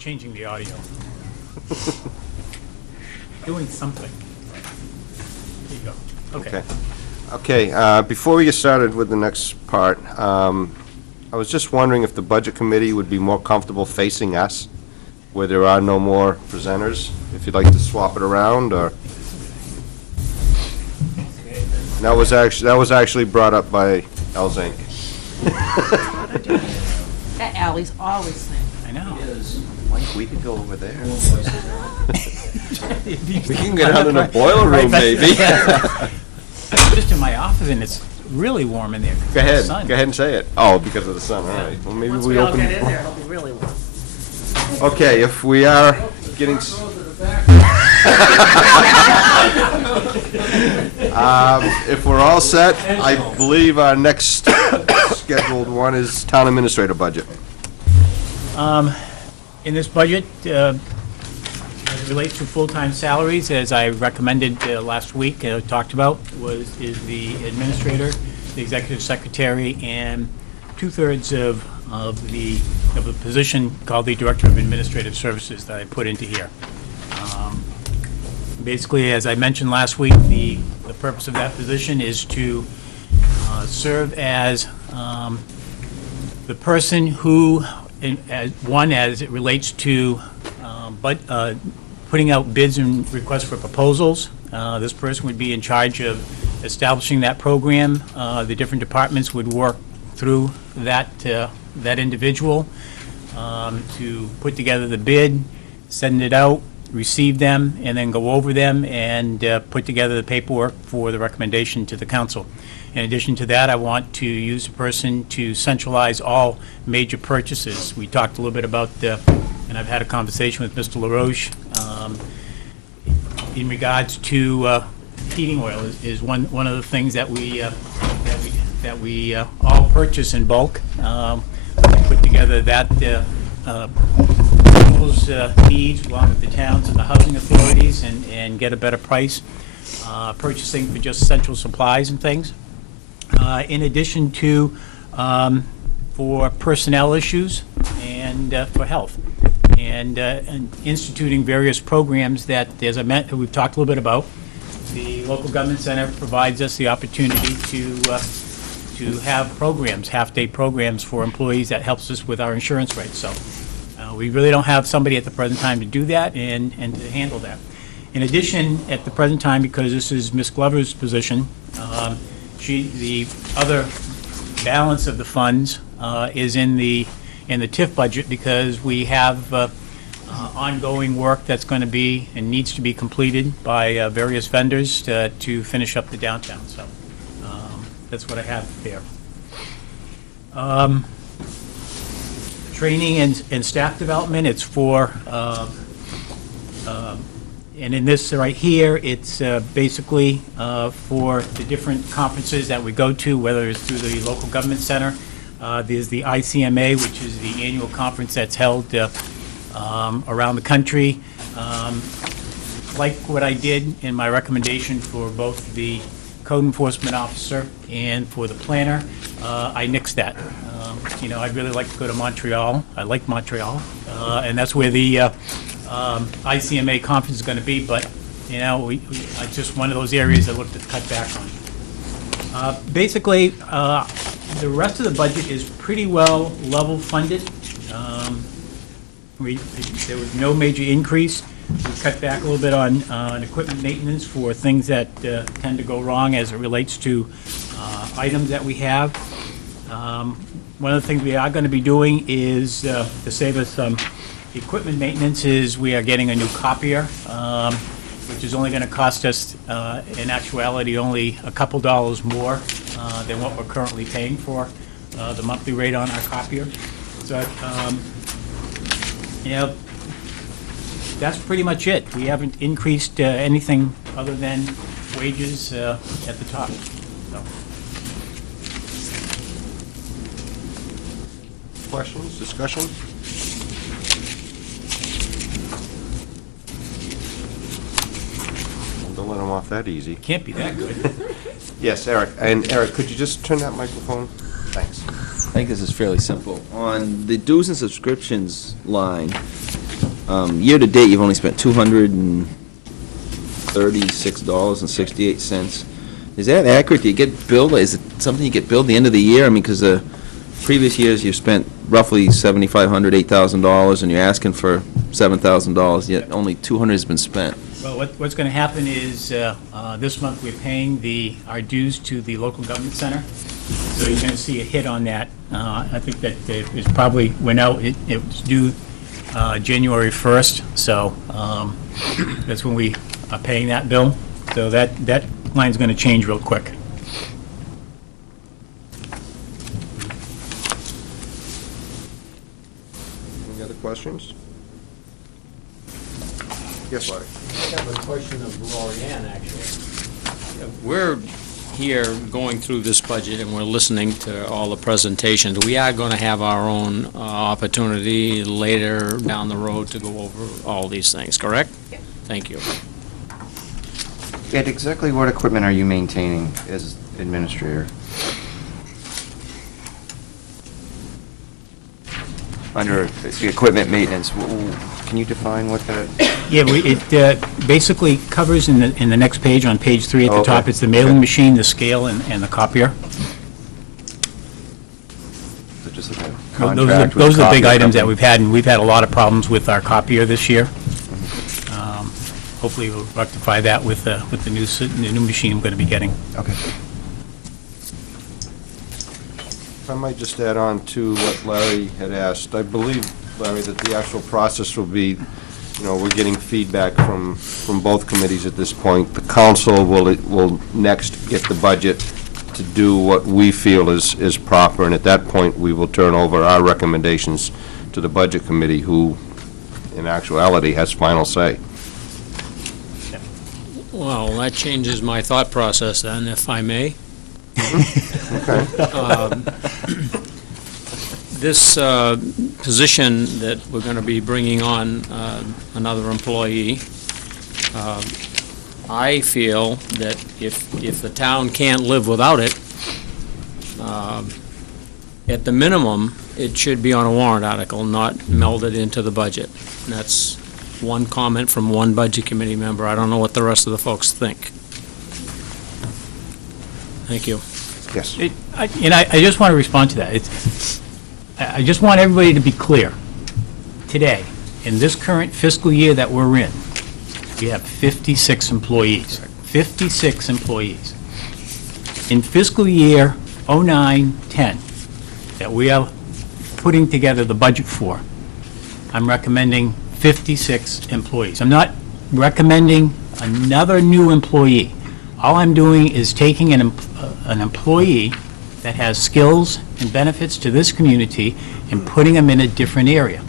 changing the audio. Doing something. There you go. Okay. Okay, before we get started with the next part, I was just wondering if the Budget Committee would be more comfortable facing us, where there are no more presenters, if you'd like to swap it around, or... That was actually brought up by Elzink. That alley's always thin. I know. Mike, we could go over there. We can get out in the boiler room, maybe. Just in my office, and it's really warm in there. Go ahead, Sun. go ahead and say it. Oh, because of the sun, all right. Well, maybe Once we we all open... get in there, it'll be really warm. Okay, if we are getting... If we're all set, I believe our next scheduled one is Town Administrator budget. In this budget, as it relates to full-time salaries, as I recommended last week, talked about, is the administrator, the executive secretary, and two-thirds of the position called the Director of Administrative Services that I put into here. Basically, as I mentioned last week, the purpose of that position is to serve as the person who, as it relates to putting out bids and requests for proposals. This person would be in charge of establishing that program. The different departments would work through that individual to put together the bid, send it out, receive them, and then go over them and put together the paperwork for the recommendation to the council. In addition to that, I want to use a person to centralize all major purchases. We talked a little bit about, and I've had a conversation with Mr. LaRoche in regards to heating oil is one of the things that we all purchase in bulk. Put together that people's needs along with the towns and the housing authorities and get a better price. Purchasing for just central supplies and things. In addition to for personnel issues and for health. And instituting various programs that, as I meant, we've talked a little bit about. The local government center provides us the opportunity to have programs, half-day programs for employees that helps us with our insurance rates. So we really don't have somebody at the present time to do that and to handle that. In addition, at the present time, because this is Ms. Glover's position, the other balance of the funds is in the TIF budget because we have ongoing work that's going to be and needs to be completed by various vendors to finish up the downtown. So that's what I have there. Training and staff development, it's for, and in this right here, it's basically for the different conferences that we go to, whether it's through the local government center. There's the ICMA, which is the annual conference that's held around the country. Like what I did in my recommendation for both the code enforcement officer and for the planner, I nixed that. I'd really like to go to Montreal. I like Montreal, and that's where the ICMA conference is going to be, but, it's just one of those areas I looked to cut back on. Basically, the rest of the budget is pretty well level funded. There was no major increase. We cut back a little bit on equipment maintenance for things that tend to go wrong as it relates to items that we have. One of the things we are going to be doing is, to save us some equipment maintenance, is we are getting a new copier, which is only going to cost us, in actuality, only a couple dollars more than what we're currently paying for the monthly rate on our copier. So, that's pretty much it. We haven't increased anything other than wages at the top. So. Questions, discussion? Don't let them off that easy. Can't be that good. Yes, Eric. And Eric, could you just turn that microphone? Thanks. I think this is fairly simple. On the dues and subscriptions line, Year-to-date, you've only spent $236.68. Is that accurate? Do you get billed, is it something you get billed the end of the year? I mean, because the previous years, you've spent roughly $7,500, $8,000, and you're asking for $7,000, yet only $200 has been spent. Well, what's going to happen is, this month, we're paying our dues to the local government center, so you're going to see a hit on that. I think that it's probably, went out, it was due January 1st, so that's when we are paying that bill. So that line's going to change real quick. Any other questions? Yes, Larry. I have a question of Lorianne, actually. We're here going through this budget and we're listening to all the presentations. We are going to have our own opportunity later down the road to go over all these things, correct? Yep. Thank you. Ed, exactly what equipment are you maintaining as administrator? Under the equipment maintenance, can you define what that? Yeah, it basically covers in the next page, on page 3 at the Okay. top, it's the mailing machine, the scale, and the copier. Is it just like a Those contract with are the big copier items that company? we've had, and we've had a lot of problems with our copier this year. Hopefully, we'll rectify that with the new machine we're going to be getting. Okay. If I might just add on to what Larry had asked, I believe, Larry, that the actual process will be, we're getting feedback from both committees at this point. The council will next get the budget to do what we feel is proper, and at that point, we will turn over our recommendations to the budget committee, who, in actuality, has final say. Well, that changes my thought process then, if I may. Okay. This position that we're going to be bringing on another employee, I feel that if the town can't live without it, at the minimum, it should be on a warrant article, not melded into the budget. And that's one comment from one budget committee member. I don't know what the rest of the folks think. Thank you. Yes. I just want to respond to that. I just want everybody to be clear. Today, in this current fiscal year that we're in, we have 56 employees. 56 employees. In fiscal year '09-10, that we are putting together the budget for, I'm recommending 56 employees. I'm not recommending another new employee. All I'm doing is taking an employee that has skills and benefits to this community and putting them in a different area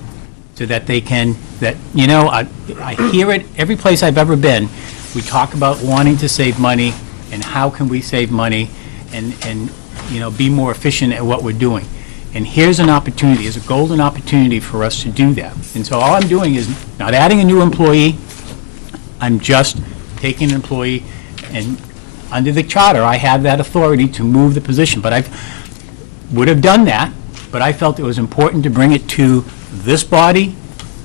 so that they can, I hear it every place I've ever been. We talk about wanting to save money and how can we save money and be more efficient at what we're doing. And here's an opportunity, it's a golden opportunity for us to do that. And so all I'm doing is not adding a new employee, I'm just taking an employee, and under the charter, I have that authority to move the position. But I would have done that, but I felt it was important to bring it to this body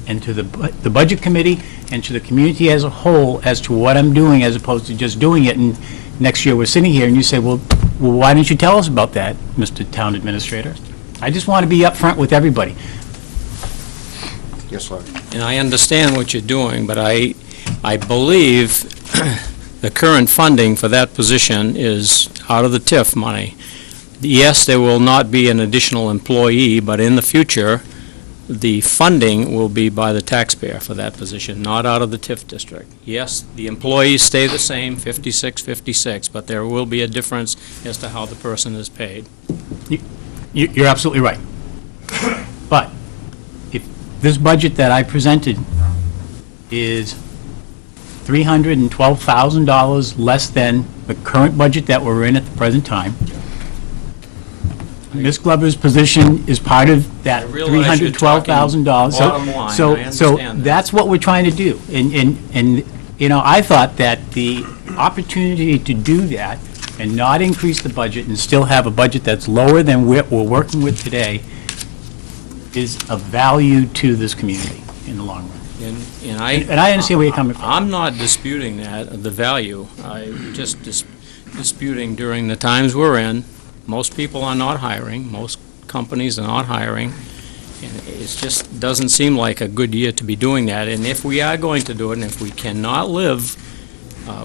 and to the budget committee and to the community as a whole as to what I'm doing, as opposed to just doing it, and next year we're sitting here and you say, well, why didn't you tell us about that, Mr. Town Administrator? I just want to be upfront with everybody. Yes, Larry. And I understand what you're doing, but I believe the current funding for that position is out of the TIF money. Yes, there will not be an additional employee, but in the future, the funding will be by the taxpayer for that position, not out of the TIF district. Yes, the employees stay the same, 56, but there will be a difference as to how the person is paid. You're absolutely right. But if this budget that I presented is $312,000 less than the current budget that we're in at the present time, Ms. Glover's position is part of that I realize you're talking $312,000. bottom line, I So understand that. that's what we're trying to do. And I thought that the opportunity to do that and not increase the budget and still have a budget that's lower than what we're working with today is of value to this community in the long run. And I... And I understand where you're coming from. I'm not disputing that, the value. I'm just disputing during the times we're in, most people are not hiring, most companies are not hiring, and it just doesn't seem like a good year to be doing that. And if we are going to do it, and if we cannot live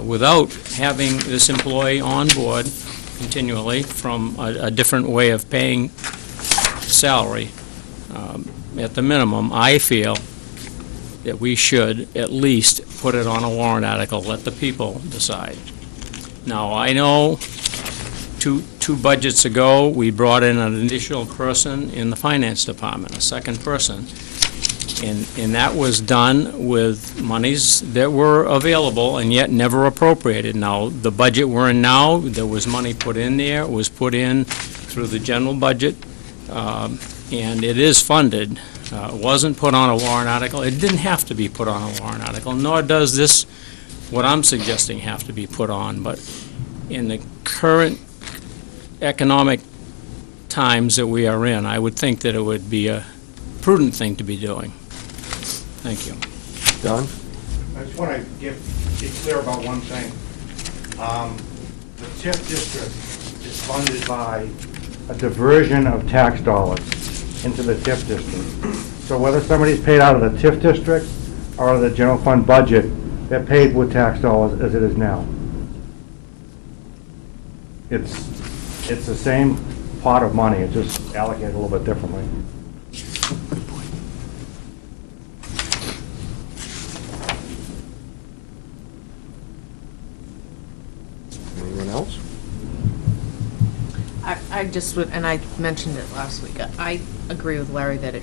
without having this employee on board continually from a different way of paying salary, at the minimum, I feel that we should at least put it on a warrant article, let the people decide. Now, I know two budgets ago, we brought in an additional person in the finance department, a second person, and that was done with monies that were available and yet never appropriated. Now, the budget we're in now, there was money put in there, it was put in through the general budget, and it is funded. It wasn't put on a warrant article. It didn't have to be put on a warrant article, nor does this, what I'm suggesting, have to be put on. But in the current economic times that we are in, I would think that it would be a prudent thing to be doing. Thank you. Don? I just want to be clear about one thing. The TIF district is funded by a diversion of tax dollars into the TIF district. So whether somebody's paid out of the TIF district or out of the general fund budget, they're paid with tax dollars as it is now. It's the same pot of money, it's just allocated a little bit differently. Anyone else? I just would, and I mentioned it last week, I agree with Larry that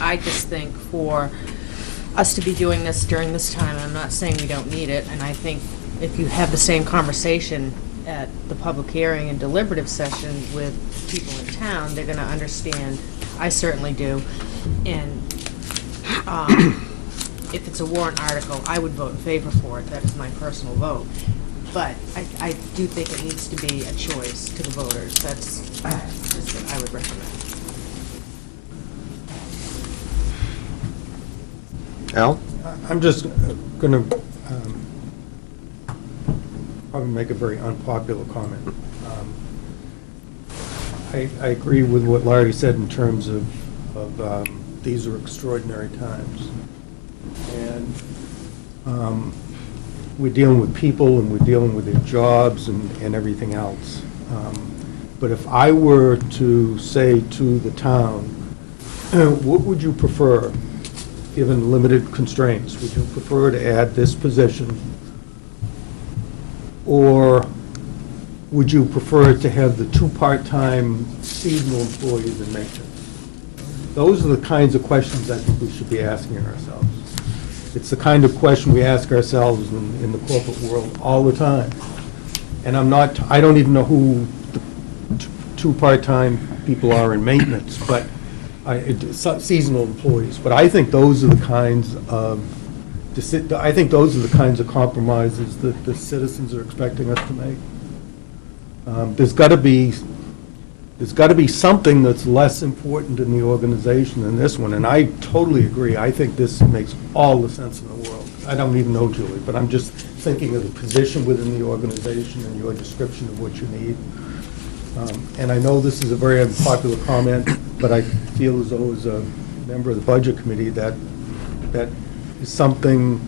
I just think for us to be doing this during this time, I'm not saying we don't need it, and I think if you have the same conversation at the public hearing and deliberative session with people in town, they're gonna understand, I certainly do, and if it's a warrant article, I would vote in favor for it, that's my personal vote. But I do think it needs to be a choice to the voters. That's just what I would recommend. Al? I'm just going to probably make a very unpopular comment. I agree with what Larry said in terms of these are extraordinary times. And we're dealing with people and we're dealing with their jobs and everything else. But if I were to say to the town, what would you prefer, given limited constraints? Would you prefer to add this position? Or would you prefer to have the two part-time seasonal employees in maintenance? Those are the kinds of questions I think we should be asking ourselves. It's the kind of question we ask ourselves in the corporate world all the time. And I don't even know who the two part-time people are in maintenance, but seasonal employees. But I think those are the kinds of compromises that the citizens are expecting us to make. There's got to be something that's less important in the organization than this one, and I totally agree. I think this makes all the sense in the world. I don't even know Julie, but I'm just thinking of the position within the organization and your description of what you need. And I know this is a very unpopular comment, but I feel as though as a member of the Budget Committee that is something,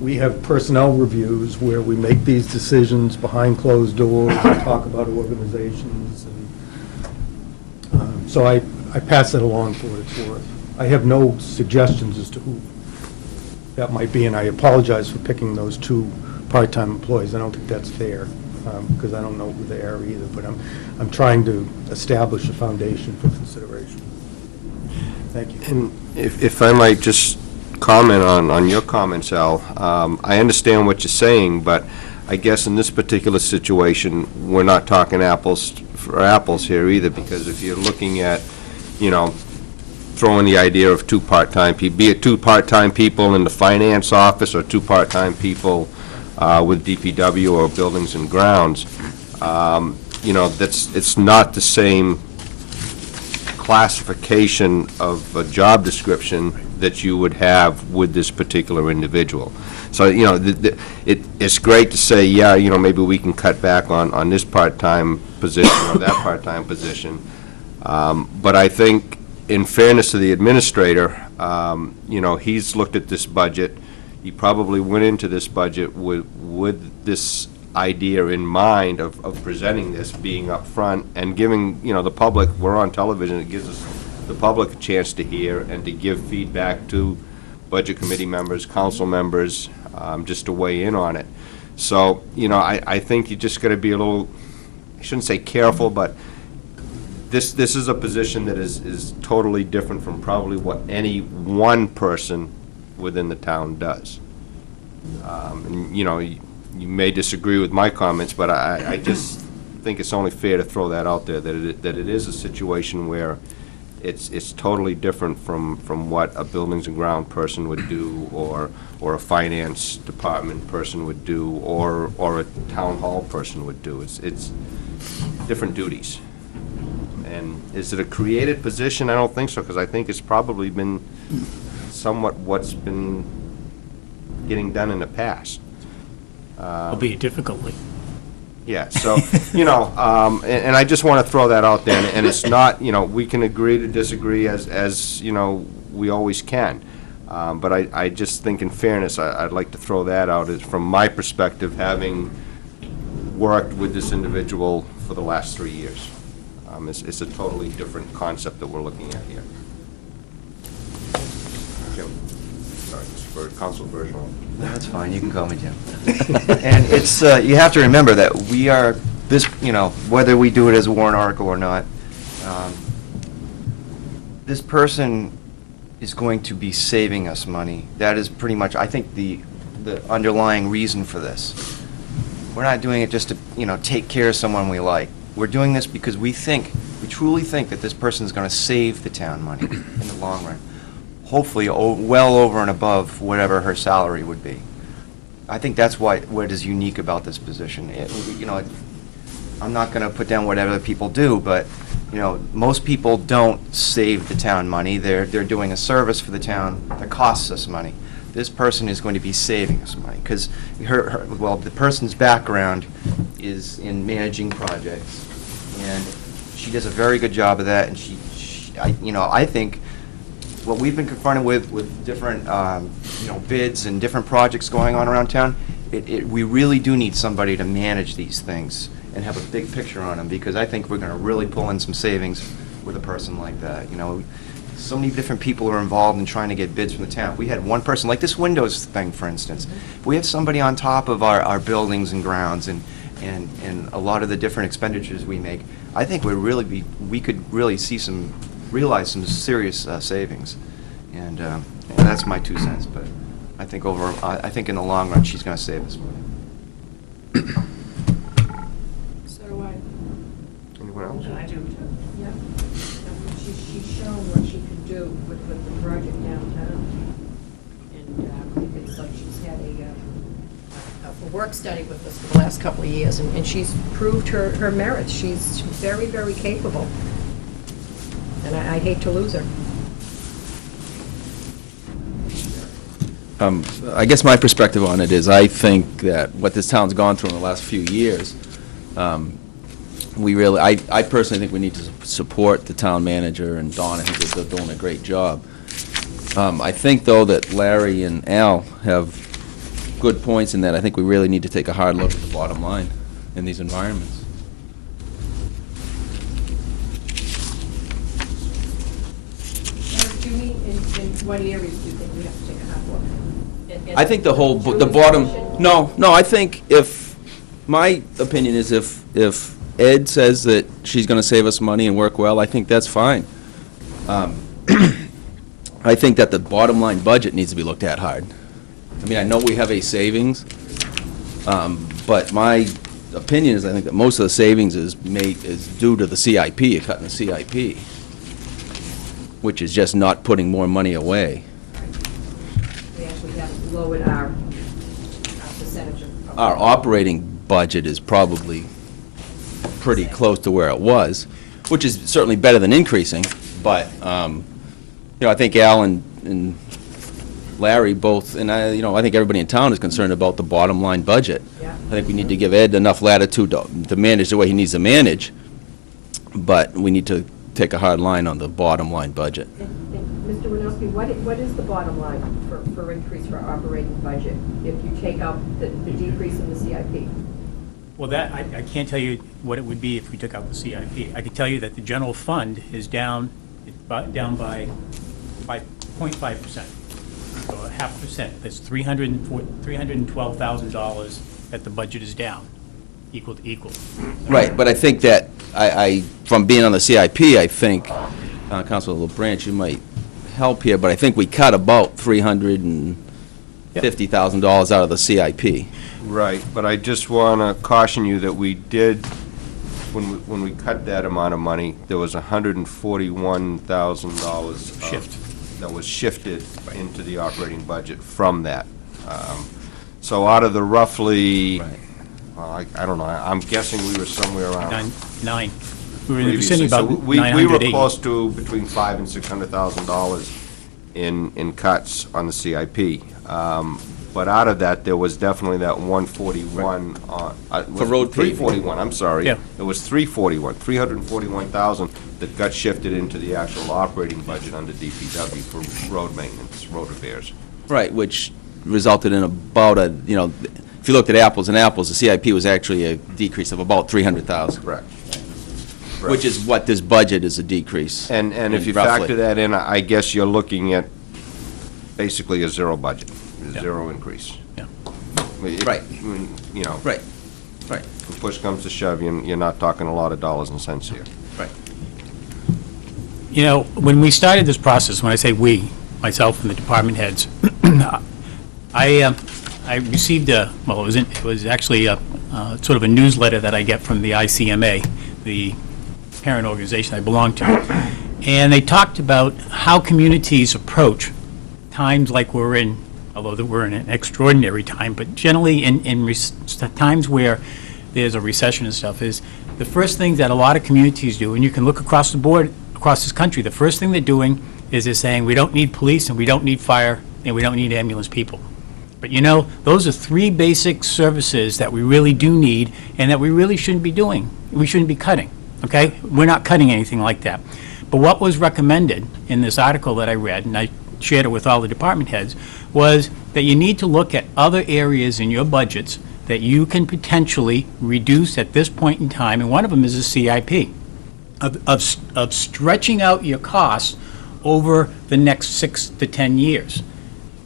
we have personnel reviews where we make these decisions behind closed doors and talk about organizations. And so I pass that along for what it's worth. I have no suggestions as to who that might be, and I apologize for picking those two part-time employees. I don't think that's fair, because I don't know who they are either, but I'm trying to establish a foundation for consideration. Thank you. And if I might just comment on your comments, Al, I understand what you're saying, but I guess in this particular situation, we're not talking apples for apples here either, because if you're looking at, throwing the idea of two part-time people, be it two part-time people in the finance office or two part-time people with DPW or buildings and grounds, it's not the same classification of a job description that you would have with this particular individual. So, you know, it's great to say, yeah, you know, maybe we can cut back on this part-time position or that part-time position. But I think, in fairness to the administrator, you know, he's looked at this budget. He probably went into this budget with this idea in mind of presenting this, being up front and giving, you know, the public, we're on television, it gives us, the public, a chance to hear and to give feedback to budget committee members, council members, just to weigh in on it. So, you know, I think you just got to be a little, I shouldn't say careful, but this is a position that is totally different from probably what any one person within the town does. And, you know, you may disagree with my comments, but I just think it's only fair to throw that out there, that it is a situation where it's totally different from what a buildings and ground person would do, or a finance department person would do, or a town hall person would do. It's different duties. And is it a created position? I don't think so, because I think it's probably been somewhat what's been getting done in the past. Albeit difficultly. Yeah, so, you know, and I just want to throw that out there, and it's not, you know, we can agree to disagree as you know, we always can. But I just think in fairness, I'd like to throw that out as from my perspective, having worked with this individual for the last 3 years. It's a totally different concept that we're looking at here. Jim, sorry, for Council Bergeron. That's fine, you can call me Jim. And it's, you have to remember that we are, this, you know, whether we do it as a warrant article or not, this person is going to be saving us money. That is pretty much, I think, the underlying reason for this. We're not doing it just to, you know, take care of someone we like. We're doing this because we truly think that this person is going to save the town money in the long run. Hopefully, well over and above whatever her salary would be. I think that's what is unique about this position. You know, I'm not going to put down what other people do, but, you know, most people don't save the town money. They're doing a service for the town that costs us money. This person is going to be saving us money, because the person's background is in managing projects, and she does a very good job of that, and I think what we've been confronted with different, you know, bids and different projects going on around town, we really do need somebody to manage these things and have a big picture on them, because I think we're going to really pull in some savings with a person like that. You know, so many different people are involved in trying to get bids from the town. If we had one person, like this windows thing, for instance. If we have somebody on top of our buildings and grounds and a lot of the different expenditures we make, I think we could really realize some serious savings. And that's my 2 cents, but I think I think in the long run, she's going to save us money. So do I. Anyone else? I do too. Yeah. She's shown what she can do with the project downtown. And it's like she's had a work study with us for the last couple of years, and she's proved her merits. She's very, very capable. And I hate to lose her. I guess my perspective on it is, I think that what this town's gone through in the last few years, I personally think we need to support the town manager and Dawn. I think they're doing a great job. I think, though, that Larry and Al have good points in that I think we really need to take a hard look at the bottom line in these environments. Do you mean in what areas do you think we have to take a hard look? I think the bottom, no, I think my opinion is if Ed says that she's going to save us money and work well, I think that's fine. I think that the bottom line budget needs to be looked at hard. I mean, I know we have a savings, but my opinion is I think that most of the savings is due to the CIP, cutting the CIP, which is just not putting more money away. We actually have lowered our percentage of. Our operating budget is probably pretty close to where it was, which is certainly better than increasing, But, I think Al and Larry both, and I think everybody in town is concerned about the bottom line budget. Yeah. I think we need to give Ed enough latitude to manage the way he needs to manage, but we need to take a hard line on the bottom line budget. And Mr. Winowski, what is the bottom line for increase for operating budget if you take out the decrease in the CIP? Well, that, I can't tell you what it would be if we took out the CIP. I can tell you that the general fund is down by 0.5%. So a 0.5%. That's $312,000 that the budget is down, equal to equal. Right, but I think that, from being on the CIP, I think, Councilor LaBranch, you might help here, but I think we cut about $350,000 out of the CIP. Right, but I just want to caution you that we did, when we cut that amount of money, there was $141,000 Shift. that was shifted into the operating budget from that. So out of the roughly, Right. well, I don't know, I'm guessing we were somewhere around. Nine. We were in the previously. vicinity So about we were 980. close to between $500,000 and $600,000 in cuts on the CIP. But out of that, there was definitely that 141 on. For road paving. 341, I'm sorry. Yeah. It was 341,000 that got shifted into the actual operating budget under DPW for road maintenance, road repairs. Right, which resulted in about if you looked at apples and apples, the CIP was actually a decrease of about $300,000. Correct. Which is what this budget is a decrease. And if you roughly. factor that in, I guess you're looking at basically a zero budget, a Yeah. zero increase. Yeah. Right. Right. Right. When push comes to shove, you're not talking a lot of dollars and cents here. Right. When we started this process, when I say we, myself and the department heads, I received it was actually a sort of a newsletter that I get from the ICMA, the parent organization I belong to. And they talked about how communities approach times like we're in, although we're in an extraordinary time, but generally in times where there's a recession and stuff, is the first thing that a lot of communities do, and you can look across the board, across this country, the first thing they're doing is they're saying, we don't need police, and we don't need fire, and we don't need ambulance people. But those are three basic services that we really do need, and that we really shouldn't be doing. We shouldn't be cutting, okay? We're not cutting anything like that. But what was recommended in this article that I read, and I shared it with all the department heads, was that you need to look at other areas in your budgets that you can potentially reduce at this point in time, and one of them is a CIP, of stretching out your costs over the next 6 to 10 years.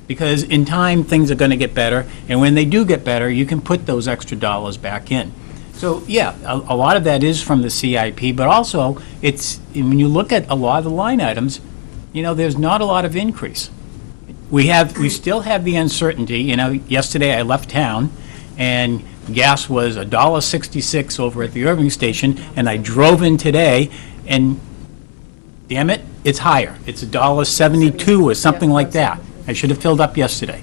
Because in time, things are going to get better, and when they do get better, you can put those extra dollars back in. So, yeah, a lot of that is from the CIP, but also, when you look at a lot of the line items, there's not a lot of increase. We still have the uncertainty. Yesterday I left town, and gas was $1.66 over at the Irving station, and I drove in today, and damn it, it's higher. It's $1.72 or something like that. I should have filled up yesterday.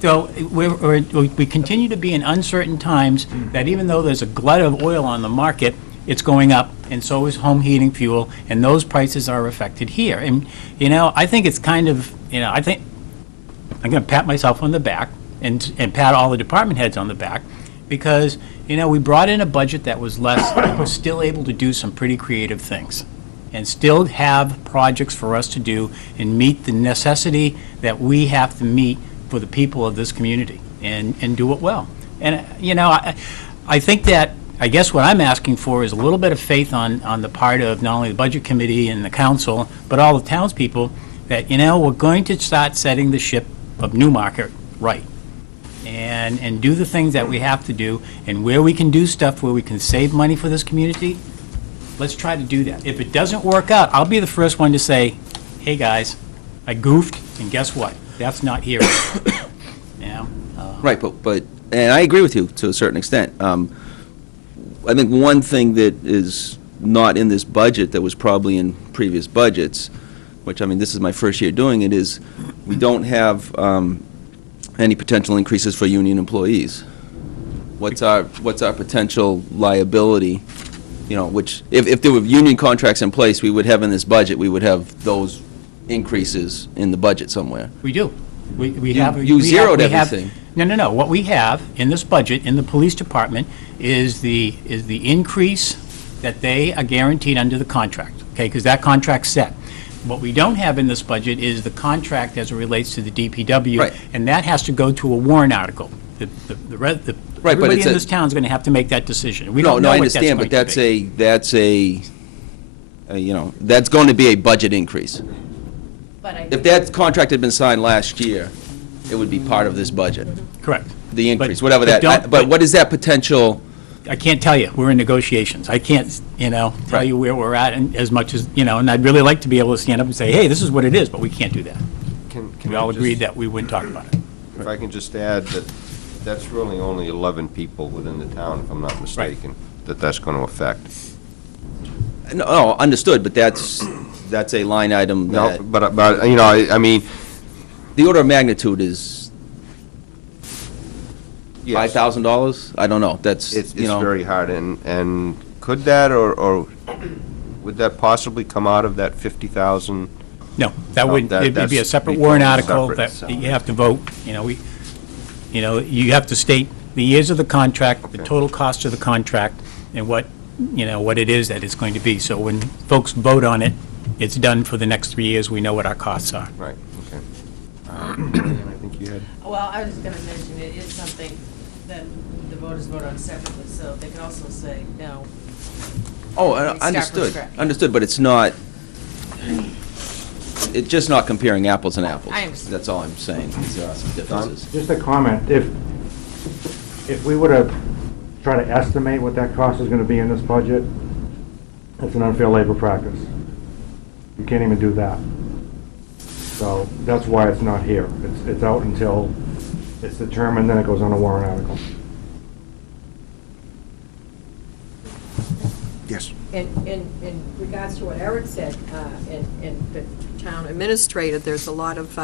So we continue to be in uncertain times that even though there's a glut of oil on the market, it's going up, and so is home heating fuel, and those prices are affected here. And, I think it's kind of, I think I'm going to pat myself on the back and pat all the department heads on the back because, we brought in a budget that was less, but we're still able to do some pretty creative things and still have projects for us to do and meet the necessity that we have to meet for the people of this community and do it well. And, I think that, I guess what I'm asking for is a little bit of faith on the part of not only the Budget Committee and the council, but all the townspeople, that, we're going to start setting the ship of Newmarket right. And do the things that we have to do, and where we can do stuff, where we can save money for this community, let's try to do that. If it doesn't work out, I'll be the first one to say, hey, guys, I goofed, and guess what? That's not here. Right, but and I agree with you to a certain extent. I think one thing that is not in this budget that was probably in previous budgets, which, this is my first year doing it, is we don't have any potential increases for union employees. What's our potential liability you know, which, if there were union contracts in place, we would have in this budget, we would have those increases in the budget somewhere. We do. We You- have. you we have- zeroed we have- everything. No. What we have in this budget, in the police department, is the increase that they are guaranteed under the contract, okay? Because that contract's set. What we don't have in this budget is the contract as it relates to the DPW. Right. And that has to go to a warrant article. Right, but Everybody it's in a- this town is going to have to make that decision. We No, don't no, know I what that's understand, going but to be. that's you know, that's going to be a budget increase. But I If that contract had been signed last year, it would be part of this budget, Correct. the increase, But- whatever but that, don't- but what is that potential? I can't tell you. We're in negotiations. I can't, tell Right. you where we're at and as much as, and I'd really like to be able to stand up and say, hey, this is what it is, but we can't do that. Can We I all just- agreed that we wouldn't talk about it. If I can just add that that's really only 11 people within the town, if I'm not mistaken, that's going to affect. No, understood, but that's a line item No, that, but, you know, I mean, the order of magnitude is yes. $5,000? I don't know, that's, It's you know. very hard, and could that, or would that possibly come out of that 50,000? No, that would, that- it'd be a that's separate be warrant totally article separate. that you have to vote, you have to state the years of the contract, the Okay. total cost of the contract, and what it is that it's going to be. So when folks vote on it, it's done for the next 3 years, we know what our costs are. Right, okay. Marion, I think you had, Well, I was gonna mention, it is something that the voters vote on separately, so they can also say no. Oh, We start from understood, scratch. understood, but it's not, it's just not comparing apples and apples. I understand. That's all I'm saying, is there are some differences. Just a comment, if we were to try to estimate what that cost is gonna be in this budget, it's an unfair labor practice. You can't even do that. So that's why it's not here. It's out until it's determined, then it goes on a warrant article. yes. In regards to what Eric said, in the town administrator, there's a lot of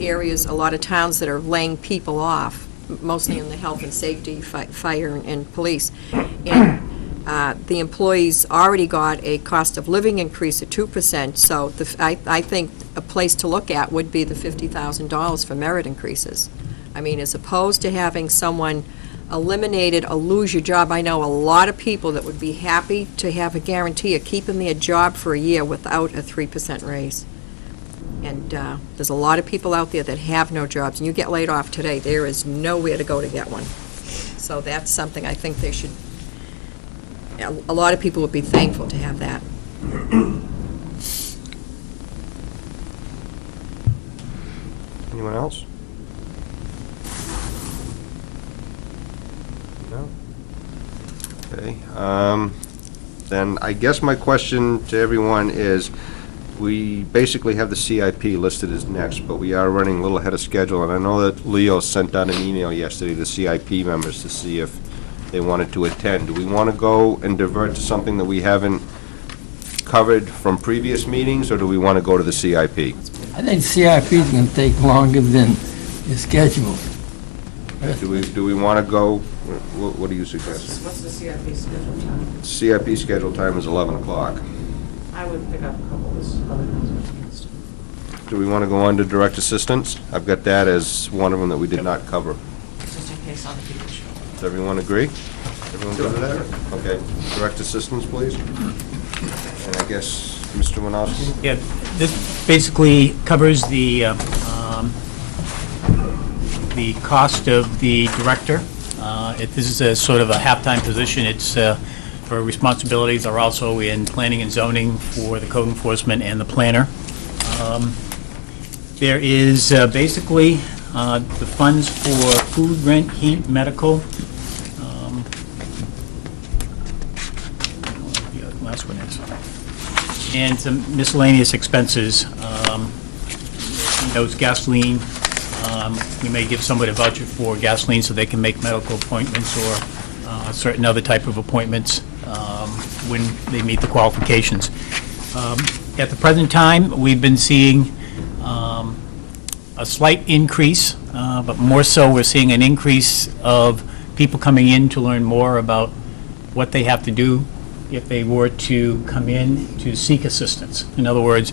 areas, a lot of towns that are laying people off, mostly in the health and safety, fire and police. And the employees already got a cost of living increase of 2%, so I think a place to look at would be the $50,000 for merit increases. I mean, as opposed to having someone eliminated or lose your job, I know a lot of people that would be happy to have a guarantee of keeping their job for a year without a 3% raise. And there's a lot of people out there that have no jobs, and you get laid off today, there is nowhere to go to get one. So that's something I think they should, a lot of people would be thankful to have that. Anyone else? No? Okay, then I guess my question to everyone is, we basically have the CIP listed as next, but we are running a little ahead of schedule, and I know that Leo sent out an email yesterday to CIP members to see if they wanted to attend. Do we want to go and divert to something that we haven't covered from previous meetings, or do we want to go to the CIP? I think CIP is going to take longer than is scheduled. Do we want to go, what do you suggest? What's the CIP schedule time? CIP scheduled time is 11 o'clock. I would pick up a couple of this other ones. Do we want to go on to direct assistance? I've got that as one of them that we did not cover. Just in case other people show up. Does everyone agree? Everyone good with that? Okay, direct assistance, please. And I guess, Mr. Winofsky? Yeah, this basically covers the cost of the director. This is a sort of a half-time position. It's for responsibilities are also in planning and zoning for the code enforcement and the planner. There is basically the funds for food, rent, heat, medical. The last one is. And some miscellaneous expenses. Those gasoline, we may give somebody a voucher for gasoline so they can make medical appointments or certain other type of appointments when they meet the qualifications. At the present time, we've been seeing a slight increase, but more so, we're seeing an increase of people coming in to learn more about what they have to do if they were to come in to seek assistance. In other words,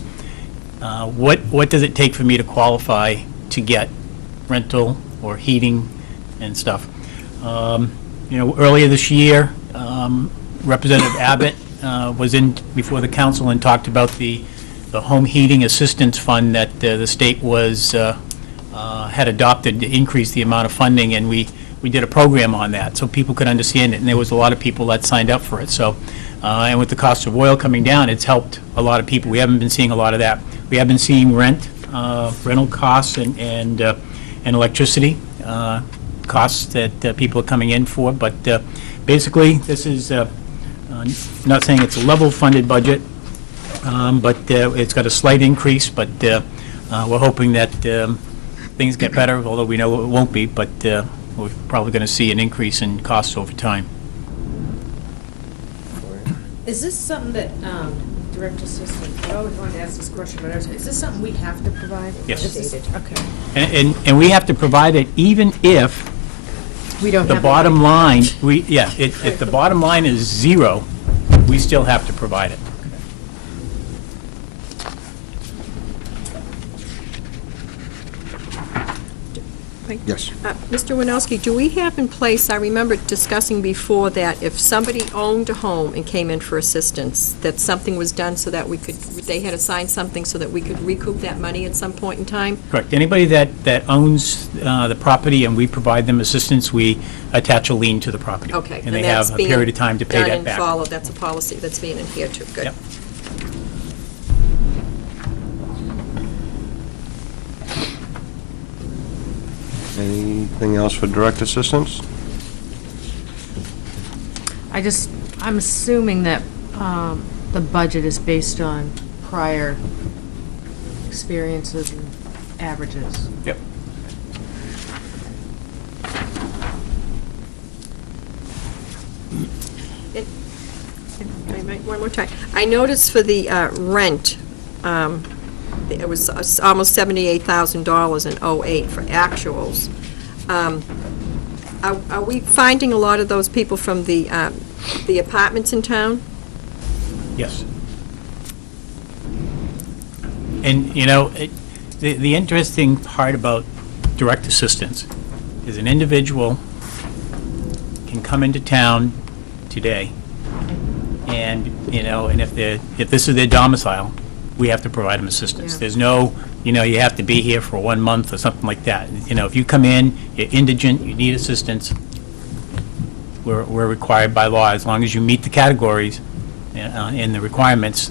what does it take for me to qualify to get rental or heating and stuff? Earlier this year, Representative Abbott was in before the council and talked about the home heating assistance fund that the state had adopted to increase the amount of funding, and we did a program on that so people could understand it, and there was a lot of people that signed up for it. So, and with the cost of oil coming down, it's helped a lot of people. We haven't been seeing a lot of that. We have been seeing rental costs and electricity costs that people are coming in for, but basically, this is not saying it's a level-funded budget, but it's got a slight increase, but we're hoping that things get better, although we know it won't be, but we're probably going to see an increase in costs over time. Is this something that, Director Assistant, I always wanted to ask this question, but is this something we have to provide? Yes. Okay. And we have to provide it even if We don't the have. bottom line, if the bottom line is zero, we still have to provide it. Yes. Mr. Winowski, do we have in place, I remember discussing before that if somebody owned a home and came in for assistance, that something was done so that they had to sign something so that we could recoup that money at some point in time? Correct. Anybody that owns the property and we provide them assistance, we attach a lien to the property. Okay. And they have a period of time to pay that Done and back. followed, that's a policy that's being adhered to, good. Yep. Anything else for direct assistance? I'm assuming that the budget is based on prior experiences and averages. Yep. One more time. I noticed for the rent, it was almost $78,000 in '08 for actuals. Are we finding a lot of those people from the apartments in town? Yes. And, the interesting part about direct assistance is an individual can come into town today, and, and if this is their domicile, we have to provide them assistance. Yeah. There's no, you have to be here for 1 month or something like that. If you come in, you're indigent, you need assistance, we're required by law, as long as you meet the categories and the requirements,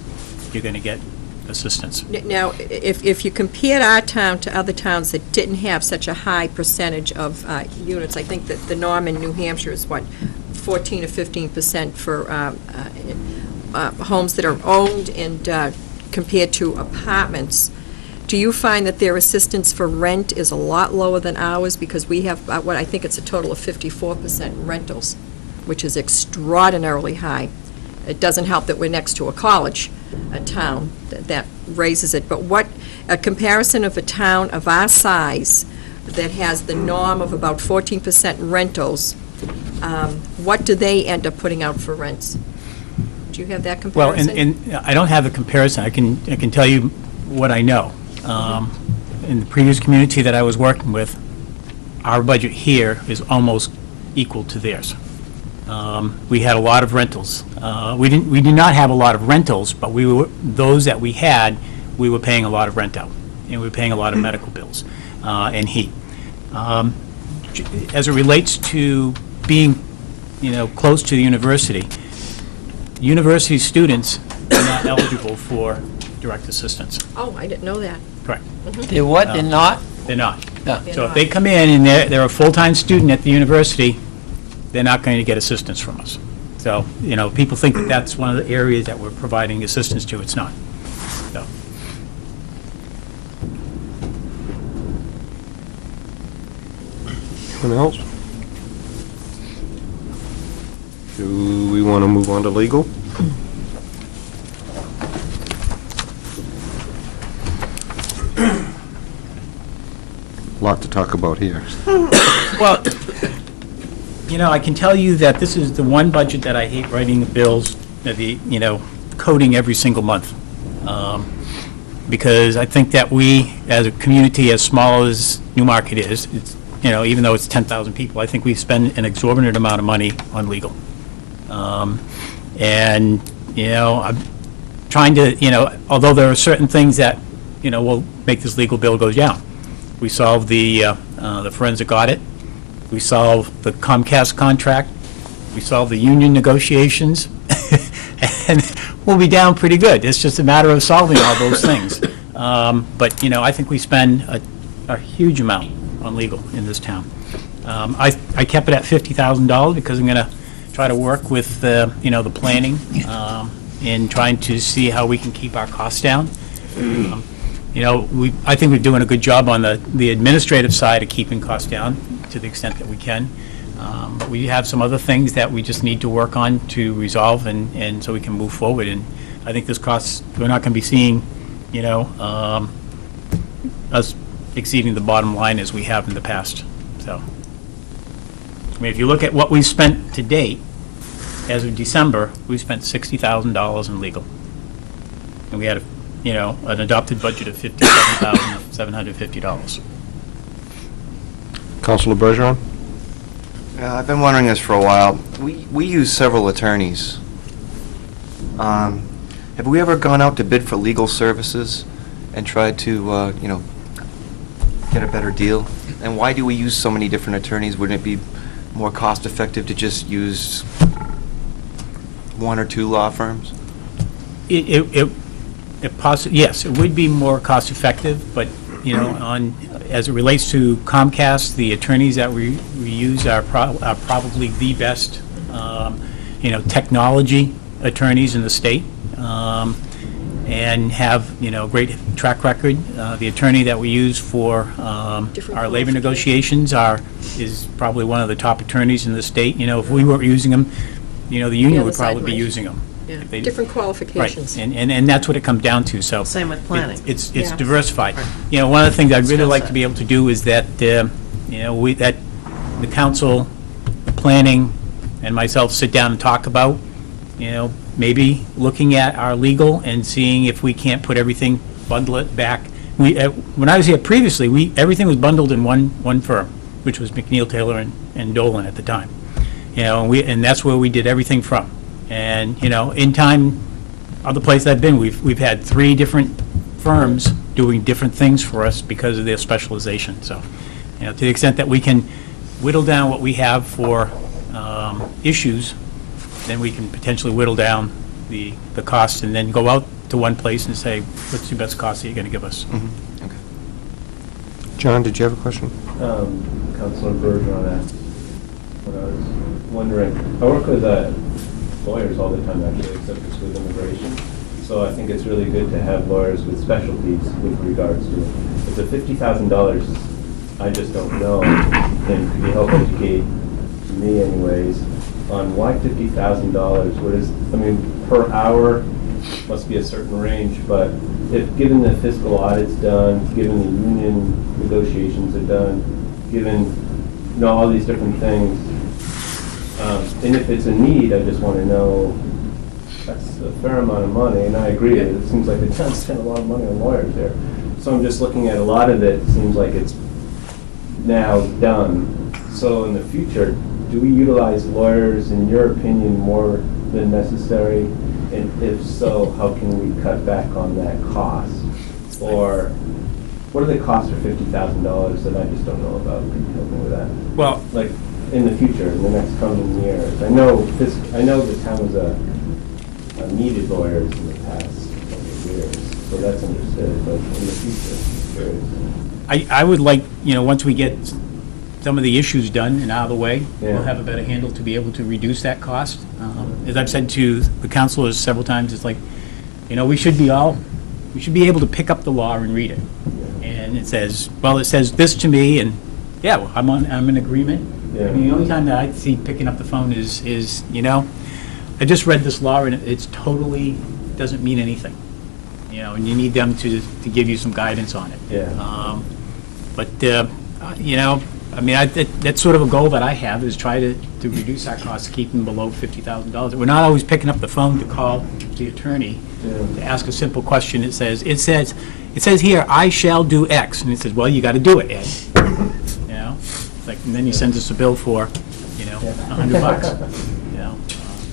you're going to get assistance. Now, if you compared our town to other towns that didn't have such a high percentage of units, I think that the norm in New Hampshire is, 14 or 15% for homes that are owned and compared to apartments. Do you find that their assistance for rent is a lot lower than ours? Because we have, I think it's a total of 54% rentals, which is extraordinarily high. It doesn't help that we're next to a college, a town, that raises it. But what, a comparison of a town of our size that has the norm of about 14% rentals, what do they end up putting out for rents? Do you have that Well, comparison? and I don't have a comparison. I can tell you what I know. In the previous community that I was working with, our budget here is almost equal to theirs. We had a lot of rentals. We did not have a lot of rentals, but those that we had, we were paying a lot of rent out, and we were paying a lot of medical bills and heat. As it relates to being, close to the university students are not eligible for direct assistance. Oh, I didn't know that. Correct. They what, they're not? They're not. No. So if they come in and they're a full-time student at the university, they're not going to get assistance from us. So, people think that that's one of the areas that we're providing assistance to. It's not. So. Anyone else? Do we want to move on to legal? Lot to talk about here. Well, I can tell you that this is the one budget that I hate writing the bills coding every single month. Because I think that we, as a community as small as Newmarket is, it's, even though it's 10,000 people, I think we spend an exorbitant amount of money on legal. And, I'm trying to, although there are certain things that, will make this legal bill go down. We solved the forensic audit. We solved the Comcast contract. We solved the union negotiations. And we'll be down pretty good. It's just a matter of solving all those things. But, I think we spend a huge amount on legal in this town. I kept it at $50,000 because I'm going to try to work with, the planning in trying to see how we can keep our costs down. I think we're doing a good job on the administrative side of keeping costs down to the extent that we can. But we have some other things that we just need to work on to resolve and so we can move forward. And I think this costs, we're not going to be seeing, us exceeding the bottom line as we have in the past. So, if you look at what we've spent to date, as of December, we've spent $60,000 in legal. And we had an adopted budget of $57,750. Councilor Bergeron? I've been wondering this for a while. We use several attorneys. Have we ever gone out to bid for legal services and tried to, get a better deal? And why do we use so many different attorneys? Wouldn't it be more cost-effective to just use one or two law firms? Yes, it would be more cost-effective, but, as it relates to Comcast, the attorneys that we use are probably the best, technology attorneys in the state, and have, great track record. The attorney that we use for our labor negotiations is probably one of the top attorneys in the state. If we weren't using them, the union would probably be using them. Yeah, If they- different qualifications. Right, and that's what it comes down to, so. Same with planning. It's Yeah. diversified. One of the things I'd really Skill like set. to be able to do is that, that the council, the planning, and myself sit down and talk about, maybe looking at our legal and seeing if we can't put everything, bundle it back. When I was here previously, everything was bundled in one firm, which was McNeil, Taylor, and Dolan at the time. And that's where we did everything from. And, in time, other places I've been, we've had 3 different firms doing different things for us because of their specialization. So, to the extent that we can whittle down what we have for issues, then we can potentially whittle down the cost and then go out to one place and say, what's the best cost that you're going to give us? Okay. John, did you have a question? Councilor Bergeron asked what I was wondering. I work with lawyers all the time, actually, except it's with immigration. So I think it's really good to have lawyers with specialties with regards to it. But the $50,000, I just don't know, and could you help educate me anyways, on why $50,000? Per hour must be a certain range, but if, given the fiscal audit's done, given the union negotiations are done, given, all these different things, and if it's a need, I just want to know, that's a fair amount of money, and I agree, it seems like the town spent a lot of money on lawyers there. So I'm just looking at a lot of it, seems like it's now done. So in the future, do we utilize lawyers, in your opinion, more than necessary? And if so, how can we cut back on that cost? Or what are the costs for $50,000 that I just don't know about? Can you help me with that? Well, Like, in the future, in the next coming years? I know the town was needed lawyers in the past couple of years, so that's understood, but in the future, I'm curious. I would like, once we get some of the issues done and out of the way, we'll Yeah. have a better handle to be able to reduce that cost. As I've said to the councilors several times, it's like, we should be able to pick up the law and read it. And it says this to me, and, yeah, well, I'm in agreement. Yeah. The only time that I see picking up the phone is, I just read this law and it's totally, doesn't mean anything. And you need them to give you some guidance on it. Yeah. But, I mean, that's sort of a goal that I have, is try to reduce our costs, keep them below $50,000. We're not always picking up the phone to call the attorney to ask a simple question. It says here, I shall do X, and it says, well, you got to do it, Ed. You know, like, and then he sends us a bill for, $100. You know,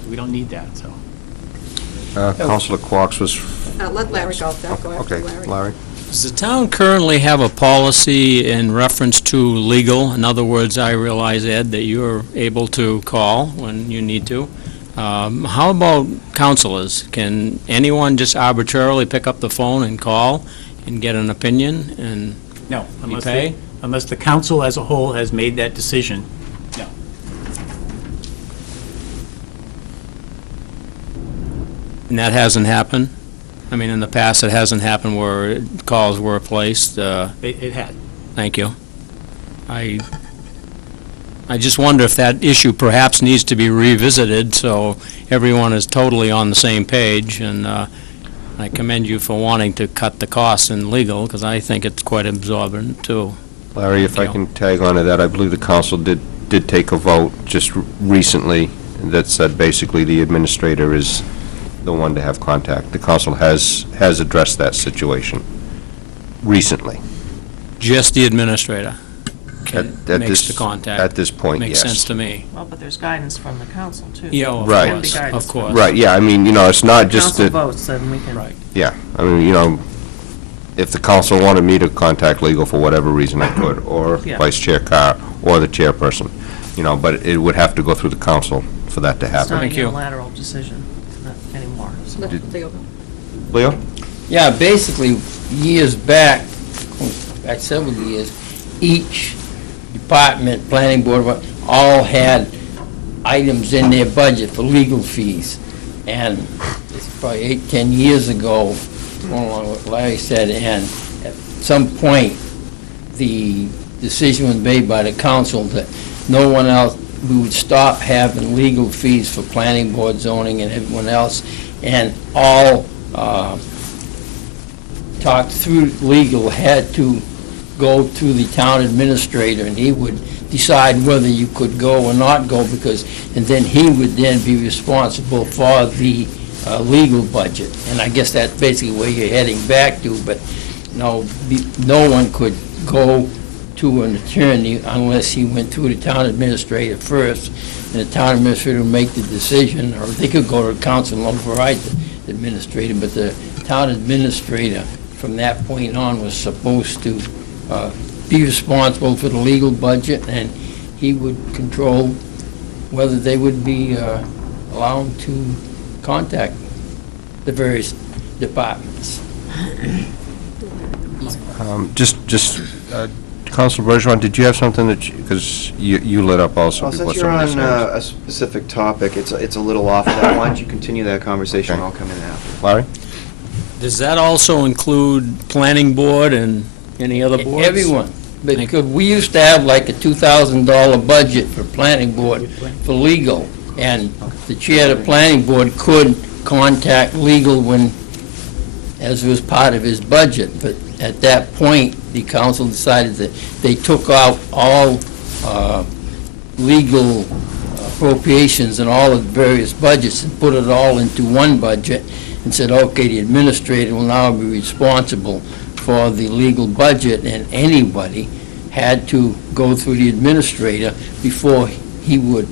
we don't need that. So. Counselor Quarks was, Let Larry go. I'll go after okay, Larry. Larry? Does the town currently have a policy in reference to legal? In other words, I realize, Ed, that you're able to call when you need to. How about counselors? Can anyone just arbitrarily pick up the phone and call and get an opinion and No, you pay? unless the council as a whole has made that decision, no. And that hasn't happened? I mean, in the past, it hasn't happened where calls were placed? It had. Thank you. I just wonder if that issue perhaps needs to be revisited so everyone is totally on the same page, and I commend you for wanting to cut the costs in legal, because I think it's quite absorbent, too. Larry, if I can tag on to that, I believe the council did take a vote just recently that said basically the administrator is the one to have contact. The council has addressed that situation recently. Just the administrator At makes this- the contact. At this point, yes. Makes sense to me. Well, but there's guidance from the council, too. Yeah, of Right. course, Guidance of from- course. Right, yeah, I mean, it's not just Council that, votes, then we can. Right. yeah, I mean, if the council wanted me to contact legal for whatever reason, I could, or Yeah. Vice Chair Carr, or the chairperson, but it would have to go through the council for that to It's not happen. a Thank you. unilateral decision anymore. so. Let Leo go. Leo? Yeah, basically, years back several years, each department, planning board, all had items in their budget for legal fees. And it's probably 8, 10 years ago, going along with what Larry said, and at some point, the decision was made by the council that no one else, we would stop having legal fees for planning board, zoning, and everyone else, and all talked through legal had to go to the town administrator, and he would decide whether you could go or not go, and then he would then be responsible for the legal budget. And I guess that's basically where you're heading back to, but no one could go to an attorney unless he went through the town administrator first, and the town administrator would make the decision, or they could go to the council and override the administrator, but the town administrator from that point on was supposed to be responsible for the legal budget, and he would control whether they would be allowed to contact the various departments. Councilor Bergeron, did you have something because you lit up also Well, before since you're somebody on says. a specific topic, it's a little off of that. Why don't you continue that conversation? Okay. I'll come in after. Larry? Does that also include planning board and any other boards? Everyone, because we used to have like a $2,000 budget for planning board for legal, and the chair of the planning board could contact legal as it was part of his budget, but at that point, the council decided that they took out all legal appropriations and all of the various budgets and put it all into one budget and said, okay, the administrator will now be responsible for the legal budget, and anybody had to go through the administrator before he would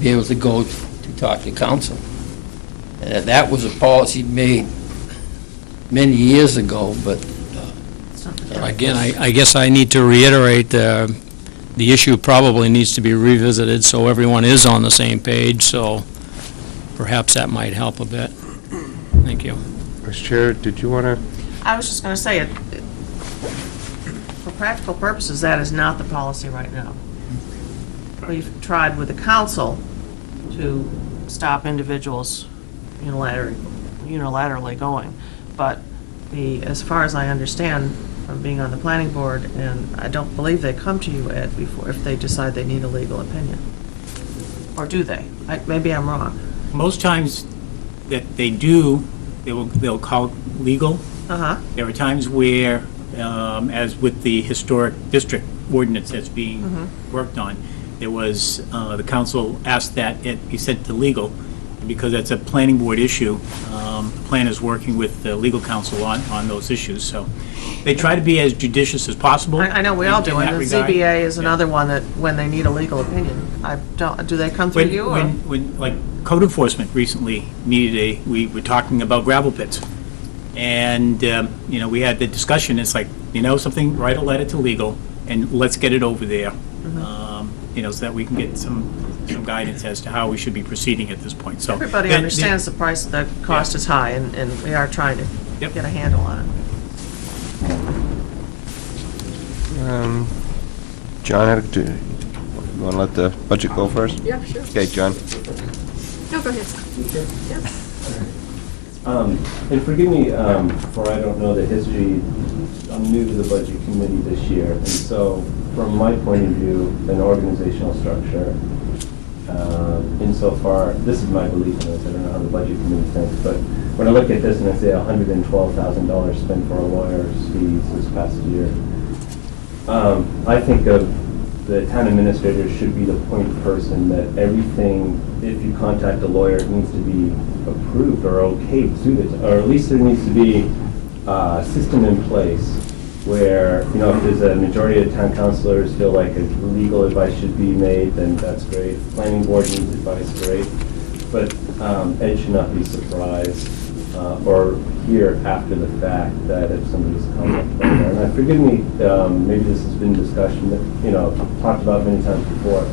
be able to go to talk to council. And that was a policy made many years ago, but Again, I guess I need to reiterate, the issue probably needs to be revisited so everyone is on the same page, so perhaps that might help a bit. Thank you. Vice Chair, did you want to? I was just going to say, for practical purposes, that is not the policy right now. We've tried with the council to stop individuals unilaterally going, but as far as I understand from being on the planning board, and I don't believe they come to you, Ed, before, if they decide they need a legal opinion. Or do they? Maybe I'm wrong. Most times that they do, they'll call legal. Uh-huh. There are times where as with the historic district ordinance that's being worked on, there was, the council asked that it be sent to legal, because that's a planning board issue. The plan is working with the legal counsel on those issues, so they try to be as judicious as possible. I know we all do, in and that the regard. ZBA is Yeah. another one that, when they need a legal opinion, do they come through you, or? When, like, code enforcement recently needed we were talking about gravel pits. And, we had the discussion, it's like, something, write a letter to legal, and let's get it over there. So that we can get some guidance as to how we should be proceeding at this point, so. Everybody understands the price, the cost is high, and we are trying to Yep. get a handle on it. John, you want to let the budget go first? Yeah, sure. Okay, John. No, go ahead. And forgive me for I don't know the history. I'm new to the budget committee this year, and so from my point of view, an organizational structure, insofar, this is my belief in this, I don't know how the budget committee thinks, but when I look at this and I say $112,000 spent for a lawyer's fees this past year, I think of the town administrator should be the point person that everything, if you contact a lawyer, it needs to be approved or okayed through the, or at least there needs to be a system in place where, if there's a majority of town councilors feel like a legal advice should be made, then that's great. Planning board needs advice, great. But Ed should not be surprised or hear after the fact that if somebody's come up there. And forgive me, maybe this has been discussion that, talked about many times before.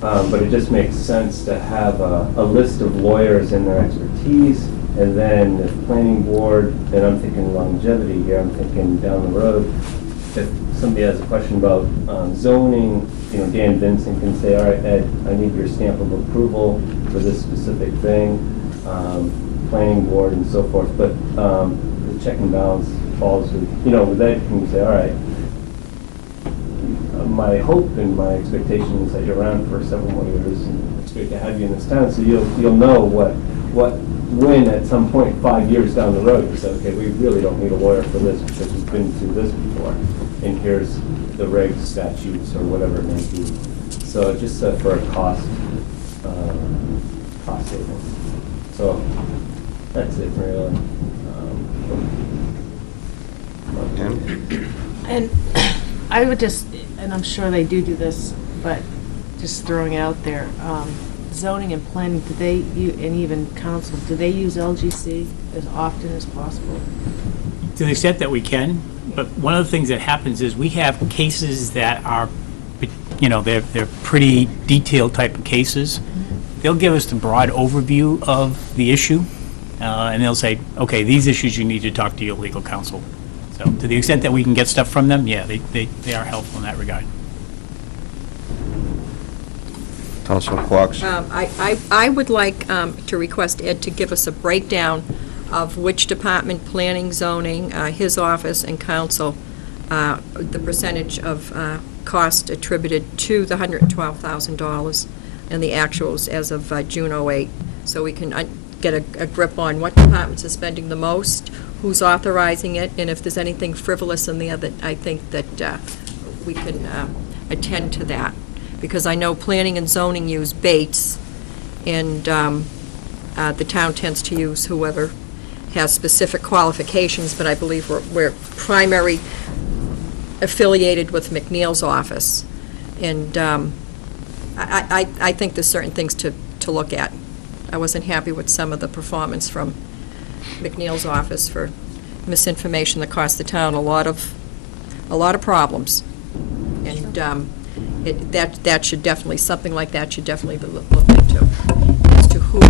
But it just makes sense to have a list of lawyers and their expertise, and then the planning board, and I'm thinking longevity here, I'm thinking down the road, if somebody has a question about zoning, Dan Vincent can say, all right, Ed, I need your stamp of approval for this specific thing, planning board and so forth, but the check and balance falls with, with Ed, can you say, all right, my hope and my expectation is that you're around for several more years, and it's great to have you in this town, so you'll know when at some point 5 years down the road you say, okay, we really don't need a lawyer for this because we've been through this before, and here's the regs, statutes, or whatever it may be. So just for a cost savings. So that's it really. And I would just, and I'm sure they do this, but just throwing out there, zoning and planning, do they, and even council, do they use LGC as often as possible? To the extent that we can, but one of the things that happens is we have cases that are, they're pretty detailed type of cases. They'll give us the broad overview of the issue, and they'll say, okay, these issues you need to talk to your legal counsel. So to the extent that we can get stuff from them, yeah, they are helpful in that regard. Councilor Quox. I would like to request Ed to give us a breakdown of which department, planning, zoning, his office, and council, the percentage of cost attributed to the $112,000 and the actuals as of June '08, so we can get a grip on what departments are spending the most, who's authorizing it, and if there's anything frivolous in there that I think that we can attend to that. Because I know planning and zoning use Bates, and the town tends to use whoever has specific qualifications, but I believe we're primary affiliated with McNeil's office. And I think there's certain things to look at. I wasn't happy with some of the performance from McNeil's office for misinformation that cost the town a lot of problems. And that should definitely, something like that should definitely be looked into, as to who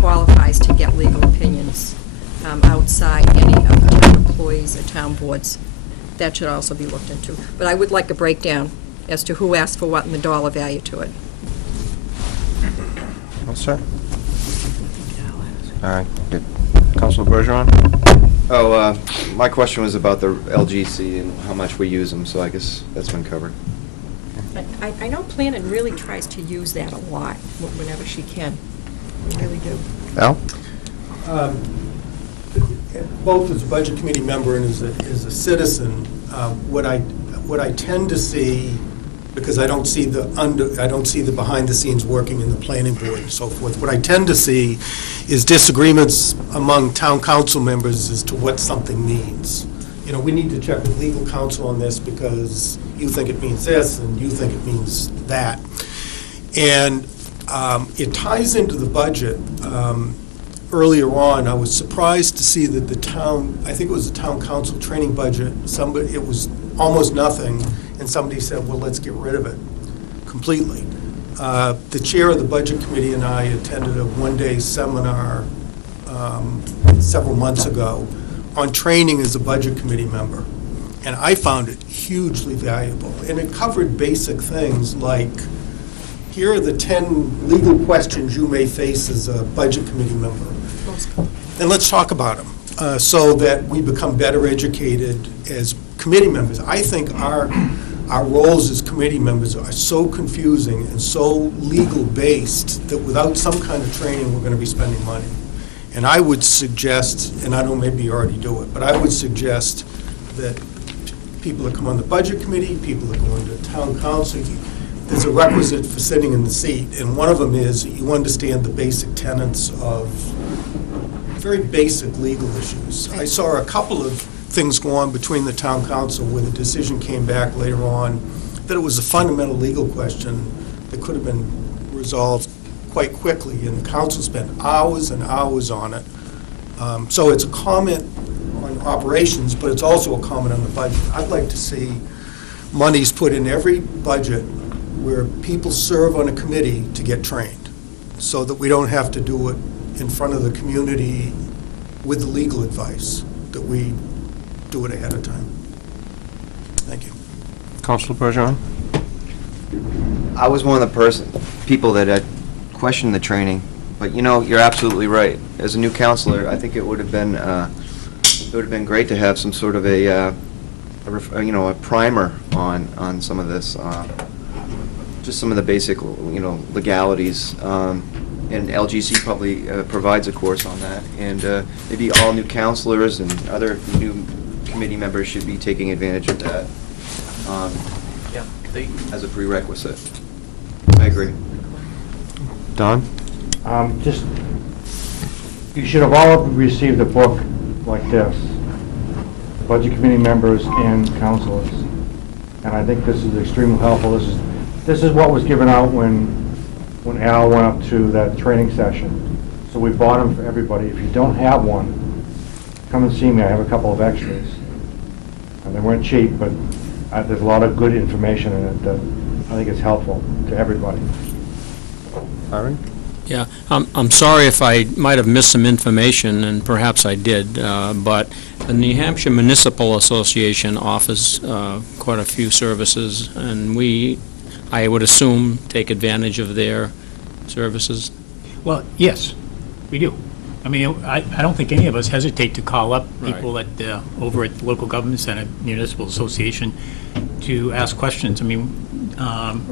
qualifies to get legal opinions outside any of the town employees or town boards. That should also be looked into. But I would like a breakdown as to who asked for what and the dollar value to it. Well, sir. All right, good. Councilor Bergeron? Oh, my question was about the LGC and how much we use them, so I guess that's been covered. But I know Planning really tries to use that a lot, whenever she can. We really do. Al? both as a Budget Committee member and as a citizen, what I tend to see, because I don't see the behind-the-scenes working in the planning board and so forth, what I tend to see is disagreements among town council members as to what something means. You know, we need to check with legal counsel on this because you think it means this and you think it means that. And it ties into the budget. Earlier on, I was surprised to see that the town, I think it was the town council training budget, it was almost nothing, and somebody said, well, let's get rid of it completely. The chair of the budget committee and I attended a one-day seminar several months ago on training as a budget committee member, and I found it hugely valuable. And it covered basic things like, here are the 10 legal questions you may face as a budget committee member. And let's talk about them so that we become better educated as committee members. I think our roles as committee members are so confusing and so legal-based that without some kind of training, we're going to be spending money. And I would suggest, and I know maybe you already do it, but I would suggest that people that come on the budget committee, people that go into town council, there's a requisite for sitting in the seat, and one of them is that you understand the basic tenets of very basic legal issues. I saw a couple of things go on between the town council where the decision came back later on that it was a fundamental legal question that could have been resolved quite quickly, and the council spent hours and hours on it. So it's a comment on operations, but it's also a comment on the budget. I'd like to see monies put in every budget where people serve on a committee to get trained, so that we don't have to do it in front of the community with the legal advice, that we do it ahead of time. Thank you. Councilor Bergeron? I was one of the people that had questioned the training, but you know, you're absolutely right. As a new counselor, I think it would have been great to have some sort of a primer on some of this, just some of the basic, legalities. And LGC probably provides a course on that, and maybe all new counselors and other new committee members should be taking advantage of that as a prerequisite. I agree. Don? You should have all received a book like this, budget committee members and counselors, and I think this is extremely helpful. This is what was given out when Al went up to that training session. So we bought them for everybody. If you don't have one, come and see me. I have a couple of extras. And they weren't cheap, but there's a lot of good information in it that I think is helpful to everybody. Aaron? Yeah, I'm sorry if I might have missed some information, and perhaps I did, but the New Hampshire Municipal Association offers quite a few services, and I would assume, take advantage of their services? Well, yes, we do. I mean, I don't think any of us hesitate to call up people over at the Local Government Center, Municipal Association, to ask questions. I mean,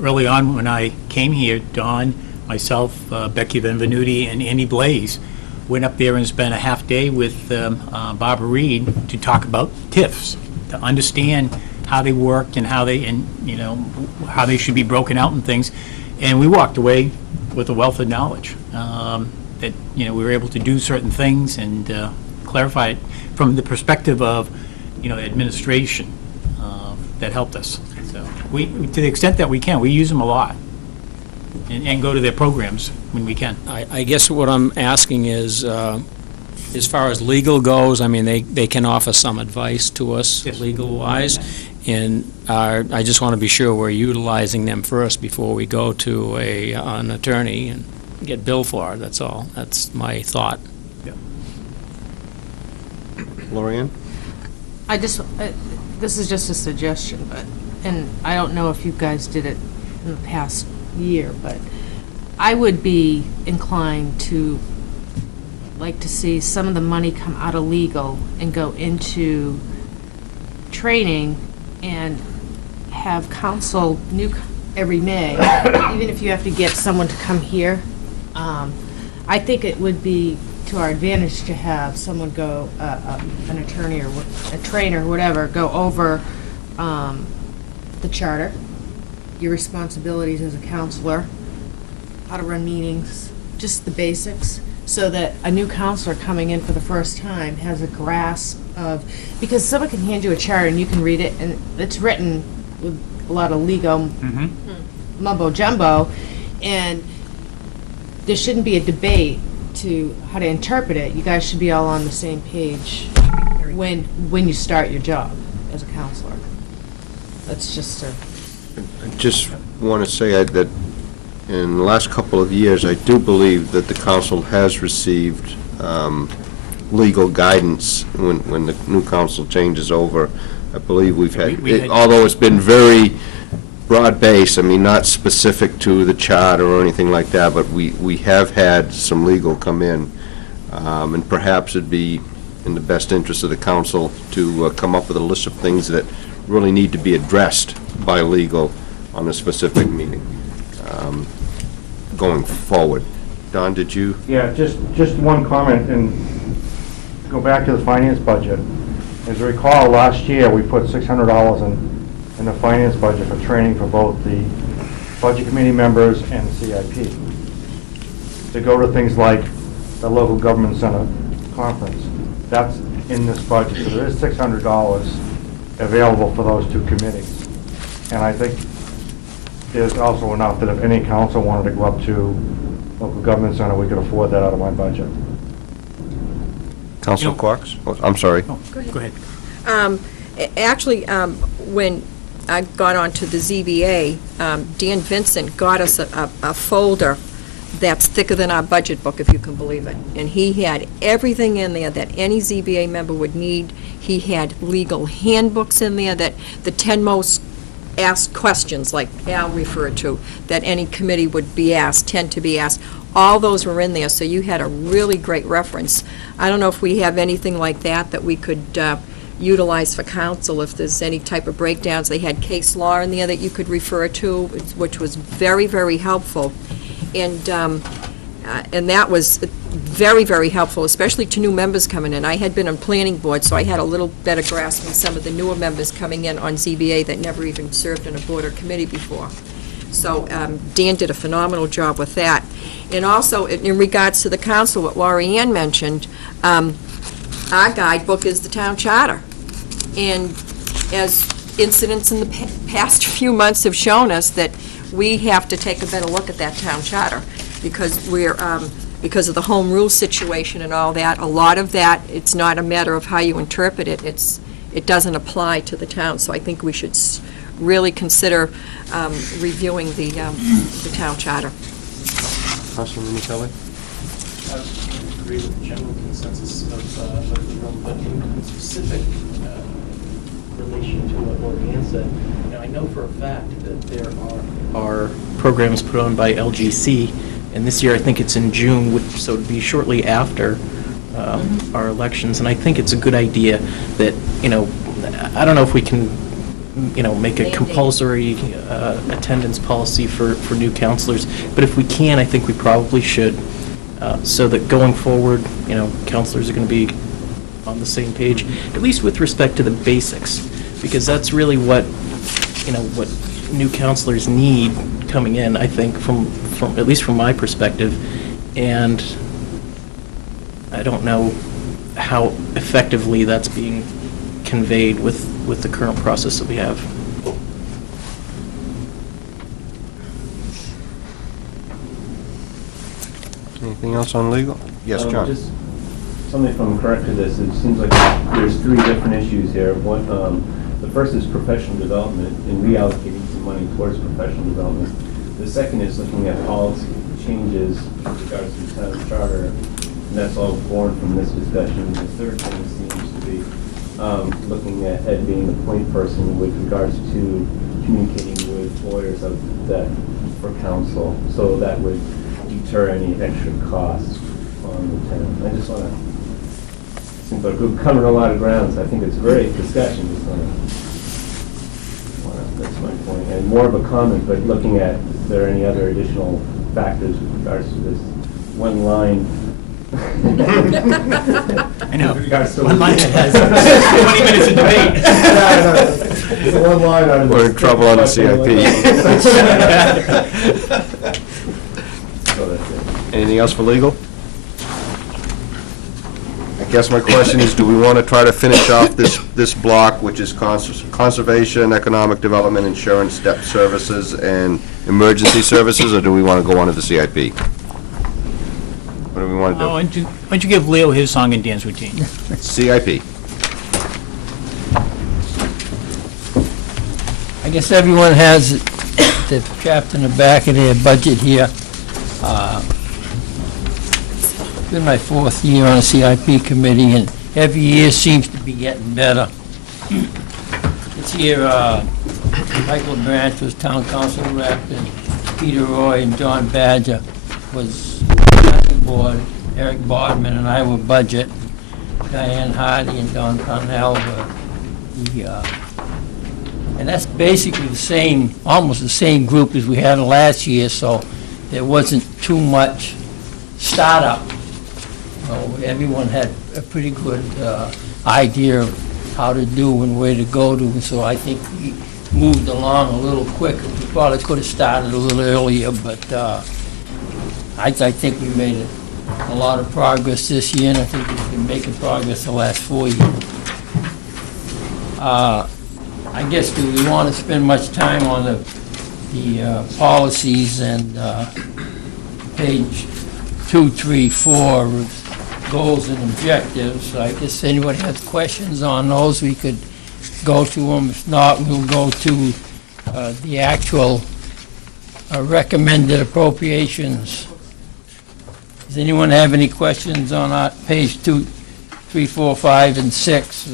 early on when I came here, Don, myself, Becky Benvenuti, and Andy Blaze went up there and spent a half day with Barbara Reed to talk about TIFs, to understand how they worked and how they should be broken out and things. And we walked away with a wealth of knowledge that we were able to do certain things and clarify it from the perspective of administration that helped us. So we, to the extent that we can, we use them a lot and go to their programs when we can. I guess what I'm asking is, as far as legal goes, I mean, they can offer some advice to us, Yes. legal-wise, and I just want to be sure we're utilizing them first before we go to an attorney and get billed for it, that's all. That's my thought. Lorianne? This is just a suggestion, and I don't know if you guys did it in the past year, but I would be inclined to like to see some of the money come out of legal and go into training and have council every May, even if you have to get someone to come here. I think it would be, to our advantage to have someone go, an attorney or a trainer, whatever, go over the charter, your responsibilities as a counselor, how to run meetings, just the basics, so that a new counselor coming in for the first time has a grasp of, because someone can hand you a charter and you can read it, and it's written with a lot of legal mumbo jumbo, and there shouldn't be a debate to how to interpret it. You guys should be all on the same page when you start your job as a counselor. That's just a... I just want to say that in the last couple of years, I do believe that the council has received legal guidance when the new council changes over. I believe we've had, although it's been very broad-based, I mean, not specific to the charter or anything like that, but we have had some legal come in, and perhaps it'd be in the best interest of the council to come up with a list of things that really need to be addressed by legal on a specific meeting going forward. Don, did you? Yeah, just one comment, and go back to the finance budget. As I recall, last year, we put $600 in the finance budget for training for both the budget committee members and the CIP, to go to things like the local government center conference. That's in this budget, so there is $600 available for those two committees. And I think there's also enough that if any council wanted to go up to local government center, we could afford that out of my budget. Councilor Quarks? Oh, I'm sorry. Oh, go ahead. Actually, when I got onto the ZBA, Dan Vincent got us a folder that's thicker than our budget book, if you can believe it. And he had everything in there that any ZBA member would need. He had legal handbooks in there, that the 10 most asked questions, like Al referred to, that any committee would be asked, 10 to be asked. All those were in there, so you had a really great reference. I don't know if we have anything like that we could utilize for council, if there's any type of breakdowns. They had case law in there that you could refer to, which was very, very helpful. And that was very, very helpful, especially to new members coming in. I had been on planning board, so I had a little better grasp than some of the newer members coming in on ZBA that never even served on a board or committee before. So Dan did a phenomenal job with that. And also, in regards to the council, what Laurie Ann mentioned, our guidebook is the town charter. And as incidents in the past few months have shown us, that we have to take a better look at that town charter, because because of the home rule situation and all that, a lot of that, it's not a matter of how you interpret it, it doesn't apply to the town. So I think we should really consider reviewing the town charter. Councilor Minicelli? I agree with the general consensus of the room, but in specific relation to what Lori Ann said, I know for a fact that there are programs put on by LGC, and this year I think it's in June, so it would be shortly after our elections, and I think it's a good idea that, I don't know if we can, make a compulsory attendance policy for new counselors, but if we can, I think we probably should, so that going forward, counselors are going to be on the same page, at least with respect to the basics, because that's really what new counselors need coming in, I think, from at least from my perspective, and I don't know how effectively that's being conveyed with the current process that we have. Anything else on legal? Yes, John. Just something, if I'm correct to this, it seems like there's three different issues here. One, the first is professional development and reallocating some money towards professional development. The second is looking at policy changes with regards to the town charter, and that's all born from this discussion. The third thing seems to be looking at Ed being the point person with regards to communicating with lawyers for counsel, so that would deter any extra costs on the town. I just want to, seems like we've covered a lot of grounds. I think it's a great discussion. That's my point. And more of a comment, but looking at, is there any other additional factors with regards to this one line I know, In regards to- one line that has 20 minutes of debate. It's one line item. We're in trouble on the CIP. So that's it. Anything else for legal? I guess my question is, do we want to try to finish off this block, which is conservation, economic development, insurance, debt services, and emergency services, or do we want to go on to the CIP? What do we want Oh, to why don't you give Leo his song and dance routine? do? CIP. I guess everyone has the chapter in the back of their budget here. It's been my 4th year on the CIP committee, and every year seems to be getting better. This year, Michael Branch was town council rep, and Peter Roy and John Badger was planning board. Eric Bodman and I were budget. Diane Hardy and Don Parnell were the and that's basically the same, almost the same group as we had last year, so there wasn't too much startup. Everyone had a pretty good idea of how to do and where to go to, so I think we moved along a little quicker. We probably could have started a little earlier, but I think we made a lot of progress this year, and I think we've been making progress the last 4 years. I guess, do we want to spend much time on the policies and page 2, 3, 4, goals and objectives? I guess anyone has questions on those, we could go to them. If not, we'll go to the actual recommended appropriations. Does anyone have any questions on page 2, 3, 4, 5, and 6,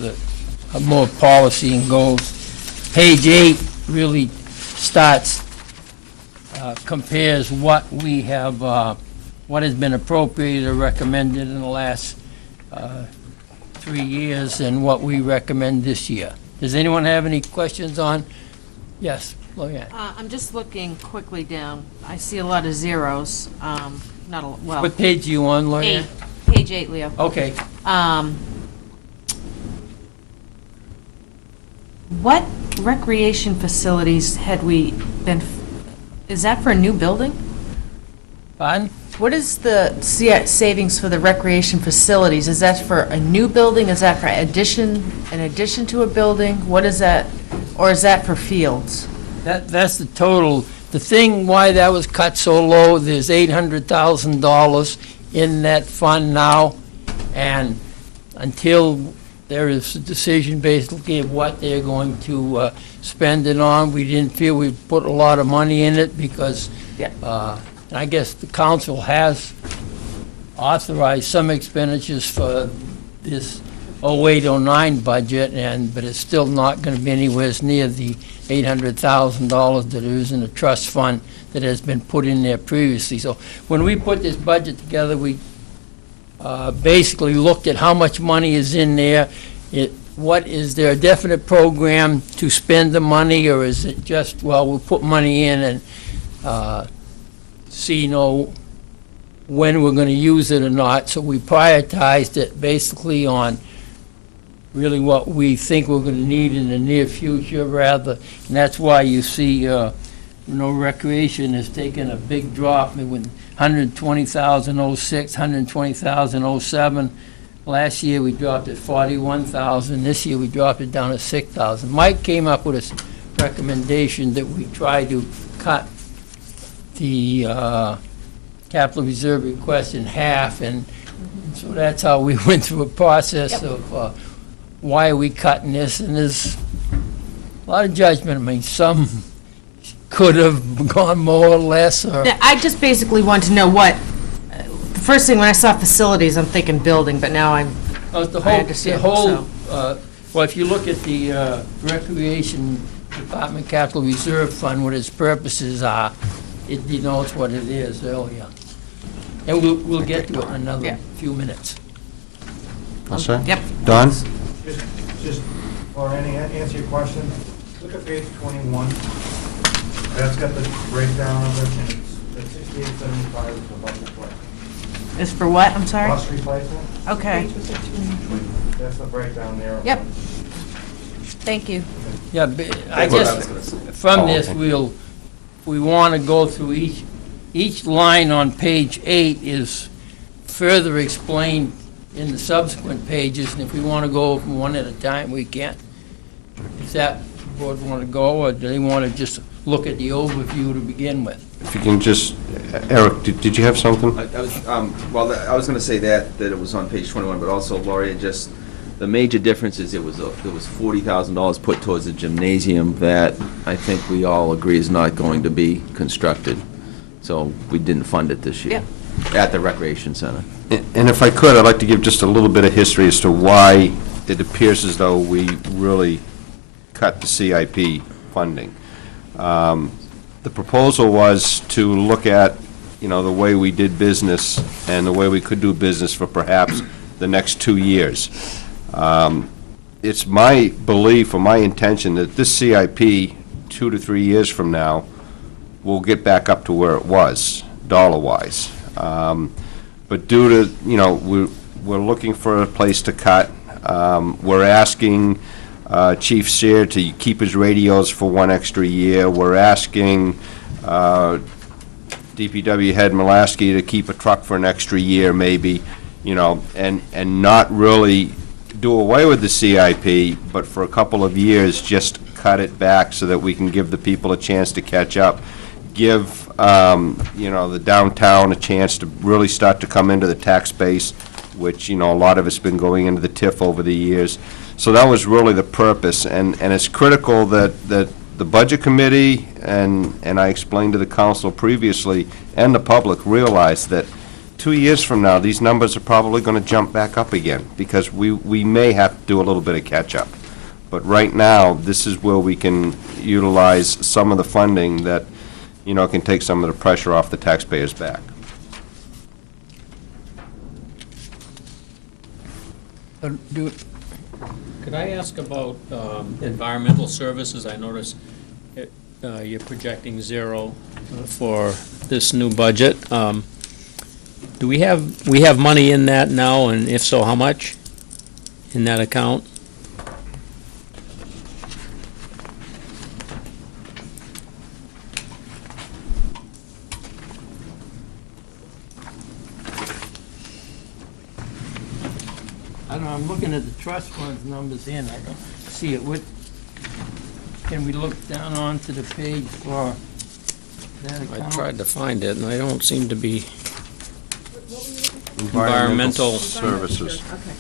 more policy and goals? Page 8 really starts, compares what we have, what has been appropriated or recommended in the last 3 years and what we recommend this year. Does anyone have any questions on? Yes, Lorianne. I'm just looking quickly down. I see a lot of zeros. Not a, well. What page are you on, Lorianne? 8, page 8, Leo. Okay. What recreation facilities had we been, is that for a new building? Pardon? What is the savings for the recreation facilities? Is that for a new building? Is that for an addition to a building? What is that, or is that for fields? That's the total. The thing why that was cut so low, there's $800,000 in that fund now, and until there is a decision basically of what they're going to spend it on, we didn't feel we'd put a lot of money in it because, I guess the council has authorized some expenditures for this 08-09 budget, but it's still not going to be anywhere near the $800,000 that is in the trust fund that has been put in there previously. So when we put this budget together, we basically looked at how much money is in there. What is there a definite program to spend the money, or is it just, well, we'll put money in and see, when we're going to use it or not. So we prioritized it basically on really what we think we're going to need in the near future rather, and that's why you see, recreation has taken a big drop. It went 120,000 06, 120,000 07. Last year we dropped it 41,000. This year we dropped it down to 6,000. Mike came up with a recommendation that we try to cut the capital reserve request in half, and so that's how we went through a process of why are we cutting this, and there's a lot of judgment. I mean, some could have gone more or less, or... I just basically want to know what, the first thing when I saw facilities, I'm thinking building, but now I understand. Well, if you look at the Recreation Department Capital Reserve Fund, what its purposes are, it denotes what it is earlier. And we'll get to it in another few minutes. Okay. Yep. Don? Just, or answer your question. Look at page 21. That's got the breakdown of it, and it's 6875 is the budget for. Is for what, I'm sorry? Bus replacement, Okay, that's the breakdown there. Yep. Thank you. Yeah, I guess from this, we want to go through each line on page 8 is further explained in the subsequent pages, and if we want to go from one at a time, we can. Does that board want to go, or do they want to just look at the overview to begin with? If you can just, Eric, did you have something? I was gonna say that it was on page 21, but also, Laurie, just, the major difference is it was $40,000 put towards the gymnasium that I think we all agree is not going to be constructed. So we didn't fund it this year. At the recreation center. And if I could, I'd like to give just a little bit of history as to why it appears as though we really cut the CIP funding. The proposal was to look at, the way we did business and the way we could do business for perhaps the next 2 years. It's my belief or my intention that this CIP, 2 to 3 years from now, will get back up to where it was, dollar-wise. But due to, we're looking for a place to cut. We're asking Chief Sear to keep his radios for 1 extra year. We're asking DPW head Mulaski to keep a truck for an extra year, maybe, and not really do away with the CIP, but for a couple of years, just cut it back so that we can give the people a chance to catch up. Give, the downtown a chance to really start to come into the tax base, which, a lot of it's been going into the TIF over the years. So that was really the purpose, and it's critical that the Budget Committee, and I explained to the council previously, and the public realize that 2 years from now, these numbers are probably going to jump back up again, because we may have to do a little bit of catch-up. But right now, this is where we can utilize some of the funding that, can take some of the pressure off the taxpayers' back. Could I ask about environmental services? I noticed you're projecting 0 for this new budget. Do we have money in that now, and if so, how much in that account? I don't know, I'm looking at the trust funds numbers in, I don't see it. Can we look down onto the page for that account? I tried to find it, and I don't seem to be. Environmental services. Okay.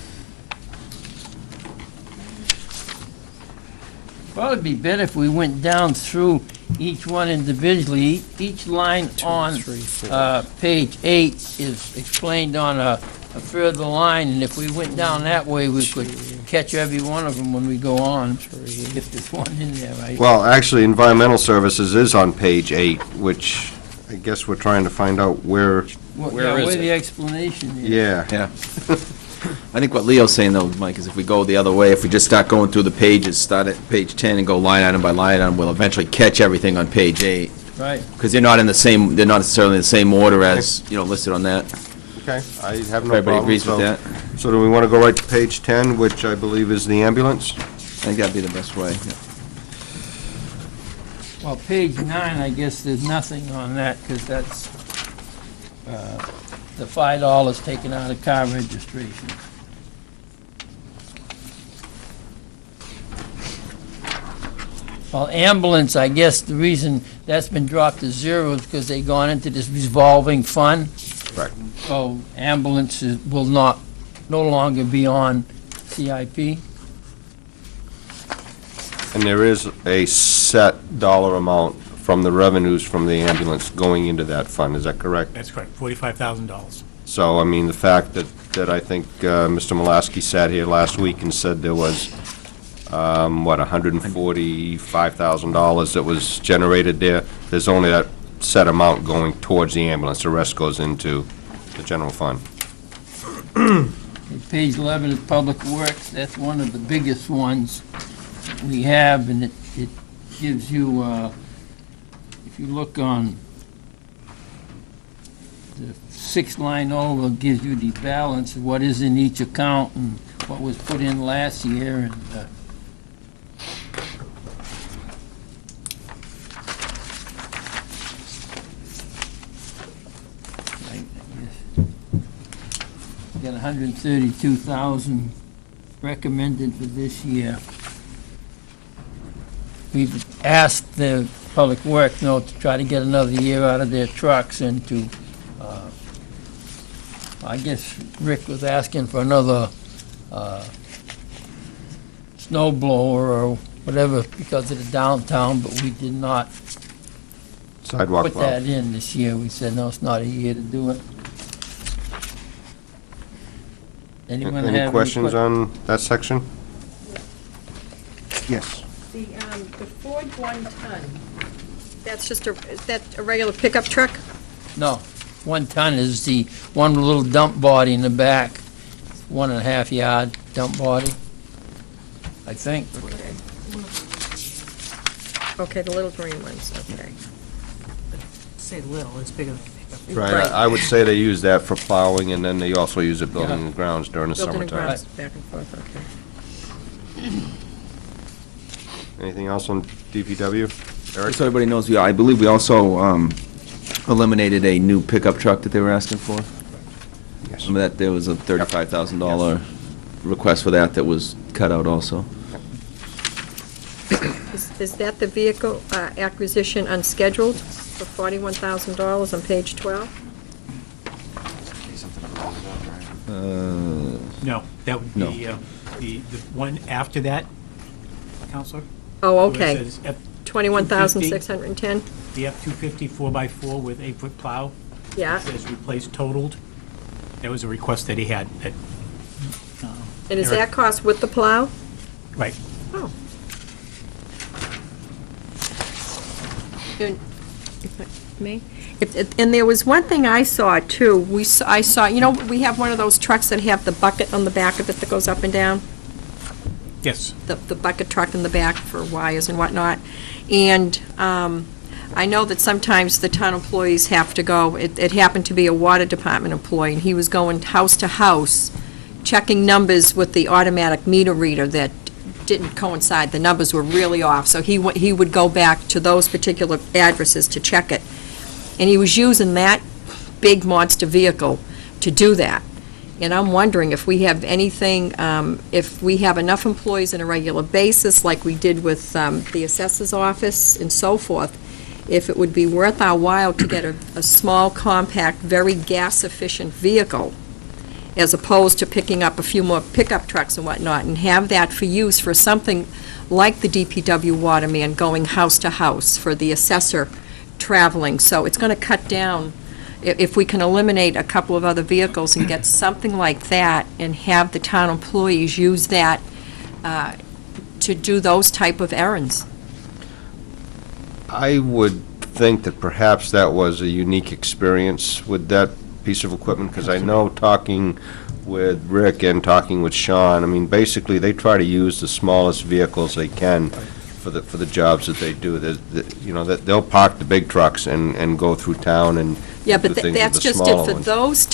Well, it'd be better if we went down through each one individually. Each line on page 8 is explained on a further line, and if we went down that way, we could catch every one of them when we go on, if there's one in there, right? Well, actually, environmental services is on page 8, which I guess we're trying to find out where. Where is Where it? the explanation is. Yeah. Yeah. I think what Leo's saying, though, Mike, is if we go the other way, if we just start going through the pages, start at page 10 and go line item by line item, we'll eventually catch everything on page 8. Right. Because they're not necessarily in the same order as, listed on that. Okay, I have no problem. Everybody agrees with that? So do we want to go right to page 10, which I believe is the ambulance? I think that'd be the best way. Yeah. Well, page 9, I guess there's nothing on that, because that's the $5 taken out of car registration. Well, ambulance, I guess the reason that's been dropped to 0 is because they've gone into this revolving fund. Right. So ambulances will no longer be on CIP. And there is a set dollar amount from the revenues from the ambulance going into that fund, is that correct? That's correct, $45,000. So, I mean, the fact that I think Mr. Mulaski sat here last week and said there was, $145,000 that was generated there, there's only that set amount going towards the ambulance, the rest goes into the general fund. Page 11 is Public Works, that's one of the biggest ones we have, and it gives you, if you look on the sixth line over gives you the balance of what is in each account and what was put in last year, and I guess got 132,000 recommended for this year. We've asked the Public Works, to try to get another year out of their trucks and to, I guess Rick was asking for another snow blower or whatever because of the downtown, but we did not Sidewalk put plow. that in this year. We said, no, it's not a year to do it. Anyone have Any questions on that section? Yes. The Ford 1 ton, that's just is that a regular pickup truck? No, 1 ton is the one little dump body in the back, 1.5 yard dump body, I think. Okay, the little green ones, okay. Say little, it's bigger than a pickup. Right, Right. I would say they use that for plowing, and then they also use it building and grounds during the Building and summertime. grounds, back and forth, okay. Anything else on DPW? Eric? Just so everybody knows, I believe we also eliminated a new pickup truck that they were asking for. Yes. Remember that there was a $35,000 request for that was cut out also. Is that the vehicle acquisition unscheduled for $41,000 on page 12? No, that would No. be the one after that, Counselor? Oh, Where it okay. says F- 21,610? The F-250 4x4 with 8-foot plow. Yeah. It says replace totaled. That was a request that he had, that, And is Eric- that cost with the plow? right. Oh. And, if I may? And there was one thing I saw, too. I saw, we have one of those trucks that have the bucket on the back of it that goes up and down? Yes. The bucket truck in the back for wires and whatnot. And I know that sometimes the town employees have to go, it happened to be a water department employee, and he was going house to house, checking numbers with the automatic meter reader that didn't coincide, the numbers were really off, so he would go back to those particular addresses to check it. And he was using that big monster vehicle to do that. And I'm wondering if we have anything, if we have enough employees on a regular basis, like we did with the assessor's office and so forth, if it would be worth our while to get a small, compact, very gas-efficient vehicle, as opposed to picking up a few more pickup trucks and whatnot, and have that for use for something like the DPW Waterman going house to house, for the assessor traveling. So it's going to cut down, if we can eliminate a couple of other vehicles and get something like that, and have the town employees use that to do those type of errands. I would think that perhaps that was a unique experience with that piece of equipment, because I know talking with Rick and talking with Sean, I mean, basically, they try to use the smallest vehicles they can for the jobs that they do. That they'll park the big trucks and go through town and Yeah, do but things with that's the just it, smaller for ones. those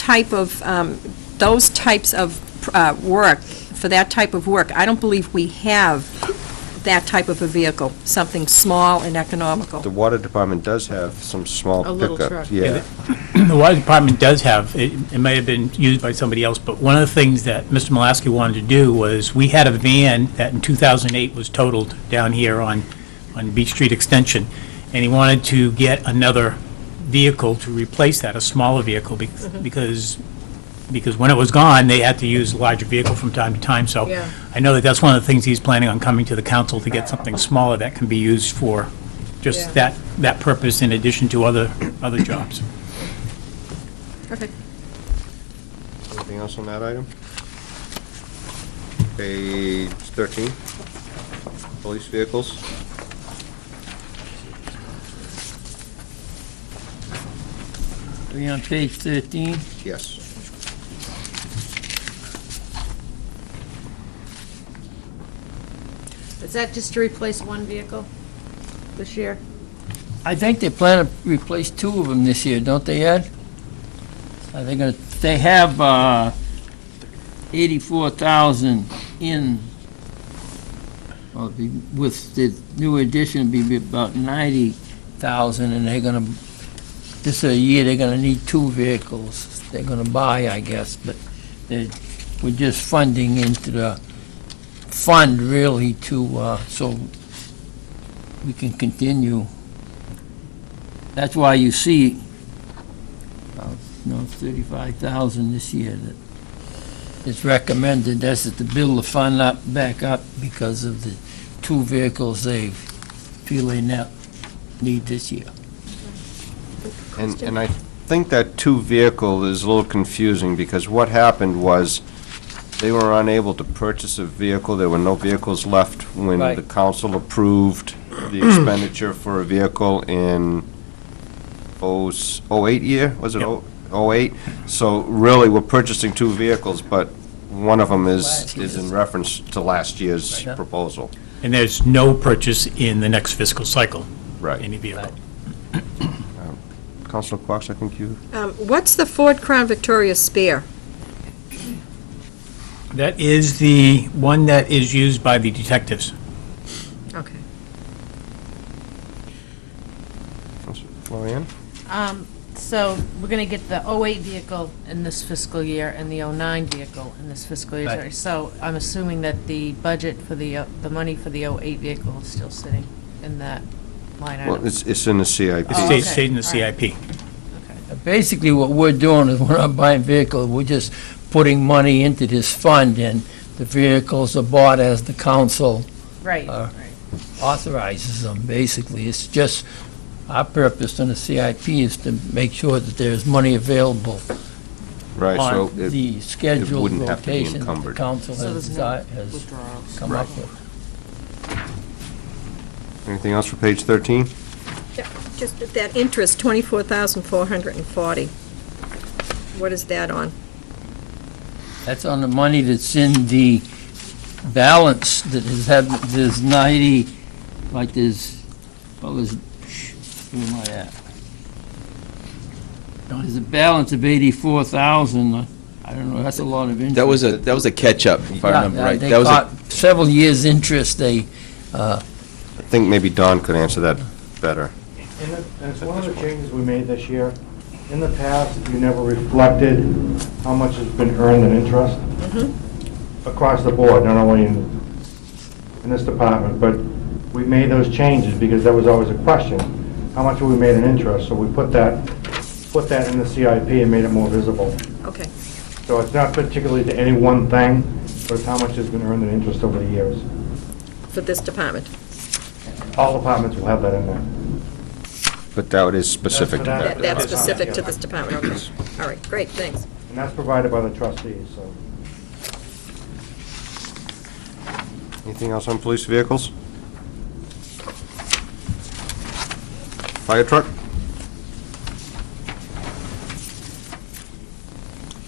types of work, for that type of work, I don't believe we have that type of a vehicle, something small and economical. The water department does have some small A little pickups. truck. Yeah. The water department does have, it may have been used by somebody else, but one of the things that Mr. Malasky wanted to do was, we had a van that in 2008 was totaled down here on Beach Street Extension, and he wanted to get another vehicle to replace that, a smaller vehicle, because when it was gone, they had to use a larger vehicle from time to time. So Yeah. I know that that's one of the things he's planning on coming to the council, to get something smaller that can be used for just Yeah. that purpose, in addition to other jobs. Okay. Anything else on that item? Page 13, police vehicles. Are you on page 13? Yes. Is that just to replace one vehicle this year? I think they plan to replace 2 of them this year, don't they, Ed? They have 84,000 in, well, with the new addition, it'd be about 90,000, and they're gonna, this year, they're gonna need 2 vehicles. They're gonna buy, I guess, but we're just funding into the fund, really, to, so we can continue. That's why you see, 35,000 this year that is recommended. That's to build the fund back up because of the 2 vehicles they feel they need this year. And I think that 2 vehicle is a little confusing, because what happened was they were unable to purchase a vehicle. There were no vehicles left when Right. the council approved the expenditure for a vehicle in 08 year, was it Yep. 08? So really, we're purchasing 2 vehicles, but one of them is Last year's. in reference to last year's Right. proposal. And there's no purchase in the next fiscal cycle, Right. any vehicle. Councilor Quox, I think you, What's the Ford Crown Victoria spare? That is the one that is used by the detectives. Okay. Councilor Florian? So we're going to get the '08 vehicle in this fiscal year and the '09 vehicle in this fiscal year. Right. So I'm assuming that the budget for the money for the '08 vehicle is still sitting in that line item. Well, it's in the CIP. It Oh, stays okay. in the All right. CIP. Basically, what we're doing is we're not buying vehicles, we're just putting money into this fund, and the vehicles are bought as the council Right, Uh, right. authorizes them, basically. It's just, our purpose in the CIP is to make sure that there's money available Right, so on the scheduled wouldn't have to be rotation that the encumbered. council So has there's no has withdrawals. come up with. anything else for page 13? Just that interest, 24,440. What is that on? That's on the money that's in the balance that has had, there's 90, like there's, well, where am I at? There's a balance of 84,000, I don't know, that's a lot of interest. That was a catch-up, if I Yeah, remember right. They That was a- caught several years' interest, they, I think maybe Don could answer that better. And it's one of the changes we made this year. In the past, you never reflected how much has been earned in interest across the board, not only in this department, but we made those changes because that was always a question. How much have we made in interest? So we put that in the CIP and made it more visible. Okay. So it's not particularly to any one thing, but it's how much has been earned in interest over the years. For this department? All departments will have that in there. But that is specific to That's for that. That's specific to this department, okay. All right, great, thanks. And that's provided by the trustees, so. Anything else on police vehicles? Fire truck?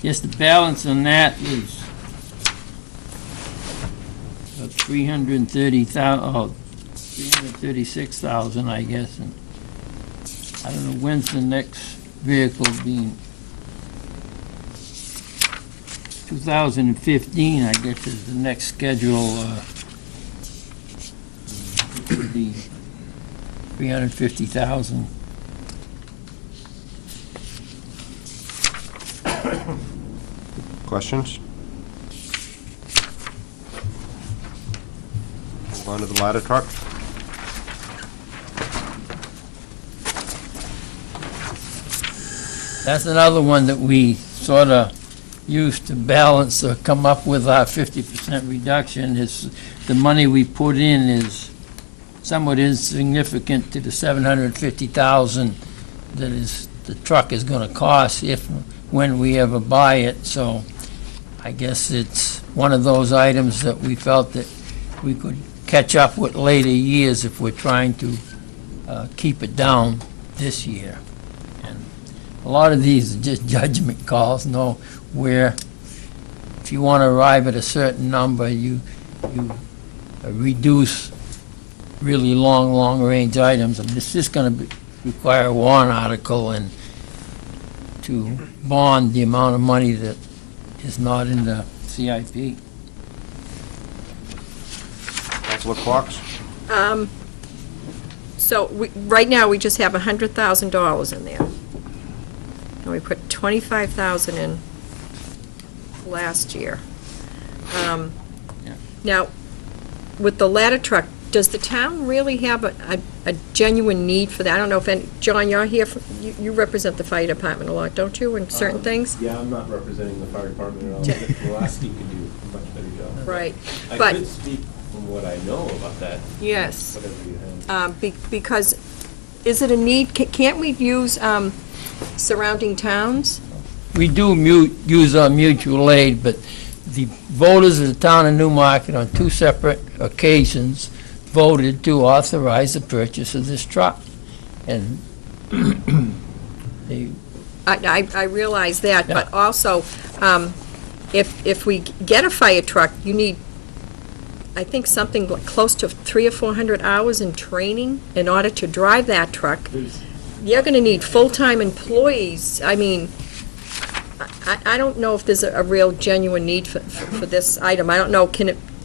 yes, the balance on that is 336,000, I guess, and I don't know, when's the next vehicle being? 2015, I guess, is the next schedule, the 350,000. Questions? Move on to the ladder truck. That's another one that we sort of used to balance or come up with our 50% reduction. Is the money we put in is somewhat insignificant to the 750,000 that is, the truck is going to cost when we ever buy it. So I guess it's one of those items that we felt that we could catch up with later years if we're trying to keep it down this year. And a lot of these are just judgment calls, where if you want to arrive at a certain number, you reduce really long-range items. I mean, it's just going to require a warrant article, and to bond the amount of money that is not in the CIP. Councilor Quox? So, right now, we just have $100,000 in there. And we put 25,000 in last year. Now, with the ladder truck, does the town really have a genuine need for that? I don't know if any, John, you're here, you represent the fire department a lot, don't you, in certain things? Yeah, I'm not representing the fire department at all. Pulaski could do a much better job. Right, I but, could speak from what I know about that. yes. Whatever you have. Because, is it a need, can't we use surrounding towns? We do use our mutual aid, but the voters of the town of Newmarket on 2 separate occasions voted to authorize the purchase of this truck. And they, I realize that, but Yeah. also, if we get a fire truck, you need, I think, something like close to 300 or 400 hours in training in order to drive that truck. You're gonna need full-time employees. I mean, I don't know if there's a real genuine need for this item. I don't know,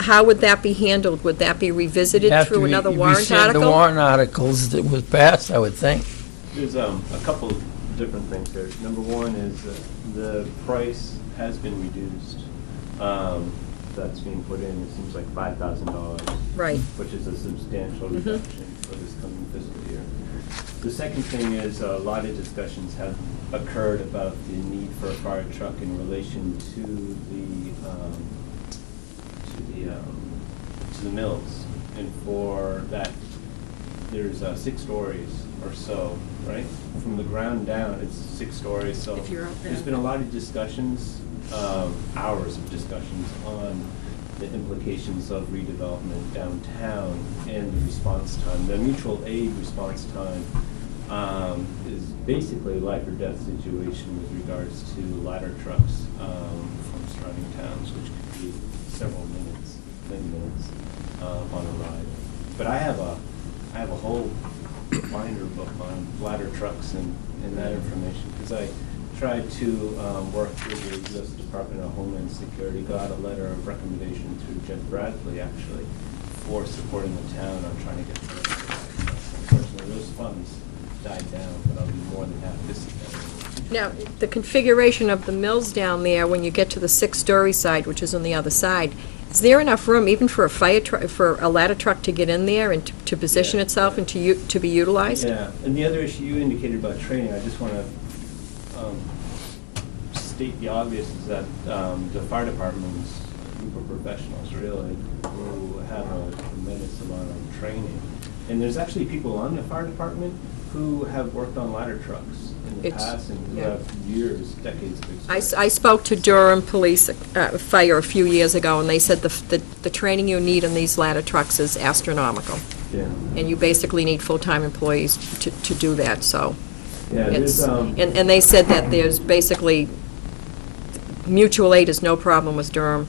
how would that be handled? Would that be revisited have to through another warrant rescind the article? warrant articles that was passed, I would think. There's a couple different things there. Number one is the price has been reduced. That's being put in, it seems like $5,000. Right. Which is a substantial reduction for this coming fiscal year. The second thing is a lot of discussions have occurred about the need for a fire truck in relation to the mills. And for that, there's 6 stories or so, right? From the ground down, it's 6 stories, so If you're up there. there's been a lot of discussions, hours of discussions on the implications of redevelopment downtown and the response time. The mutual aid response time is basically a life or death situation with regards to ladder trucks from surrounding towns, which could be several minutes, many minutes on a ride. But I have a whole binder book on ladder trucks and that information, because I tried to work with the U.S. Department of Homeland Security, got a letter of recommendation through Jeff Bradley, actually, for supporting the town on trying to get the ladder trucks. Unfortunately, those funds died down, but I'll be more than happy to sit down. Now, the configuration of the mills down there, when you get to the 6-story side, which is on the other side, is there enough room even for a fire truck, for a ladder truck to get in there and to position Yeah. itself and to be utilized? Yeah, and the other issue you indicated about training, I just want to state the obvious, is that the fire department's a group of professionals, really, who have a tremendous amount of training. And there's actually people on the fire department who have worked on ladder trucks in the It's- past and who yeah. have years, decades of experience. I spoke to Durham Police Fire a few years ago, and they said the training you need on these ladder trucks is astronomical. Yeah. And you basically need full-time employees to do that, so. Yeah, It's, there's, and they said that there's basically, mutual aid is no problem with Durham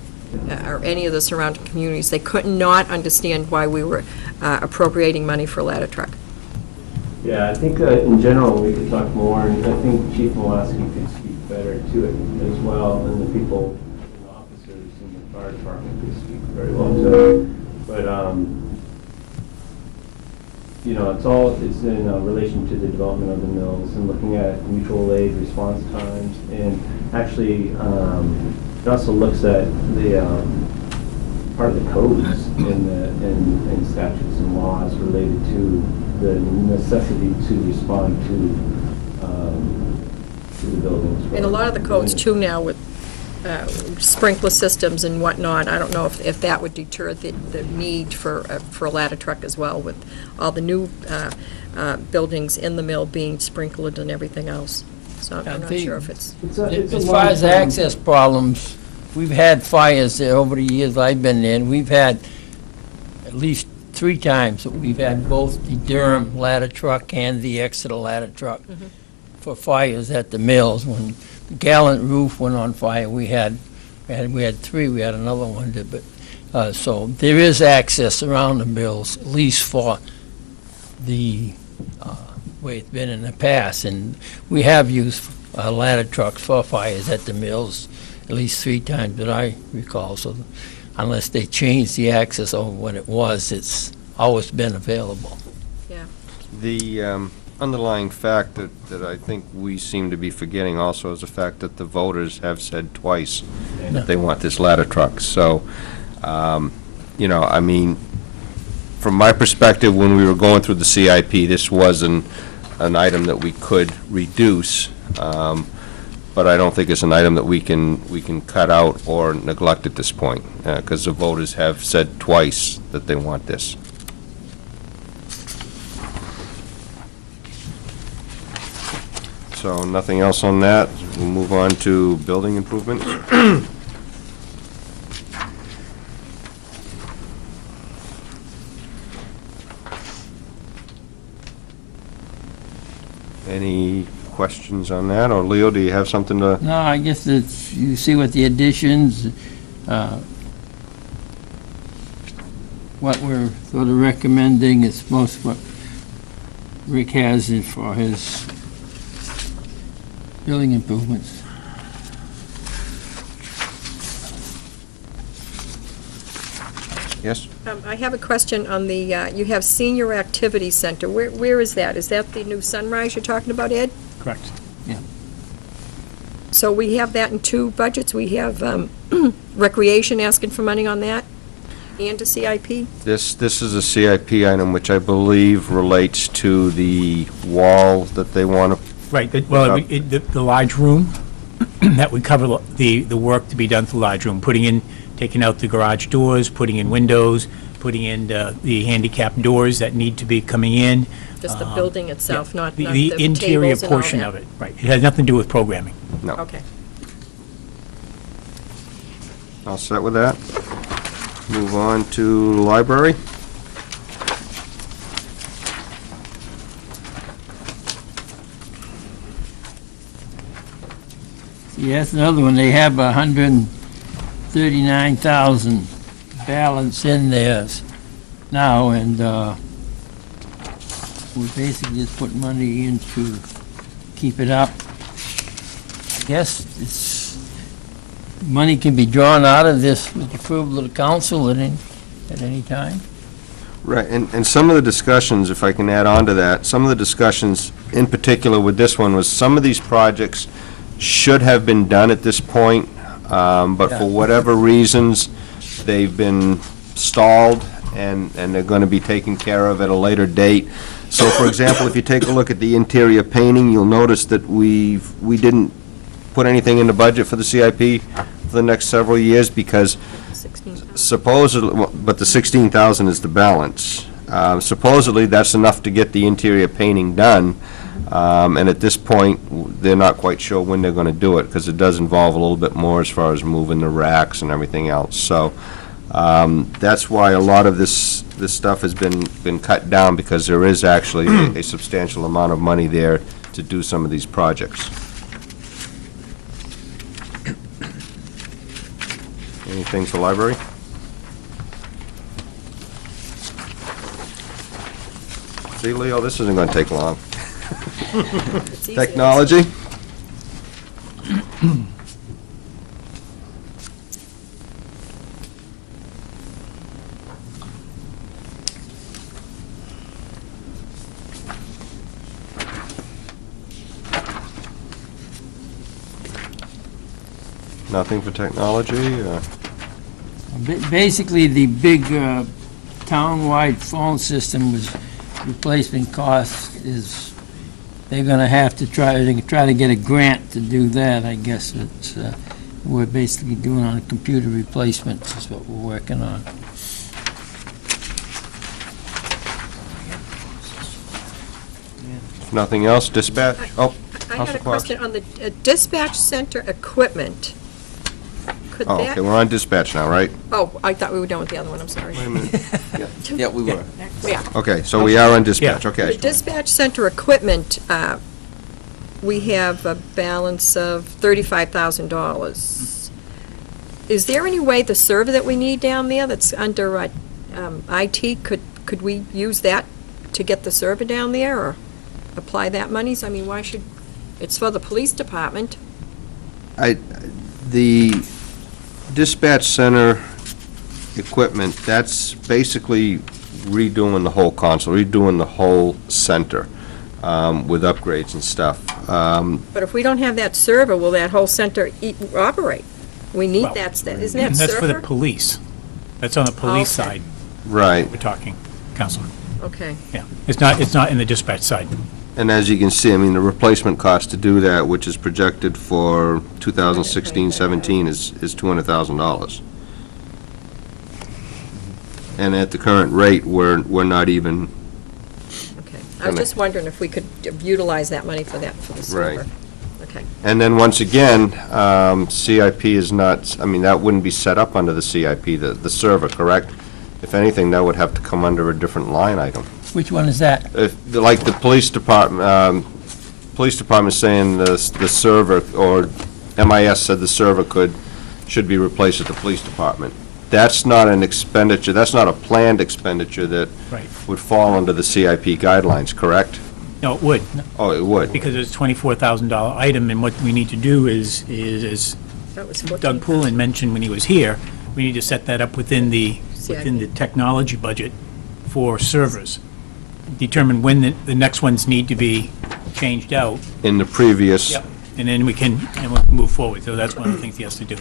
or any of the surrounding communities. They could not understand why we were appropriating money for a ladder truck. yeah, I think in general, we could talk more, and I think Chief Mulaski could speak better to it as well, and the people, and the officers in the fire department could speak very well to it. But, you know, it's in relation to the development of the mills and looking at mutual aid response times. And actually, it also looks at the part of the codes and statutes and laws related to the necessity to respond to the buildings. And a lot of the codes too now with sprinkler systems and whatnot, I don't know if that would deter the need for a ladder truck as well, with all the new buildings in the mill being sprinkled and everything else. So I'm not sure if it's. As far as access problems, we've had fires there over the years I've been there, and we've had at least 3 times that we've had both the Durham ladder truck and the Exeter ladder truck for fires at the mills. When the Gallant roof went on fire, we had 3, we had another one, but, so there is access around the mills, at least for the way it's been in the past, and we have used ladder trucks for fires at the mills at least 3 times that I recall. So unless they change the access over what it was, it's always been available. The underlying fact that I think we seem to be forgetting also is the fact that the voters have said twice that they want this ladder truck. So, you know, I mean, from my perspective, when we were going through the CIP, this wasn't an item that we could reduce, but I don't think it's an item that we can cut out or neglect at this point, because the voters have said twice that they want this. So nothing else on that. We'll move on to building improvements. Any questions on that? Or Leo, do you have something to? No, I guess it's, you see what the additions, what we're sort of recommending, it's most what Rick has it for his building improvements. Yes? I have a question on the, you have Senior Activity Center. Where is that? Is that the new Sunrise you're talking about, Ed? Correct. So we have that in 2 budgets. We have Recreation asking for money on that, and a CIP. This is a CIP item which I believe relates to the wall that they want to. Right, the large room, that would cover the work to be done for the large room, taking out the garage doors, putting in windows, putting in the handicap doors that need to be coming in. Just the building itself, Yeah, not the the interior tables and all portion that. of it, right. It has nothing to do with programming. No. Okay. All set with that? Move on to library. See, that's another one, they have 139,000 balance in theirs now, and we basically just put money in to keep it up. I guess it's, money can be drawn out of this with the approval of the council at any time. Right, and some of the discussions, if I can add on to that, some of the discussions, in particular with this one, was some of these projects should have been done at this point, but for whatever reasons, they've been stalled, and they're going to be taken care of at a later date. So, for example, if you take a look at the interior painting, you'll notice that we didn't put anything in the budget for the CIP for the next several years, because supposedly, but the 16,000 is the balance. Supposedly, that's enough to get the interior painting done, and at this point, they're not quite sure when they're going to do it, because it does involve a little bit more as far as moving the racks and everything else. So that's why a lot of this stuff has been cut down, because there is actually a substantial amount of money there to do some of these projects. Anything for library? See, Leo, this isn't going to take long. It's easy. Technology? Nothing for technology? Basically, the big town-wide phone system was replacement cost is, they're gonna have to try to get a grant to do that, I guess. It's, we're basically doing on a computer replacement is what we're working on. Nothing else? Dispatch? Oh, I had Counselor a Clark. question on the dispatch center equipment. Could Oh, that? okay, we're on dispatch now, right? Oh, I thought we were done with the other one, I'm sorry. Wait a minute. Yeah, we were. Yeah. Okay, so we are on dispatch, The okay. dispatch center equipment, we have a balance of $35,000. Is there any way the server that we need down there that's under IT, could we use that to get the server down there, or apply that money? So, I mean, why should It's for the police department. The dispatch center equipment, that's basically redoing the whole console, redoing the whole center with upgrades and stuff. But if we don't have that server, will that whole center operate? We need Well, that, isn't that And that's for the server? police. That's on the police Okay. side Right. we're talking, Councilman. Okay. Yeah. It's not in the dispatch side. And as you can see, I mean, the replacement cost to do that, which is projected for 2016-17, is $200,000. And at the current rate, we're not even, Okay. I was just wondering if we could utilize that money for that, for the server. Right. Okay. and then once again, CIP is not, I mean, that wouldn't be set up under the CIP, the server, correct? If anything, that would have to come under a different line item. Which one is that? Like the police department saying the server, or MIS said the server should be replaced at the police department. That's not an expenditure, that's not a planned expenditure that Right. would fall under the CIP guidelines, correct? No, it would, Oh, it would. because it's a $24,000 item, and what we need to do is That was Doug Poulin mentioned when he was here, we need to set that up within the technology budget for servers. Determine when the next ones need to be changed out. In the previous. And then we can move forward. So that's one of the things he has to do.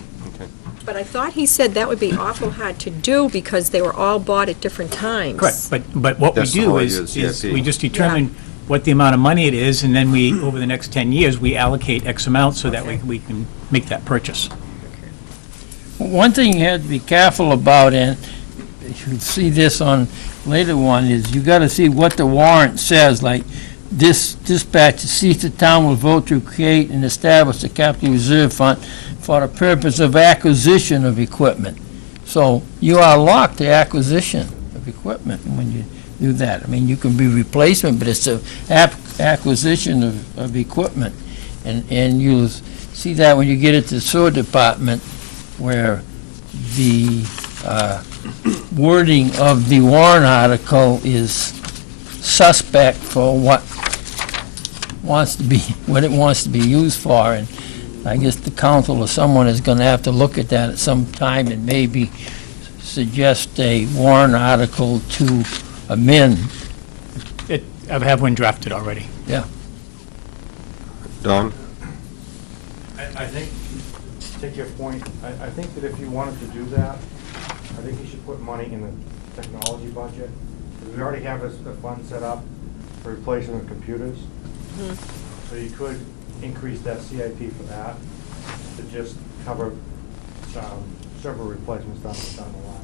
But I thought he said that would be awful hard to do because they were all bought at different times. Correct. But what we That's the do whole is idea of CIP. we just determine what the amount of money it is, and then we, over the next 10 years, we allocate X amount so that we can make that purchase. One thing you have to be careful about, and you see this on later one, is you gotta see what the warrant says, like, this dispatch, to see if the town will vote to create and establish a capital reserve fund for the purpose of acquisition of equipment. So you are locked to acquisition of equipment when you do that. I mean, you can be replacement, but it's a acquisition of equipment. And you'll see that when you get it to the sewer department, where the wording of the warrant article is suspect for what it wants to be used for, and I guess the council or someone is gonna have to look at that at some time and maybe suggest a warrant article to amend. I have one drafted already. Don? I think, to take your point, I think that if you wanted to do that, I think you should put money in the technology budget. Because we already have a fund set up for replacement of computers. So you could increase that CIP for that, to just cover server replacements down the line.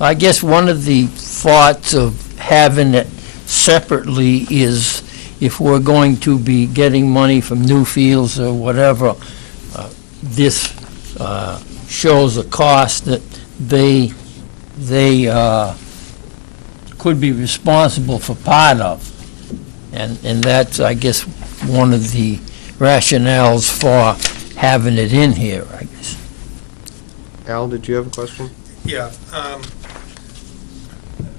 I guess one of the thoughts of having it separately is if we're going to be getting money from Newfields or whatever, this shows a cost that they could be responsible for part of. And that's, I guess, one of the rationales for having it in here, I guess. Al, did you have a question? Yeah.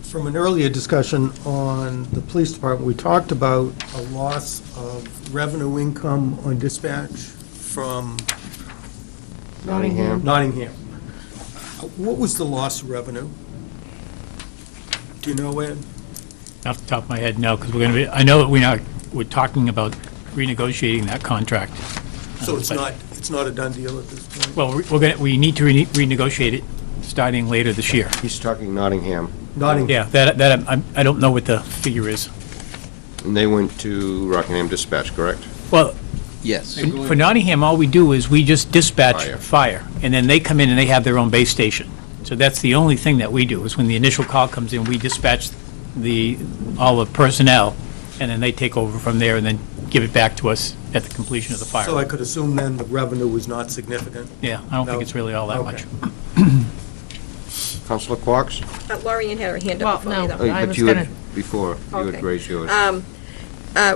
From an earlier discussion on the police department, we talked about a loss of revenue income on dispatch from Nottingham. Nottingham. What was the loss of revenue? Do you know, Ed? Off the top of my head, no, because I know that we're talking about renegotiating that contract. So it's not a done deal at this point? Well, we need to renegotiate it starting later this year. He's talking Nottingham. Nottingham. Yeah, that I don't know what the figure is. And they went to Rockingham Dispatch, correct? Well, Yes. for Nottingham, all we do is we just dispatch Fire. fire, and then they come in and they have their own base station. So that's the only thing that we do, is when the initial call comes in, we dispatch all the personnel, and then they take over from there and then give it back to us at the completion of the fire. So I could assume then the revenue was not significant? Yeah, I don't think No. it's really all that much. Councilor Quarks? Lorian had her hand up Well, before me, no. though. I But was you had, gonna- before, you Okay. had raised yours.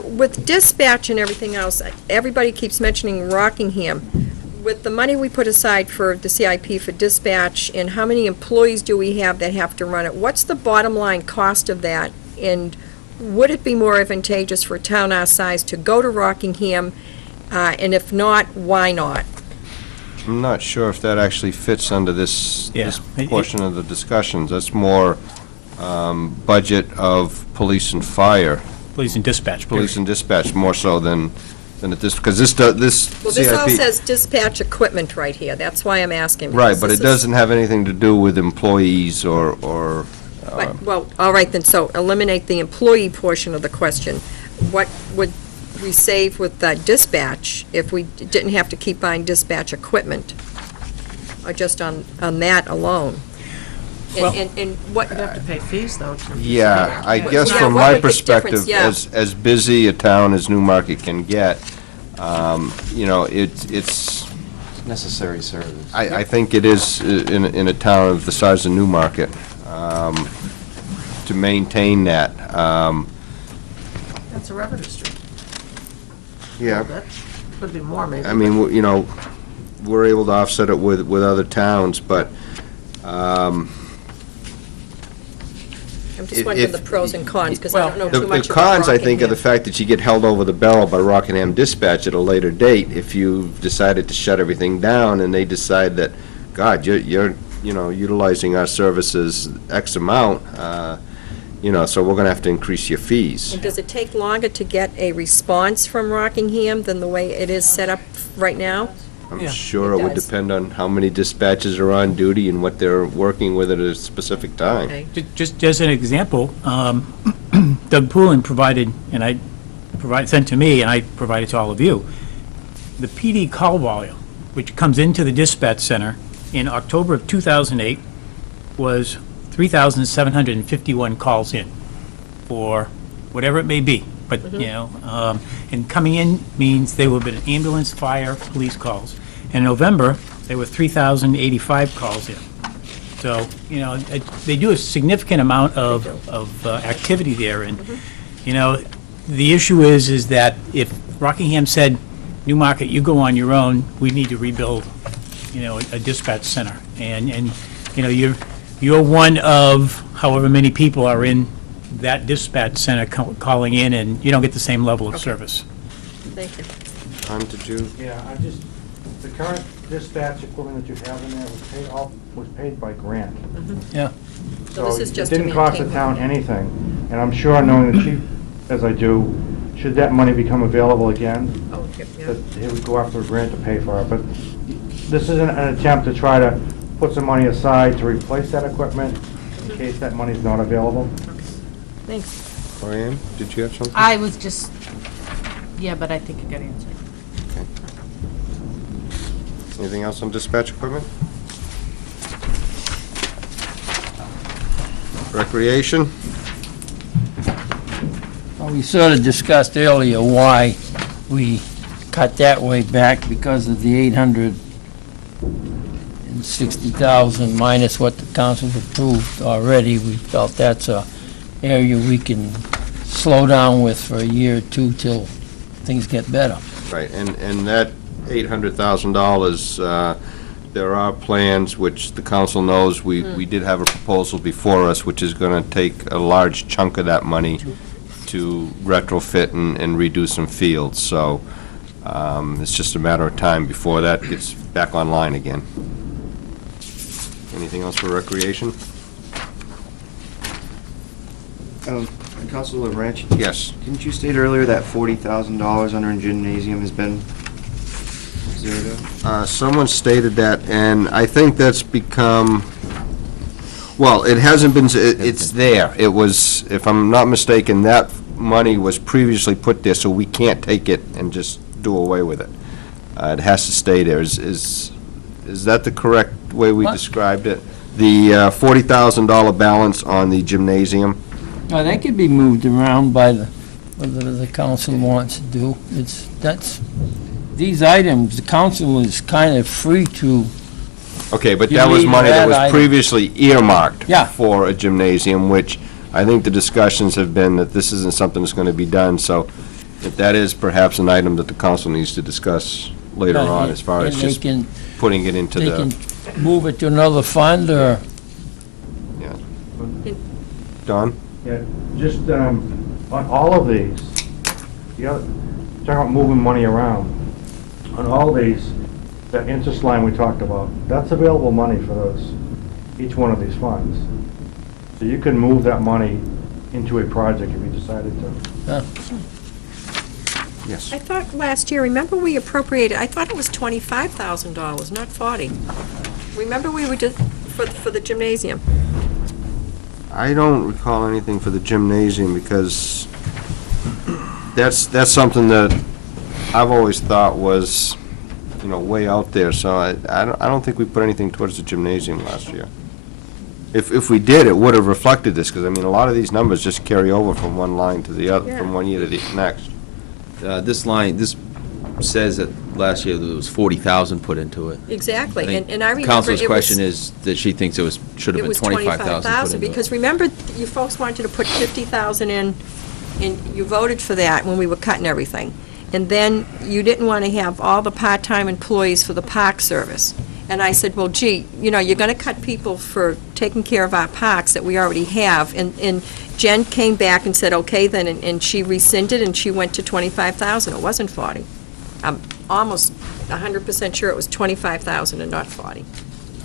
With dispatch and everything else, everybody keeps mentioning Rockingham. With the money we put aside for the CIP for dispatch, and how many employees do we have that have to run it? What's the bottom line cost of that? And would it be more advantageous for a town our size to go to Rockingham? And if not, why not? I'm not sure if that actually fits under this Yeah. portion of the discussions. That's more budget of police and fire, Police and dispatch. police and dispatch, more so than at this, because this Well, this all CIP. says dispatch equipment right here, that's why I'm asking. Right, because but this it is- doesn't have anything to do with employees or But, well, all right then, so eliminate the employee portion of the question. What would we save with dispatch if we didn't have to keep buying dispatch equipment? Or just on that alone? Well- And what, You have to pay fees, though. Yeah, I guess Yeah, from what my would the difference- perspective, yeah. as busy a town as Newmarket can get, it's, Necessary service. I think it is in a town of the size of Newmarket, to maintain that. That's a revenue stream. Yeah, That could be more, maybe. I mean, we're able to offset it with other towns, but, I'm just wondering the pros and cons, because I don't know The too much the about cons, I think, are the Rockingham. fact that you get held over the barrel by Rockingham Dispatch at a later date if you've decided to shut everything down and they decide that, God, you're utilizing our services X amount, so we're gonna have to increase your fees. And does it take longer to get a response from Rockingham than the way it is set up right now? I'm Yeah. sure It it would does. depend on how many dispatchers are on duty and what they're working with at a specific time. Okay. Just as an example, Doug Poulin provided, and sent to me, and I provided to all of you, the PD call volume, which comes into the dispatch center in October of 2008, was 3,751 calls in for whatever it may be. But, and coming in means they would have been ambulance, fire, police calls. In November, there were 3,085 calls in. So, they do a significant amount of activity there. And, the issue is that if Rockingham said, Newmarket, you go on your own, we need to rebuild, a dispatch center. And you're one of however many people are in that dispatch center calling in, and you don't get the same level of service. Thank you. Tom, did you? Yeah, the current dispatch equipment that you have in there was paid by grant. Yeah. So this is just to it didn't cost the maintain- town anything, and I'm sure, knowing the chief as I do, should that money become available again, Oh, okay, yeah. that he would go after a grant to pay for it. But this is an attempt to try to put some money aside to replace that equipment in case that money's not available. Thanks. Oriane, did you have something? I was just, yeah, but I think it got answered. Okay. Anything else on dispatch equipment? Recreation? Well, we sort of discussed earlier why we cut that way back because of the 860,000 minus what the council approved already. We felt that's a area we can slow down with for a year or two till things get better. Right, and that $800,000, there are plans, which the council knows, we did have a proposal before us, which is gonna take a large chunk of that money to retrofit and redo some fields, so it's just a matter of time before that gets back online again. Anything else for recreation? Councilor Branch, Yes. didn't you state earlier that $40,000 under a gymnasium has been zeroed out? Someone stated that, and I think that's become, well, it hasn't been, it's there. It was, if I'm not mistaken, that money was previously put there, so we can't take it and just do away with it. It has to stay there. Is that the correct way we What? described it? The $40,000 balance on the gymnasium? Now, that could be moved around by whatever the council wants to do. These items, the council is kind of free to, Okay, but You that was leave money that that was item. previously earmarked Yeah. for a gymnasium, which I think the discussions have been that this isn't something that's going to be done, so if that is perhaps an item that the council needs to discuss later on, as far as and they just can, putting it into they the, can move it to another fund, or, Don? Yeah, just, on all of these, talking about moving money around, on all these, that interest line we talked about, that's available money for those, each one of these funds. So you can move that money into a project if you decided to. Yes. I thought last year, remember we appropriated, I thought it was $25,000, not 40. Remember we were just, for the gymnasium? I don't recall anything for the gymnasium because that's something that I've always thought was, way out there, so I don't think we put anything towards the gymnasium last year. If we did, it would have reflected this, because, a lot of these numbers just carry over from one line to the other, from one year to the next. This line, this says that last year there was 40,000 put into it. Exactly, I and I remember Council's it was... question is that she thinks should have been 25,000 put into it. Because remember, you folks wanted to put 50,000 in, and you voted for that when we were cutting everything. And then you didn't want to have all the part-time employees for the park service. And I said, well, gee, you're going to cut people for taking care of our parks that we already have. And Jen came back and said, okay, then, and she rescinded, and she went to 25,000. It wasn't 40. I'm almost 100% sure it was 25,000 and not 40.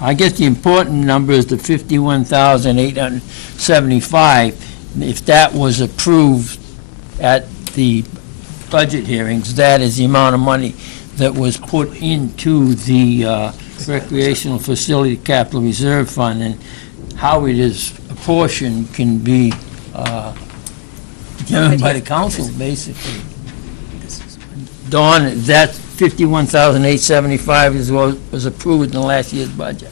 I guess the important number is the 51,875. If that was approved at the budget hearings, that is the amount of money that was put into the recreational facility capital reserve fund, and how it is apportioned can be determined by the council, basically. Dawn, that 51,875 is what was approved in last year's budget.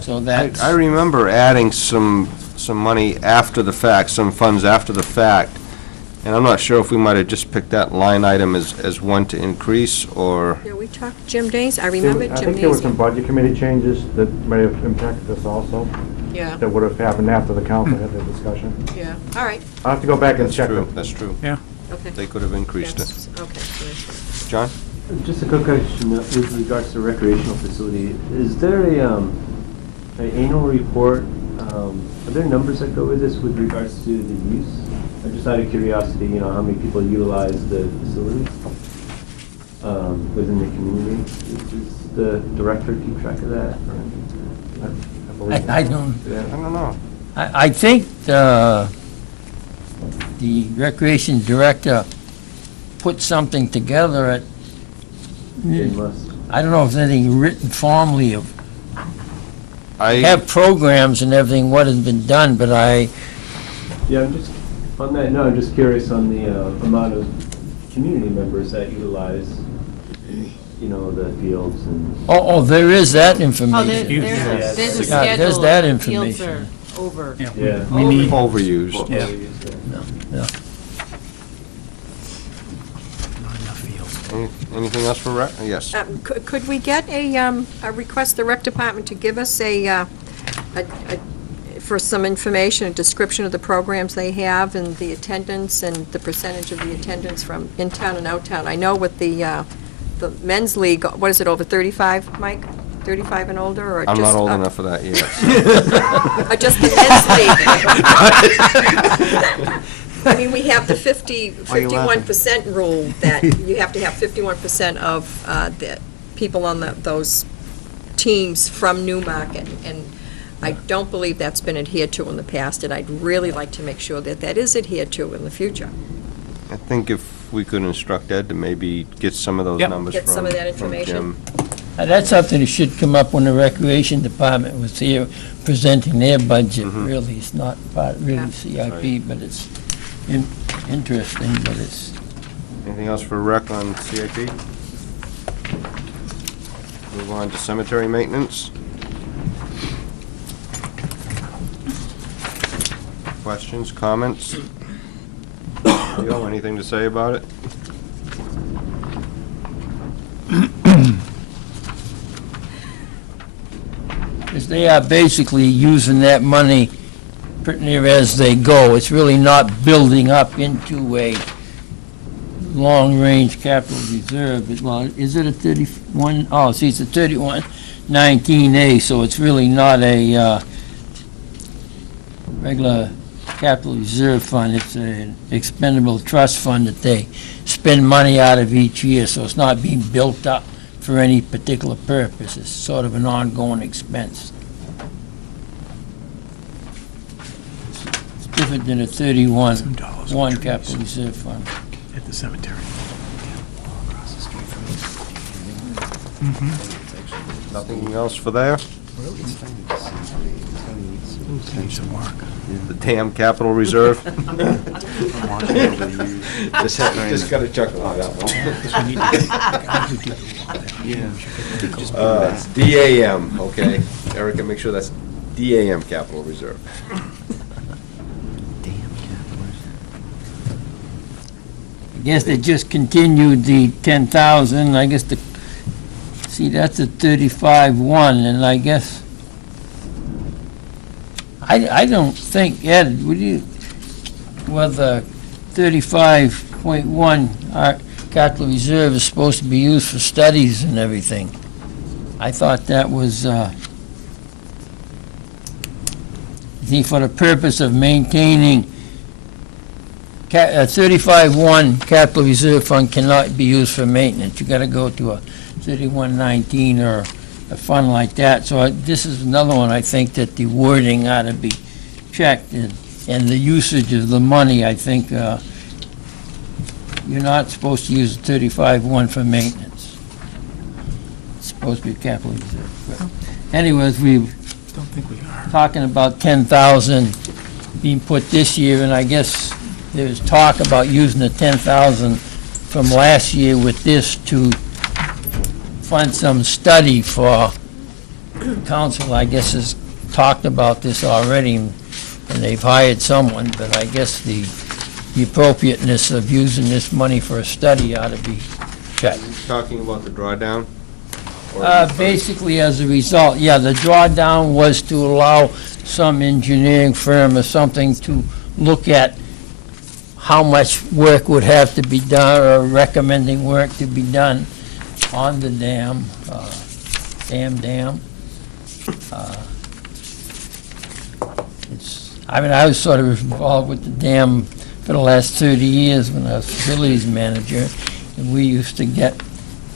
So that's... I remember adding some money after the fact, some funds after the fact, and I'm not sure if we might have just picked that line item as one to increase, or... Yeah, we talked gym days, I remember I think there were some gymnasium. budget committee changes that may have impacted this also, Yeah, that would have happened after the council had their discussion. yeah, all right, I'll have to go back and That's check true, it. that's true. Yeah. okay. They could have increased it. That's- Okay. John? Just a quick question with regards to recreational facility. Is there an annual report? Are there numbers that go with this with regards to the use? Just out of curiosity, how many people utilize the facilities within the community? Does the director keep track of that? I don't... I don't know. I think the recreation director put something together at, They must. I don't know if there's anything written formally of, I have programs and everything, what has been done, but Yeah, I'm just, on that note, I'm just curious on the amount of community members that utilize, the fields and... there is that Oh, information. Huge. there's Yeah, a there's schedule. that of Fields are information. over. Yeah. We need, overused. Yeah. Yeah. not enough fields. Anything else for rec? Yes. Could we get a request the rec department to give us for some information, a description of the programs they have and the attendance and the percentage of the attendance from in-town and out-town? I know with the men's league, what is it, over 35, Mike? 35 and older, or I'm just... not old enough for that yet. Just the men's league. I mean, we have the 51% rule that you have to have 51% of the people on those teams from Newmarket, and I don't believe that's been adhered to in the past, and I'd really like to make sure that that is adhered to in the future. I think if we could instruct Ed to maybe get some of those Yep. numbers Get some of that from information. Jim. That's something that should come up when the recreation department was here presenting their budget, really. It's not part, really CIP, but it's interesting, but it's... Anything else for rec on CIP? Move on to cemetery maintenance. Questions, comments? Leo, anything to say about it? Because they are basically using that money pretty near as they go. It's really not building up into a long-range capital reserve. Well, is it a 31? Oh, see, it's a 3119A, so it's really not a regular capital reserve fund. It's an expendable trust fund that they spend money out of each year, so it's not being built up for any particular purpose. It's sort of an ongoing expense. It's different than a 31-1 capital reserve fund. At the cemetery. Nothing else for there? Needs some work. The TAM Capital Reserve? Just got a chuckle on that one. DAM, okay. Erica, make sure that's DAM Capital Reserve. I guess they just continued the 10,000, I guess see, that's a 35-1, and I guess, I don't think, Ed, would you, whether 35.1, our capital reserve is supposed to be used for studies and everything. I thought that was, for the purpose of maintaining 35-1 capital reserve fund cannot be used for maintenance. You gotta go to a 31-19 or a fund like that. So this is another one, I think, that the wording ought to be checked, and the usage of the money, I think, you're not supposed to use 35-1 for maintenance. It's supposed to be capital reserve. But anyways, Don't think we are. talking about 10,000 being put this year, and I guess there's talk about using the 10,000 from last year with this to fund some study for council. I guess has talked about this already, and they've hired someone, but I guess the appropriateness of using this money for a study ought to be checked. Talking about the drawdown? Basically, as a result, yeah, the drawdown was to allow some engineering firm or something to look at how much work would have to be done, or recommending work to be done on the dam. I mean, I was sort of involved with the dam for the last 30 years when I was facilities manager, and we used to get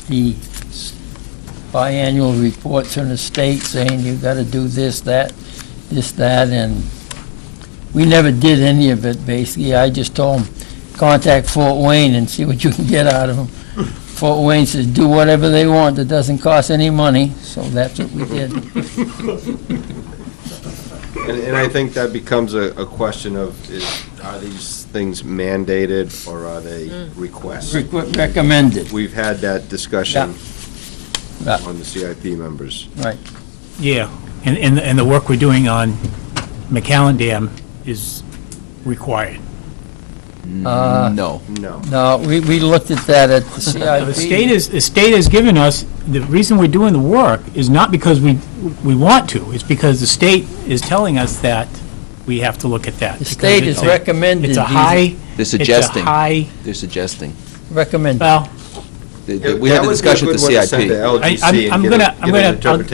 the biannual reports from the state saying you got to do this, that, and we never did any of it, basically. I just told them, contact Fort Wayne and see what you can get out of them. Fort Wayne says, do whatever they want, that doesn't cost any money, so that's what we did. And I think that becomes a question of, are these things mandated or are they requests? Recommended, We've had that discussion Yeah. on the CIP members. right. Yeah, and the work we're doing on McAllen Dam is required. No. No. No, we looked at that at the CIP. The state has given us, the reason we're doing the work is not because we want to, it's because the state is telling us that we have to look at that. The state has recommended It's a these- high, They're suggesting. it's a high, They're suggesting. Recommended. well, We had the discussion with the CIP. I'm gonna,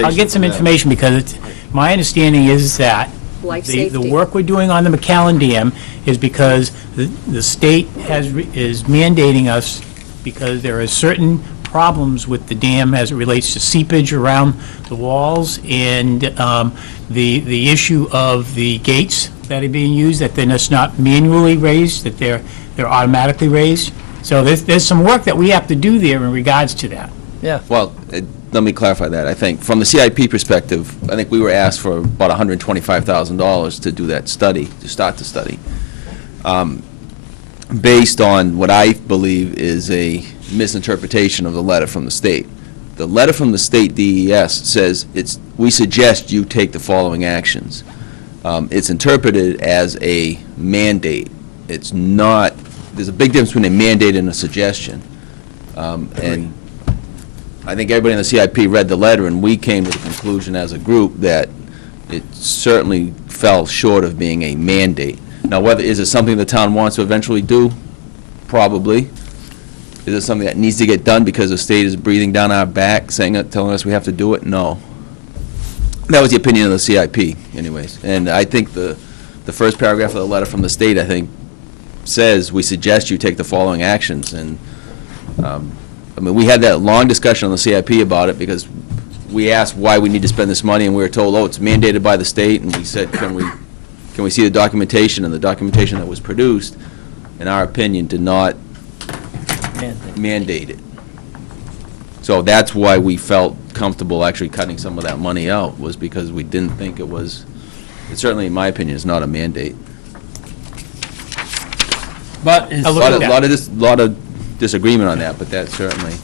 I'll get some information, because it's, my understanding is that Life the safety. work we're doing on the McAllen Dam is because the state is mandating us, because there are certain problems with the dam as it relates to seepage around the walls, and the issue of the gates that are being used, that they're just not manually raised, that they're automatically raised. So there's some work that we have to do there in regards to that. Well, let me clarify that. I think, from the CIP perspective, I think we were asked for about $125,000 to do that study, to start the study, based on what I believe is a misinterpretation of the letter from the state. The letter from the state DES says, we suggest you take the following actions. It's interpreted as a mandate. It's not, there's a big difference between a mandate and a suggestion. And I think everybody in the CIP read the letter, and we came to the conclusion as a group that it certainly fell short of being a mandate. Now, is it something the town wants to eventually do? Probably. Is it something that needs to get done because the state is breathing down our back, telling us we have to do it? No. That was the opinion of the CIP, anyways. And I think the the first paragraph of the letter from the state, I think, says, we suggest you take the following actions. And, I mean, we had that long discussion on the CIP about it, because we asked why we need to spend this money, and we were told, oh, it's mandated by the state, and we said, can we see the documentation? And the documentation that was produced, in our opinion, did not mandate it. So that's why we felt comfortable actually cutting some of that money out, was because we didn't think it was, it certainly, in my opinion, is not a mandate. But it's, Lot of disagreement on that, but that certainly.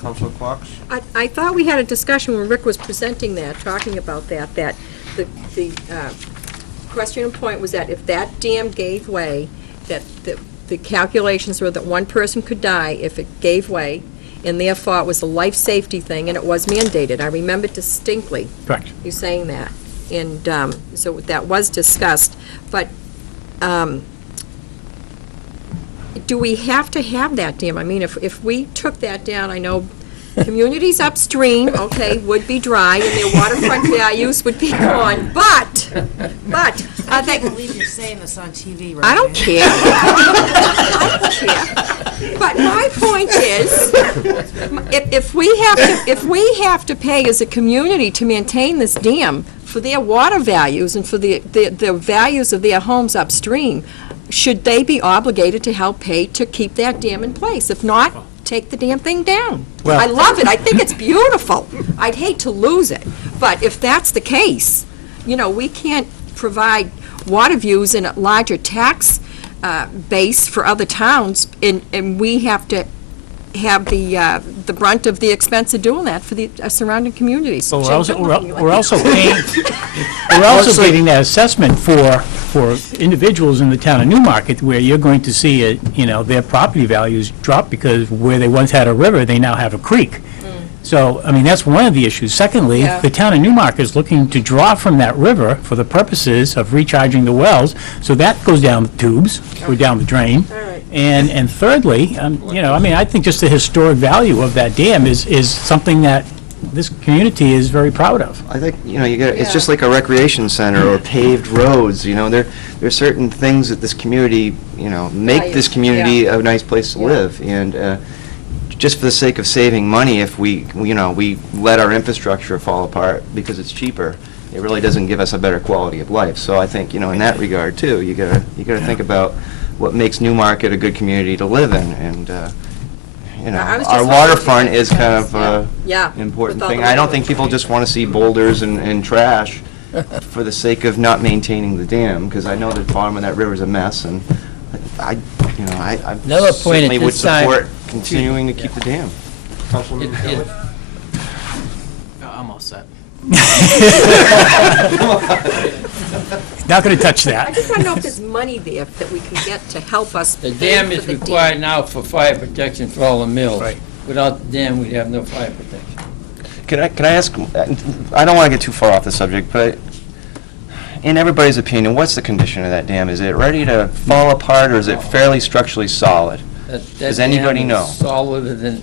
Councilor Quox? I thought we had a discussion when Rick was presenting that, talking about that the question and point was that if that dam gave way, that the calculations were that one person could die if it gave way, and therefore it was a life safety thing, and it was mandated. I remember distinctly. Correct. You saying that. And so that was discussed. But do we have to have that dam? I mean, if we took that down, I know communities upstream, okay, would be dry, and their waterfront values would be gone, but I can't believe you're saying this on TV right now. I don't care. I don't care. But my point is, if we have to pay as a community to maintain this dam for their water values and for the values of their homes upstream, should they be obligated to help pay to keep that dam in place? If not, take the damn thing down. Well- I love it. I think it's beautiful. I'd hate to lose it. But if that's the case, we can't provide water views in a larger tax base for other towns, and we have to have the brunt of the expense of doing that for the surrounding communities. Well, Jim, we're I'm looking at you we're like also paying, we're also getting that assessment for individuals in the town of Newmarket, where you're going to see, their property values drop because where they once had a river, they now have a creek. So, I mean, that's one of the issues. Secondly, Yeah. the town of Newmarket is looking to draw from that river for the purposes of recharging the wells, so that goes down the tubes, or down the drain. All right. And thirdly, I think just the historic value of that dam is something that this community is very proud of. I think, it's just like a recreation center or paved roads, there's certain things that this community, make this community a nice place to live. And just for the sake of saving money, if we let our infrastructure fall apart because it's cheaper, it really doesn't give us a better quality of life. So I think, in that regard too, you gotta think about what makes Newmarket a good community to live in. And, I was just our wondering waterfront because- is kind of Yeah. important with all thing. the I don't think regulatory people just want to see boulders and trash for the sake of not maintaining the dam, because I know the bottom of that river is a mess, and I Another point at certainly would this time- support continuing to keep the dam. I'm all set. Not going to touch I that. just want to know if there's money there that we can get to help us the pay dam for is the required now for fire protection for all the mills. Right. Without the dam, we'd have no fire protection. Can I ask, I don't want to get too far off the subject, but in everybody's opinion, what's the condition of that dam? Is it ready to fall apart, or is it fairly structurally solid? That Does anybody dam is know? Solider than,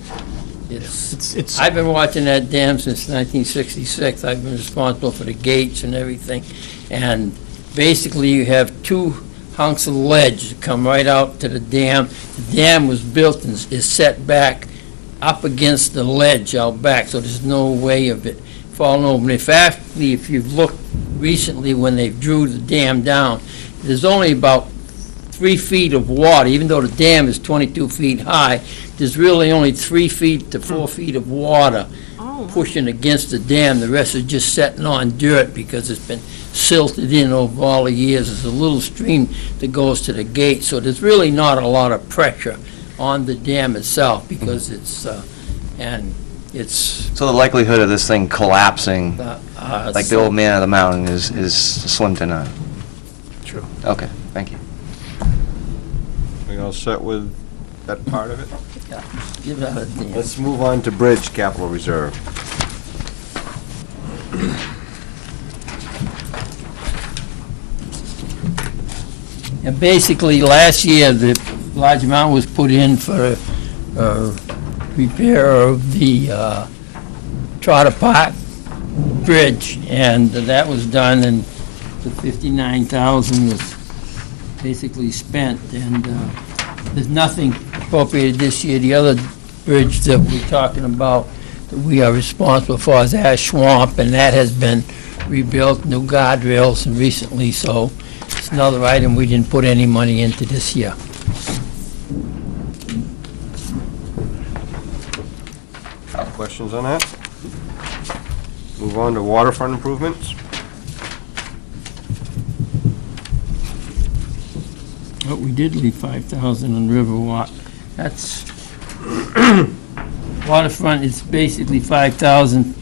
I've been watching that dam since 1966. I've been responsible for the gates and everything. And basically, you have two hunks of ledge that come right out to the dam. The dam was built and is set back up against the ledge out back, so there's no way of it falling over. If you've looked recently when they drew the dam down, there's only about 3 feet of water, even though the dam is 22 feet high, there's really only 3 feet to 4 feet of water pushing against the dam. The rest is just setting on dirt because it's been silted in over all the years. There's a little stream that goes to the gate, so there's really not a lot of pressure on the dam itself because it's, and it's... So the likelihood of this thing collapsing, like the so- old man of the mountain, is slim to none? True. Okay, thank you. We all set with that part of it? Give out a dam. Let's move on to Bridge Capital Reserve. And basically, last year, the large amount was put in for repair of the Trotter Park Bridge, and that was done, and the 59,000 was basically spent, and there's nothing appropriated this year. The other bridge that we're talking about, that we are responsible for, is Ash Swamp, and that has been rebuilt, new guardrails, and recently, so it's another item we didn't put any money into this year. Questions on that? Move on to waterfront improvements. But we did leave 5,000 on Riverwalk. That's, waterfront is basically 5,000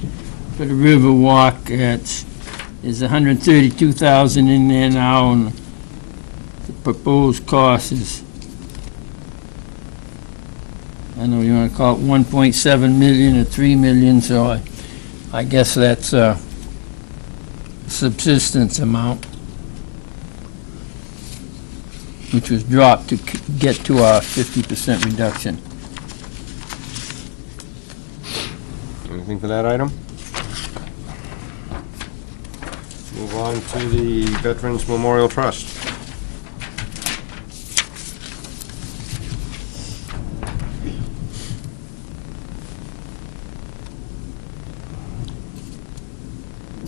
for the Riverwalk. There's 132,000 in there now, and the proposed cost is, I know you want to call it 1.7 million or 3 million, so I guess that's a subsistence amount, which was dropped to get to our 50% reduction. Anything for that item? Move on to the Veterans Memorial Trust.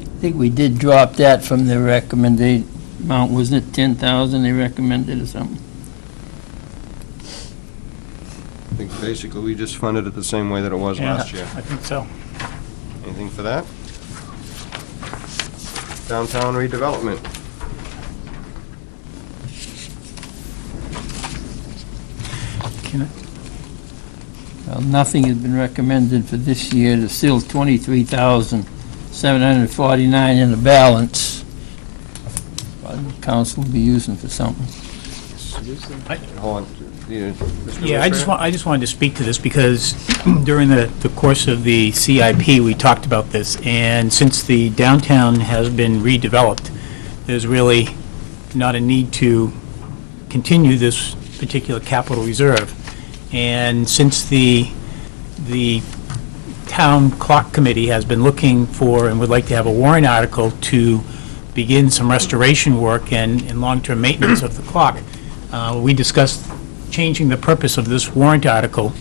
I think we did drop that from the recommended amount, wasn't it 10,000 they recommended or something? I think basically we just funded it the same way that it was Yeah, last year. I think so. Anything for that? Downtown redevelopment. Can I- Well, nothing has been recommended for this year. There's still 23,749 in the balance. Probably the council will be using for something. Hold on. Mr. Yeah, Administrator? I just wanted to speak to this because during the course of the CIP, we talked about this, and since the downtown has been redeveloped, there's really not a need to continue this particular capital reserve. And since the town clock committee has been looking for and would like to have a warrant article to begin some restoration work and long-term maintenance of the clock, we discussed changing the purpose of this warrant article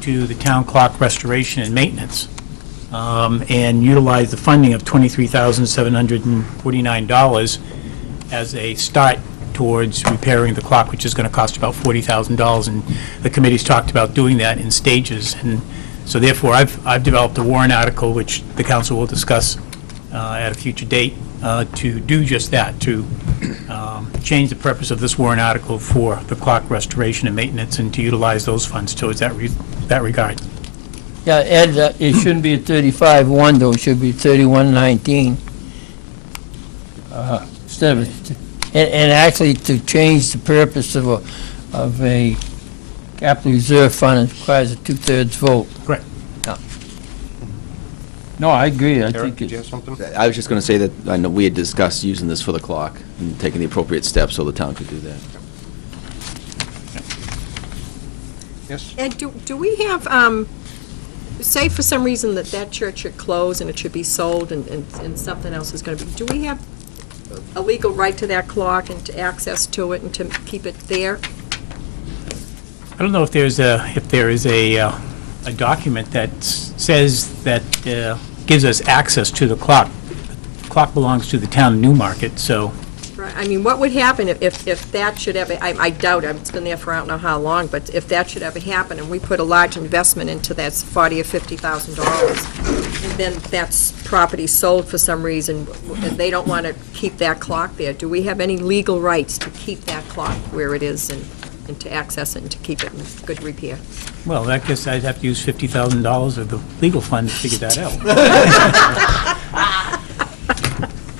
to the town clock restoration and maintenance, and utilize the funding of $23,749 as a start towards repairing the clock, which is going to cost about $40,000, and the committee's talked about doing that in stages. And so therefore, I've developed a warrant article, which the council will discuss at a future date, to do just that, to change the purpose of this warrant article for the clock restoration and maintenance, and to utilize those funds towards that regard. Yeah, Ed, it shouldn't be a 35-1 though, it should be 31-19. Instead of, and actually to change the purpose of a capital reserve fund, it requires a 2/3 vote. Correct. No, I agree, I Eric, think did you it's, have something? I was just going to say that I know we had discussed using this for the clock and taking the appropriate steps so the town could do that. Yes? And do we have, say for some reason that church should close and it should be sold and something else is going to be, do we have a legal right to that clock and to access to it and to keep it there? I don't know if there is a document that says that gives us access to the clock. The clock belongs to the town of Newmarket, so Right, I mean, what would happen if that should ever, I doubt it, it's been there for I don't know how long, but if that should ever happen and we put a large investment into that, $40,000 or $50,000, and then that's property sold for some reason, and they don't want to keep that clock there, do we have any legal rights to keep that clock where it is and to access it and to keep it in good repair? well, I guess I'd have to use $50,000 of the legal fund to figure that out.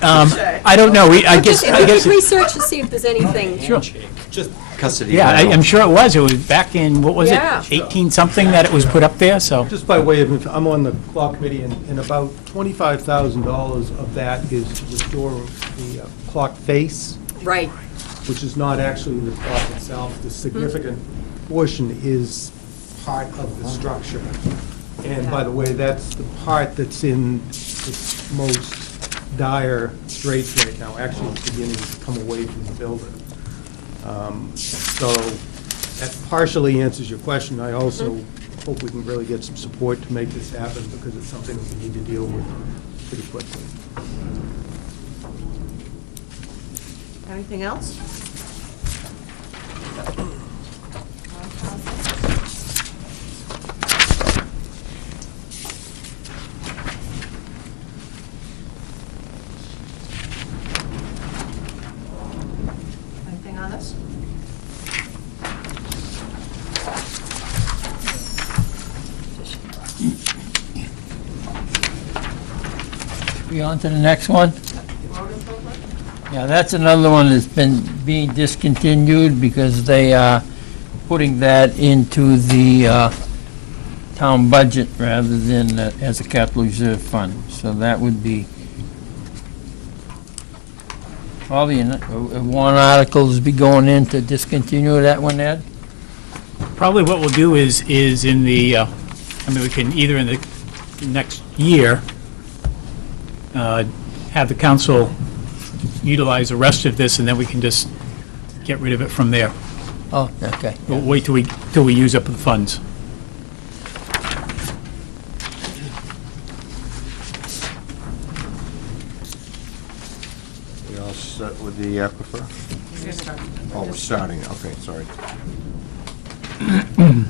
I don't know, I guess. If we could research to see if there's anything. Sure. Just custody. Yeah, I'm sure it was. It was back in, what was it, Yeah. 18-something that it was put up there, so. Just by way of, I'm on the clock committee, and about $25,000 of that is to restore the clock face, Right, which is not actually the clock itself. The significant portion is part of the structure. And by the way, that's the part that's in its most dire straits right now. Actually, it's beginning to come away from the building. So that partially answers your question. I also hope we can really get some support to make this happen, because it's something that we need to deal with pretty quickly. Anything else? Anything on this? We on to the next one? Yeah, that's another one that's been being discontinued because they are putting that into the town budget rather than as a capital reserve fund. So that would be probably one article is be going in to discontinue that one, Ed? Probably what we'll do is in the, we can either in the next year, have the council utilize the rest of this, and then we can just get rid of it from there. Oh, okay. We'll wait till we use up the funds. We all set with the aquifer? Oh, we're starting, okay, sorry. Can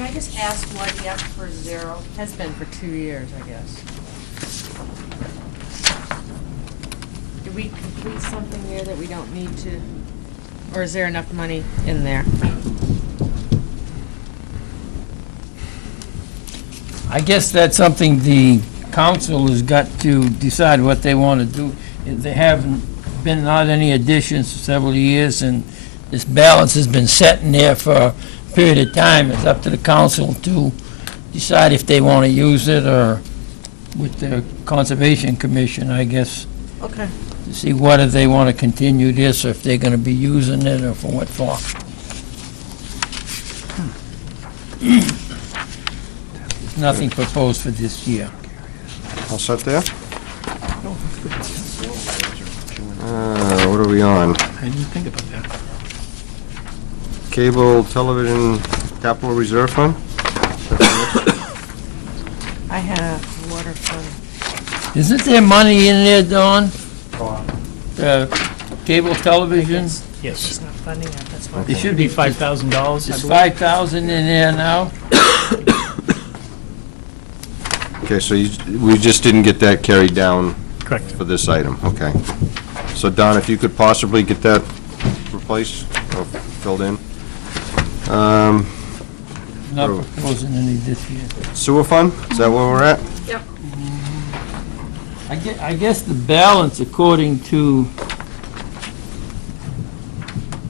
I just ask why the aquifer is zero? Has been for 2 years, I guess. Did we complete something there that we don't need to, or is there enough money in there? I guess that's something the council has got to decide what they want to do. There haven't been not any additions for several years, and this balance has been sitting there for a period of time. It's up to the council to decide if they want to use it, or with the Conservation Commission, I guess, Okay. to see whether they want to continue this, or if they're going to be using it, or for what for. There's nothing proposed for this year. All set there? What are we on? I didn't think about that. Cable television capital reserve fund? I have water fund. Isn't there money in there, Dawn? Cable television? Yes. It's not funding it, that's why. It should be $5,000. There's 5,000 in there now? Okay, so we just didn't get that carried down Correct. for this item, okay. So Don, if you could possibly get that replaced or filled in. Not Oh. proposing any this year. Sewer fund, is that where we're at? Yep. I guess the balance according to,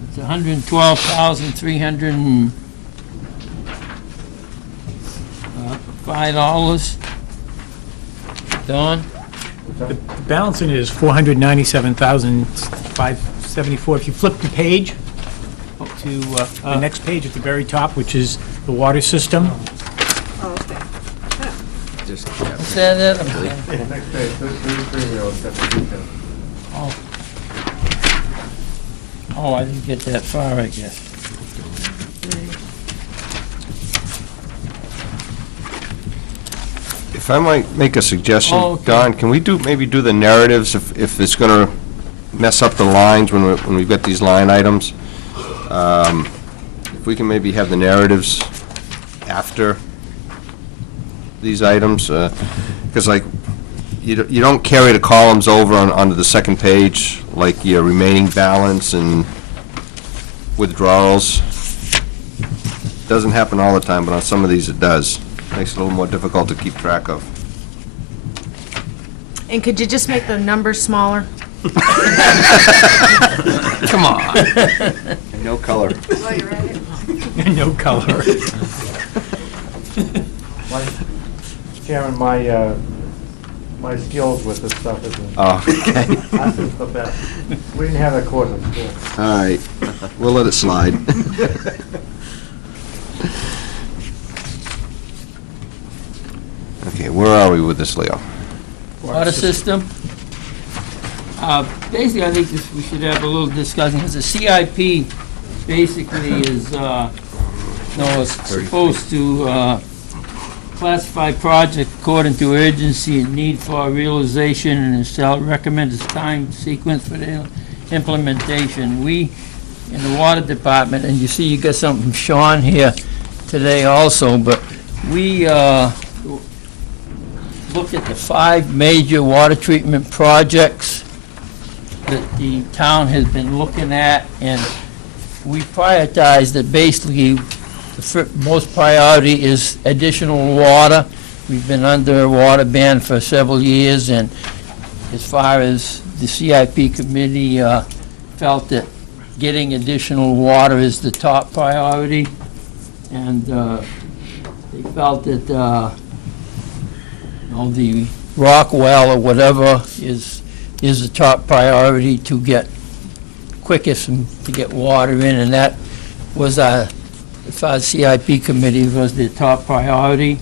it's $112,305. Dawn? The balance in it is $497,574. If you flip the page to the next page at the very top, which is the water system, Oh, okay. Just, What's that, Ed? I'm sorry. Next page, 3307. Oh, I didn't get that far, I guess. If I might make a suggestion, Oh, okay. Don, can we maybe do the narratives if it's gonna mess up the lines when we've got these line items? If we can maybe have the narratives after these items, because like, you don't carry the columns over onto the second page, like your remaining balance and withdrawals. Doesn't happen all the time, but on some of these it does. Makes it a little more difficult to keep track of. And could you just make the numbers smaller? Come on. No color. no color. Chairman, my skills with this stuff isn't, Oh, okay. that's just the best. We didn't have that course in school. All right, we'll let it slide. Okay, where are we with this, Leo? Water system. Basically, I think we should have a little discussion, because the CIP basically is, it's supposed to classify project according to urgency and need for realization and shall recommend a time sequence for the implementation. We, in the water department, and you see you got something from Sean here today also, but we looked at the 5 major water treatment projects that the town has been looking at, and we prioritized that basically the most priority is additional water. We've been under a water ban for several years, and as far as the CIP committee felt that getting additional water is the top priority, and they felt that the rock well or whatever is the top priority to get quickest and to get water in, and that was as far as CIP committee was the top priority.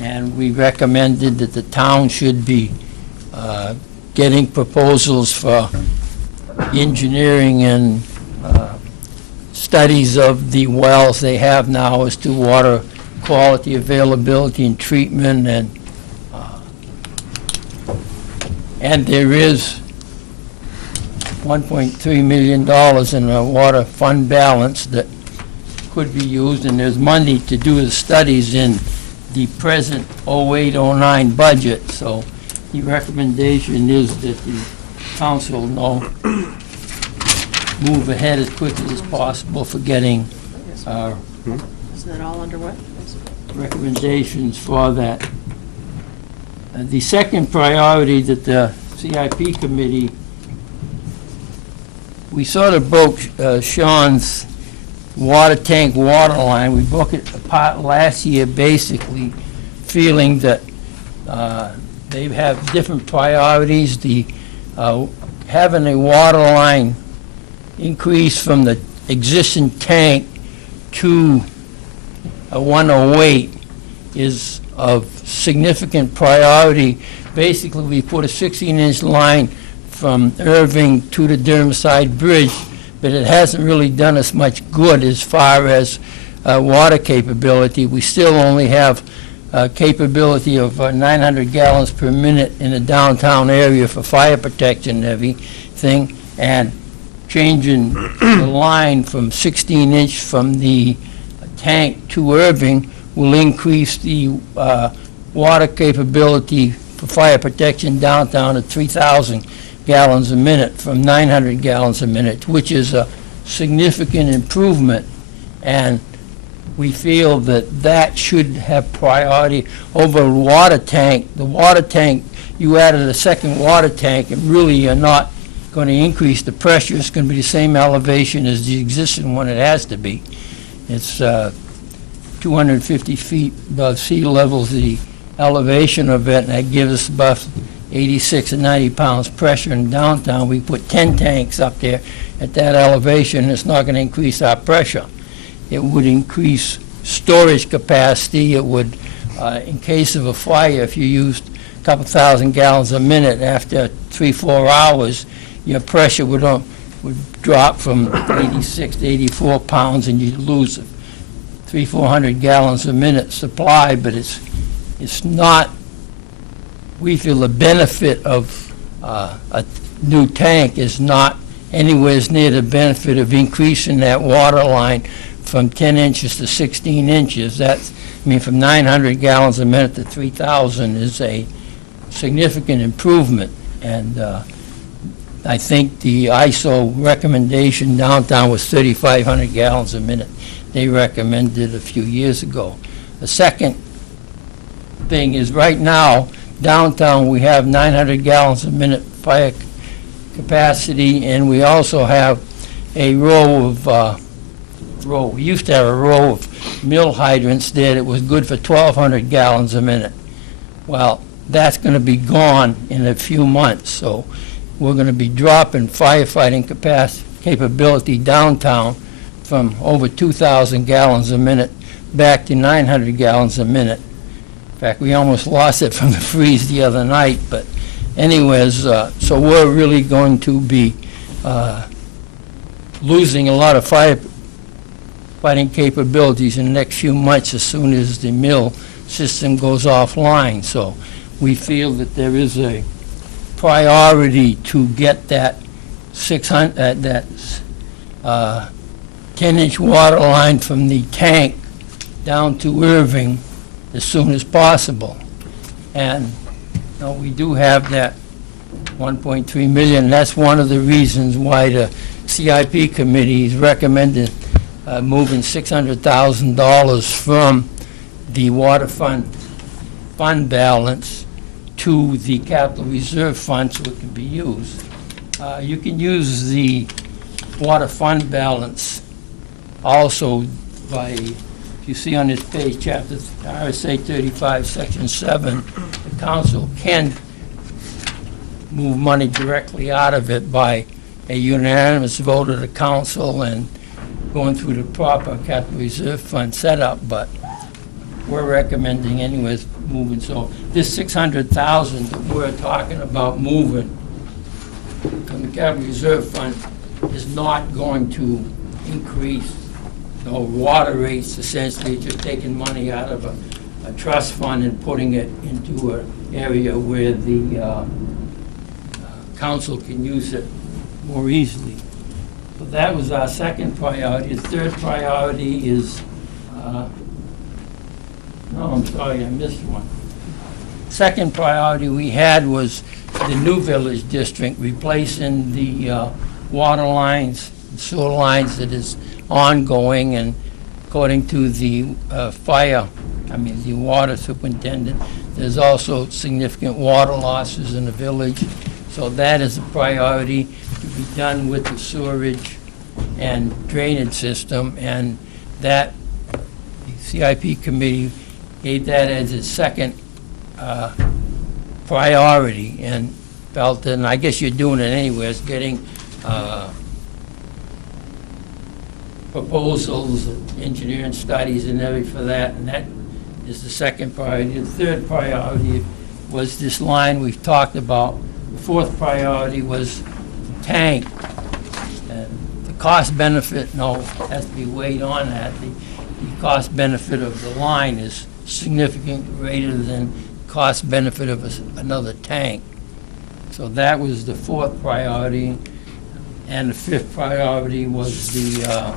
And we recommended that the town should be getting proposals for engineering and studies of the wells they have now as to water quality, availability, and treatment, and there is $1.3 million in a water fund balance that could be used, and there's money to do the studies in the present 08-09 budget. So the recommendation is that the council move ahead as quickly as possible for getting our Isn't that all under what? recommendations for that. The second priority that the CIP committee, we sort of broke Sean's water tank water line. We broke it apart last year, basically feeling that they have different priorities. The having a water line increase from the existing tank to a 108 is of significant priority. Basically, we put a 16-inch line from Irving to the Dermside Bridge, but it hasn't really done us much good as far as water capability. We still only have capability of 900 gallons per minute in the downtown area for fire protection and everything, and changing the line from 16-inch from the tank to Irving will increase the water capability for fire protection downtown to 3,000 gallons a minute from 900 gallons a minute, which is a significant improvement, and we feel that that should have priority over the water tank. The water tank, you added a second water tank, and really you're not going to increase the pressure. It's going to be the same elevation as the existing one. It has to be. It's 250 feet above sea level, the elevation of it, and that gives us about 86 and 90 pounds pressure in downtown. We put 10 tanks up there at that elevation, and it's not going to increase our pressure. It would increase storage capacity. It would, in case of a fire, if you used a couple thousand gallons a minute, after 3-4 hours, your pressure would drop from 86 to 84 pounds, and you'd lose 300-400 gallons a minute supply. But it's not. We feel the benefit of a new tank is not anywhere near the benefit of increasing that water line from 10 inches to 16 inches. That's, from 900 gallons a minute to 3,000 is a significant improvement. And I think the ISO recommendation downtown was 3,500 gallons a minute. They recommended a few years ago. The second thing is, right now, downtown, we have 900 gallons a minute fire capacity, and we also have a we used to have a row of mill hydrants there that was good for 1,200 gallons a minute. Well, that's going to be gone in a few months, so we're going to be dropping firefighting capability downtown from over 2,000 gallons a minute back to 900 gallons a minute. fact, we almost lost it from the freeze the other night, but anyways, so we're really going to be losing a lot of firefighting capabilities in the next few months as soon as the mill system goes offline. So we feel that there is a priority to get that 10-inch water line from the tank down to Irving as soon as possible. And we do have that 1.3 million. That's one of the reasons why the CIP committee is recommending moving $600,000 from the water fund balance to the capital reserve fund so it can be used. You can use the water fund balance also by, if you see on this page, chapter RSA 35, section 7, the council can move money directly out of it by a unanimous vote of the council and going through the proper capital reserve fund setup, but we're recommending anyways moving. So this 600,000 that we're talking about moving from the capital reserve fund is not going to increase water rates. Essentially, just taking money out of a trust fund and putting it into an area where the council can use it more easily. So that was our second priority. The third priority is, no, I'm sorry, I missed one. Second priority we had was the New Village District, replacing the water lines, sewer lines that is ongoing, and according to the the water superintendent, there's also significant water losses in the village. So that is a priority to be done with the sewerage and drainage system, and that the CIP committee gave that as its second priority and felt, and I guess you're doing it anyways, getting proposals, engineering studies and everything for that, and that is the second priority. The third priority was this line we've talked about. The fourth priority was the tank. And the cost benefit, has to be weighed on that. The cost benefit of the line is significantly greater than cost benefit of another tank. So that was the fourth priority. And the fifth priority was the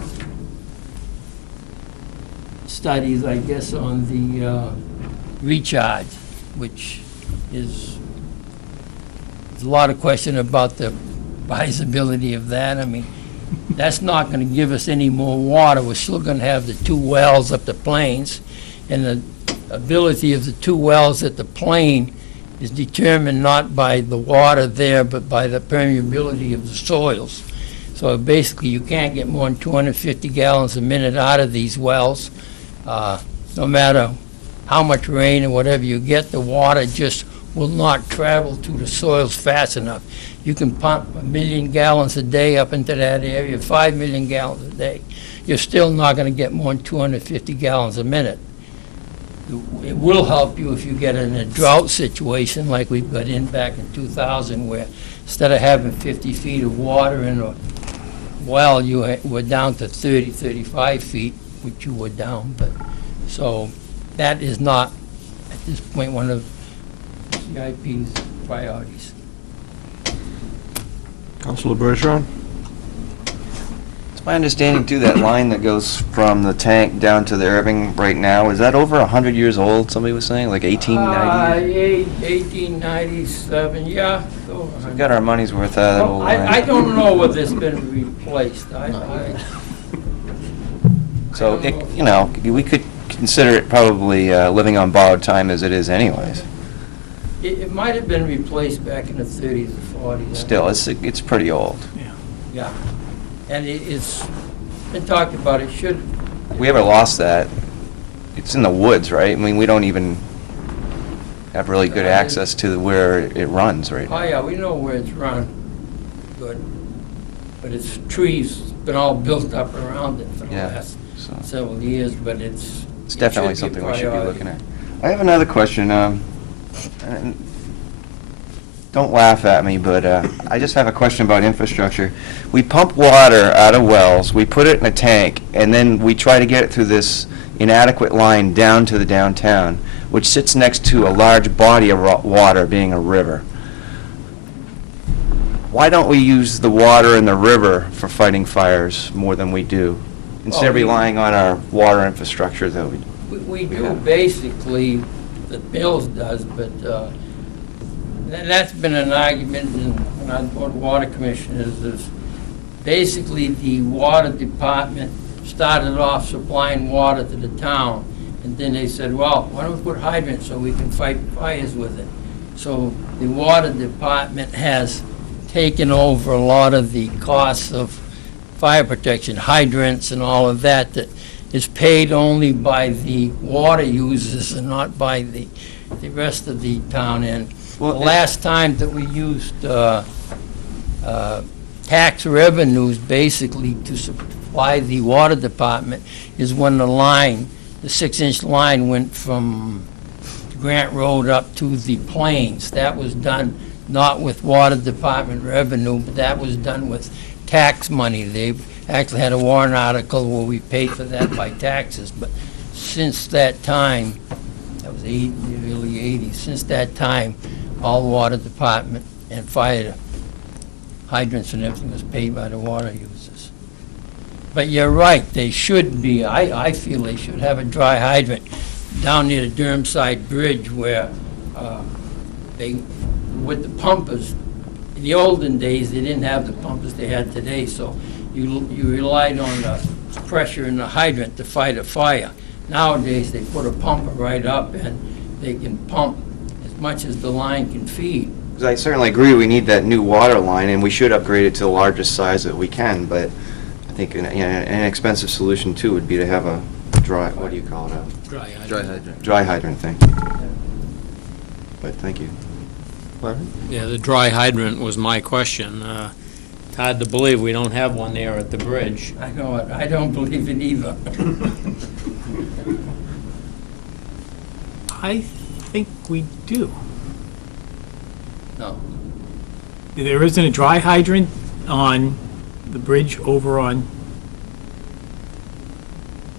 studies, I guess, on the recharge, which is, there's a lot of question about the advisability of that. I mean, that's not going to give us any more water. We're still going to have the two wells up the plains, and the ability of the two wells at the plain is determined not by the water there, but by the permeability of the soils. So basically, you can't get more than 250 gallons a minute out of these wells. No matter how much rain or whatever you get, the water just will not travel through the soils fast enough. You can pump 1 million gallons a day up into that area, 5 million gallons a day. You're still not going to get more than 250 gallons a minute. It will help you if you get in a drought situation like we've got in back in 2000, where instead of having 50 feet of water in a well, you were down to 30, 35 feet, which you were down. But so that is not, at this point, one of CIP's priorities. Councilor Bergeron? It's my understanding, too, that line that goes from the tank down to the Irving right now, is that over 100 years old, somebody was saying, like 1890? 1897, yeah. So we've got our money's worth out of that old line. I don't know whether it's been replaced. So, we could consider it probably living on borrowed time as it is anyways. It might have been replaced back in the 30s or 40s. Still, it's pretty old. Yeah. And it's been talked about, it should. If we ever lost that, it's in the woods, right? I mean, we don't even have really good access to where it runs right now. Oh, yeah, we know where it's run. Good. But it's trees, been all built up around it for the last several years, but it's definitely something we should be looking at. I have another question. Don't laugh at me, but I just have a question about infrastructure. We pump water out of wells, we put it in a tank, and then we try to get it through this inadequate line down to the downtown, which sits next to a large body of water, being a river. Why don't we use the water in the river for fighting fires more than we do, instead of relying on our water infrastructure that we... We do basically, the Bills does, but that's been an argument when I was on Water Commissioners, is basically the water department started off supplying water to the town, and then they said, well, why don't we put hydrants so we can fight fires with it? So the water department has taken over a lot of the costs of fire protection, hydrants and all of that, that is paid only by the water users and not by the rest of the town. And the last time that we used tax revenues basically to supply the water department is when the line, the 6-inch line went from Grant Road up to the Plains. That was done not with water department revenue, but that was done with tax money. They actually had a warrant article where we paid for that by taxes, but since that time, that was the early 80s, since that time, all water department and fire hydrants and everything was paid by the water users. But you're right, they should be, I feel they should have a dry hydrant down near the Durham Side Bridge where they, with the pumpers, in the olden days, they didn't have the pumpers they had today, so you relied on the pressure in the hydrant to fight a fire. Nowadays, they put a pumper right up and they can pump as much as the line can feed. Because I certainly agree we need that new water line, and we should upgrade it to the largest size that we can, but I think an inexpensive solution, too, would be to have a dry, what do you call it? Dry hydrant. Dry hydrant. Dry hydrant thing. But thank you. Yeah, the dry hydrant was my question. It's hard to believe we don't have one there at the bridge. I know it, I don't believe it either. I think we do. No. There isn't a dry hydrant on the bridge over on,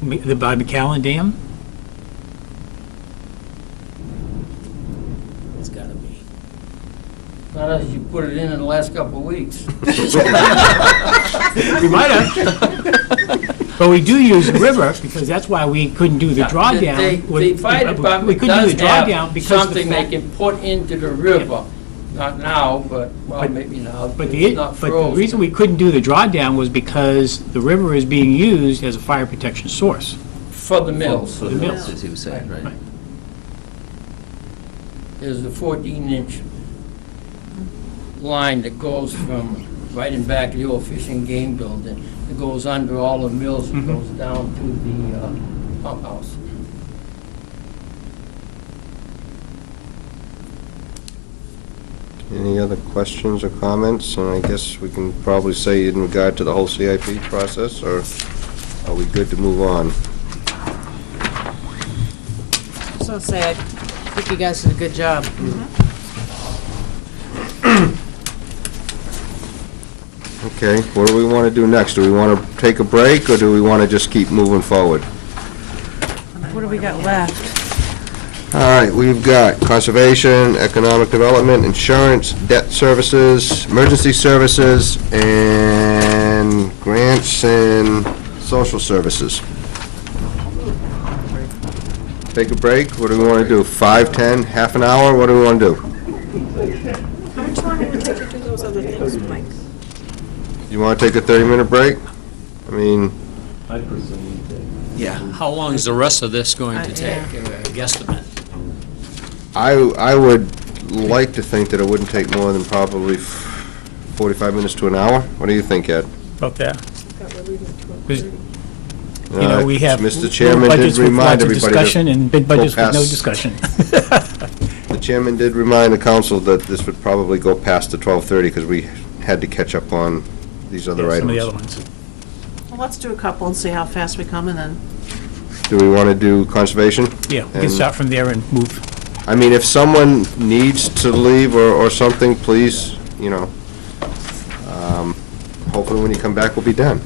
by McAllen Dam? It's gotta be. Not as you put it in the last couple of weeks. We might have. But we do use the river, because that's why we couldn't do the drawdown. The fire We department couldn't do does the drawdown have because of the something they fact- can put into the river. Not now, but, well, maybe now. But it's not the frozen. reason we couldn't do the drawdown was because the river is being used as a fire protection source. For the mills. For the mills. As he was saying, right? Right. There's a 14-inch line that goes from right in back of the old Fish and Game building. It goes under all the mills and goes down to the pump house. Any other questions or comments? And I guess we can probably say in regard to the whole CIP process, or are we good to move on? So say, I think you guys did a good job. Okay, what do we want to do next? Do we want to take a break, or do we want to just keep moving forward? What do we got left? All right, we've got conservation, economic development, insurance, debt services, emergency services, and grants and social services. Take a break? What do we want to do? 5, 10, half an hour? What do we want to do? How much longer would it take to do those other things, Mike? You want to take a 30-minute break? I mean, I personally think. Yeah. How long is the rest of this going to take, guesstimate? I would like to think that it wouldn't take more than probably 45 minutes to an hour. What do you think, Ed? About that. Thought we're leaving at 12:30. You know, we have Mr. little Chairman did budgets with remind lots of everybody discussion and big go budgets with no past- discussion. The chairman did remind the council that this would probably go past the 12:30 because we had to catch up on these other Yeah, items. some of the other ones. Well, let's do a couple and see how fast we come, and then Do we want to do conservation? Yeah, we can And- start from there and move. I mean, if someone needs to leave or something, please, you know, hopefully when you come back, we'll be done.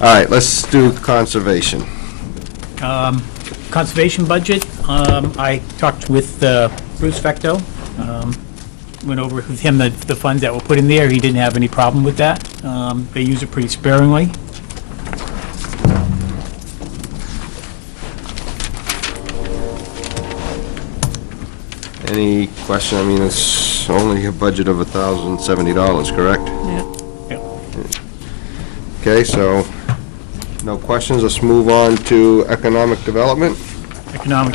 All right, let's do conservation. Conservation budget, I talked with Bruce Fecto, went over with him the funds that were put in there. He didn't have any problem with that. They use it pretty sparingly. Any question? I mean, it's only a budget of $1,070, correct? Yeah. Okay, so no questions. Let's move on to economic development. Economic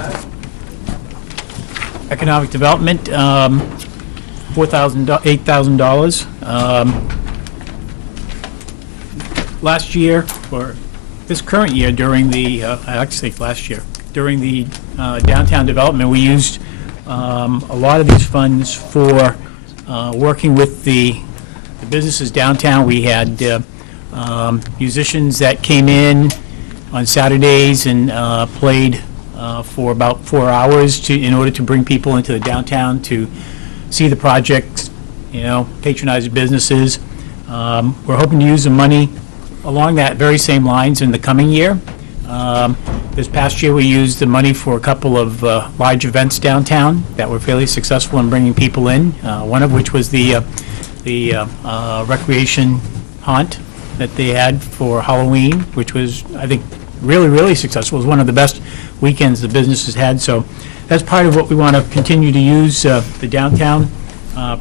development, $8,000. Last year, or this current year, during the, actually last year, during the downtown development, we used a lot of these funds for working with the businesses downtown. We had musicians that came in on Saturdays and played for about 4 hours in order to bring people into the downtown to see the projects, you know, patronize the businesses. We're hoping to use the money along that very same lines in the coming year. This past year, we used the money for a couple of large events downtown that were fairly successful in bringing people in, one of which was the recreation haunt that they had for Halloween, which was, I think, really, really successful. It was one of the best weekends the businesses had, so that's part of what we want to continue to use the downtown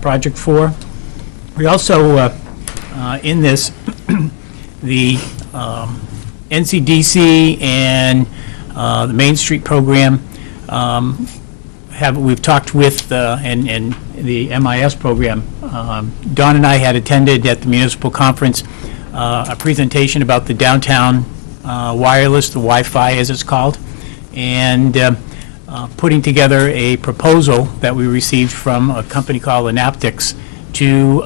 project for. We also, in this, the NCDC and the Main Street program we've talked with, and the MIS program. Don and I had attended at the municipal conference a presentation about the downtown wireless, the Wi-Fi as it's called, and putting together a proposal that we received from a company called Anaptix to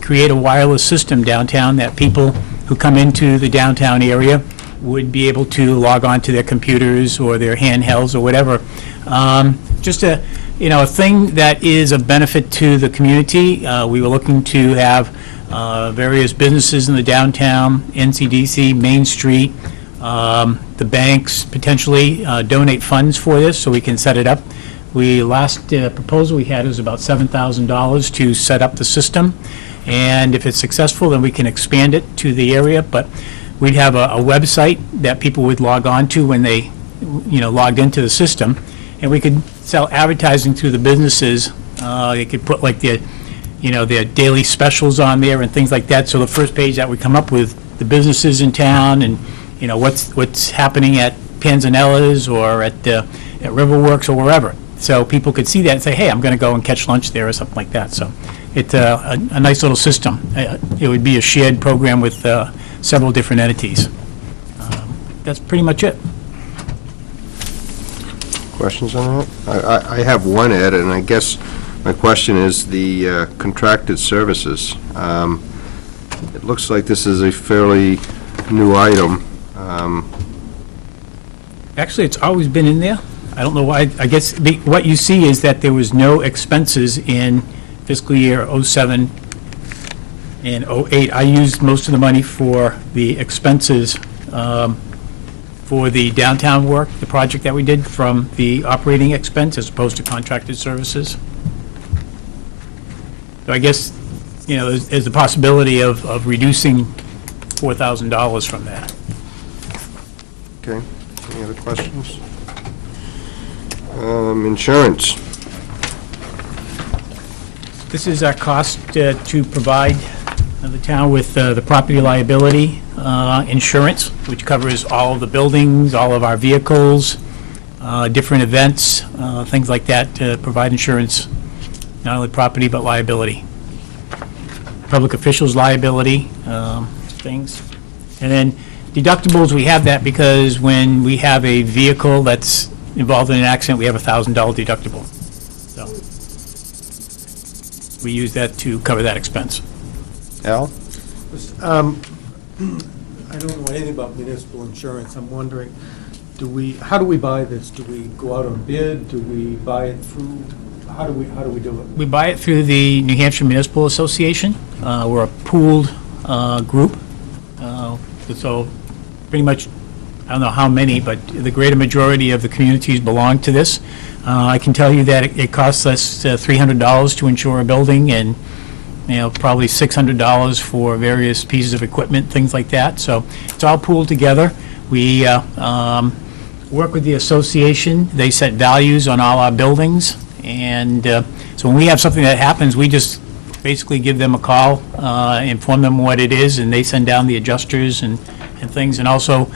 create a wireless system downtown that people who come into the downtown area would be able to log on to their computers or their handhelds or whatever. Just a thing that is of benefit to the community. We were looking to have various businesses in the downtown, NCDC, Main Street, the banks potentially donate funds for this so we can set it up. Last proposal we had was about $7,000 to set up the system, and if it's successful, then we can expand it to the area. But we'd have a website that people would log on to when they, logged into the system, and we could sell advertising to the businesses. They could put like their daily specials on there and things like that. So the first page that would come up with the businesses in town and what's happening at Panzanella's or at Riverworks or wherever. So people could see that and say, hey, I'm going to go and catch lunch there or something like that. So it's a nice little system. It would be a shared program with several different entities. That's pretty much it. Questions on that? I have one, Ed, and I guess my question is the contracted services. It looks like this is a fairly new item. Actually, it's always been in there. I don't know why. I guess what you see is that there was no expenses in fiscal year '07 and '08. I used most of the money for the expenses for the downtown work, the project that we did, from the operating expense as opposed to contracted services. So I guess, there's the possibility of reducing $4,000 from that. Okay, any other questions? Insurance. This is our cost to provide the town with the property liability insurance, which covers all of the buildings, all of our vehicles, different events, things like that, to provide insurance, not only property but liability. Public officials' liability, things. And then deductibles, we have that because when we have a vehicle that's involved in an accident, we have a $1,000 deductible. So we use that to cover that expense. Al? I don't know anything about municipal insurance. I'm wondering, how do we buy this? Do we go out on bid? Do we buy it through, how do we do it? We buy it through the New Hampshire Municipal Association. We're a pooled group. So pretty much, I don't know how many, but the greater majority of the communities belong to this. I can tell you that it costs us $300 to insure a building, and probably $600 for various pieces of equipment, things like that. So it's all pooled together. We work with the association. They set values on all our buildings. And so when we have something that happens, we just basically give them a call, inform them what it is, and they send down the adjusters and things, and also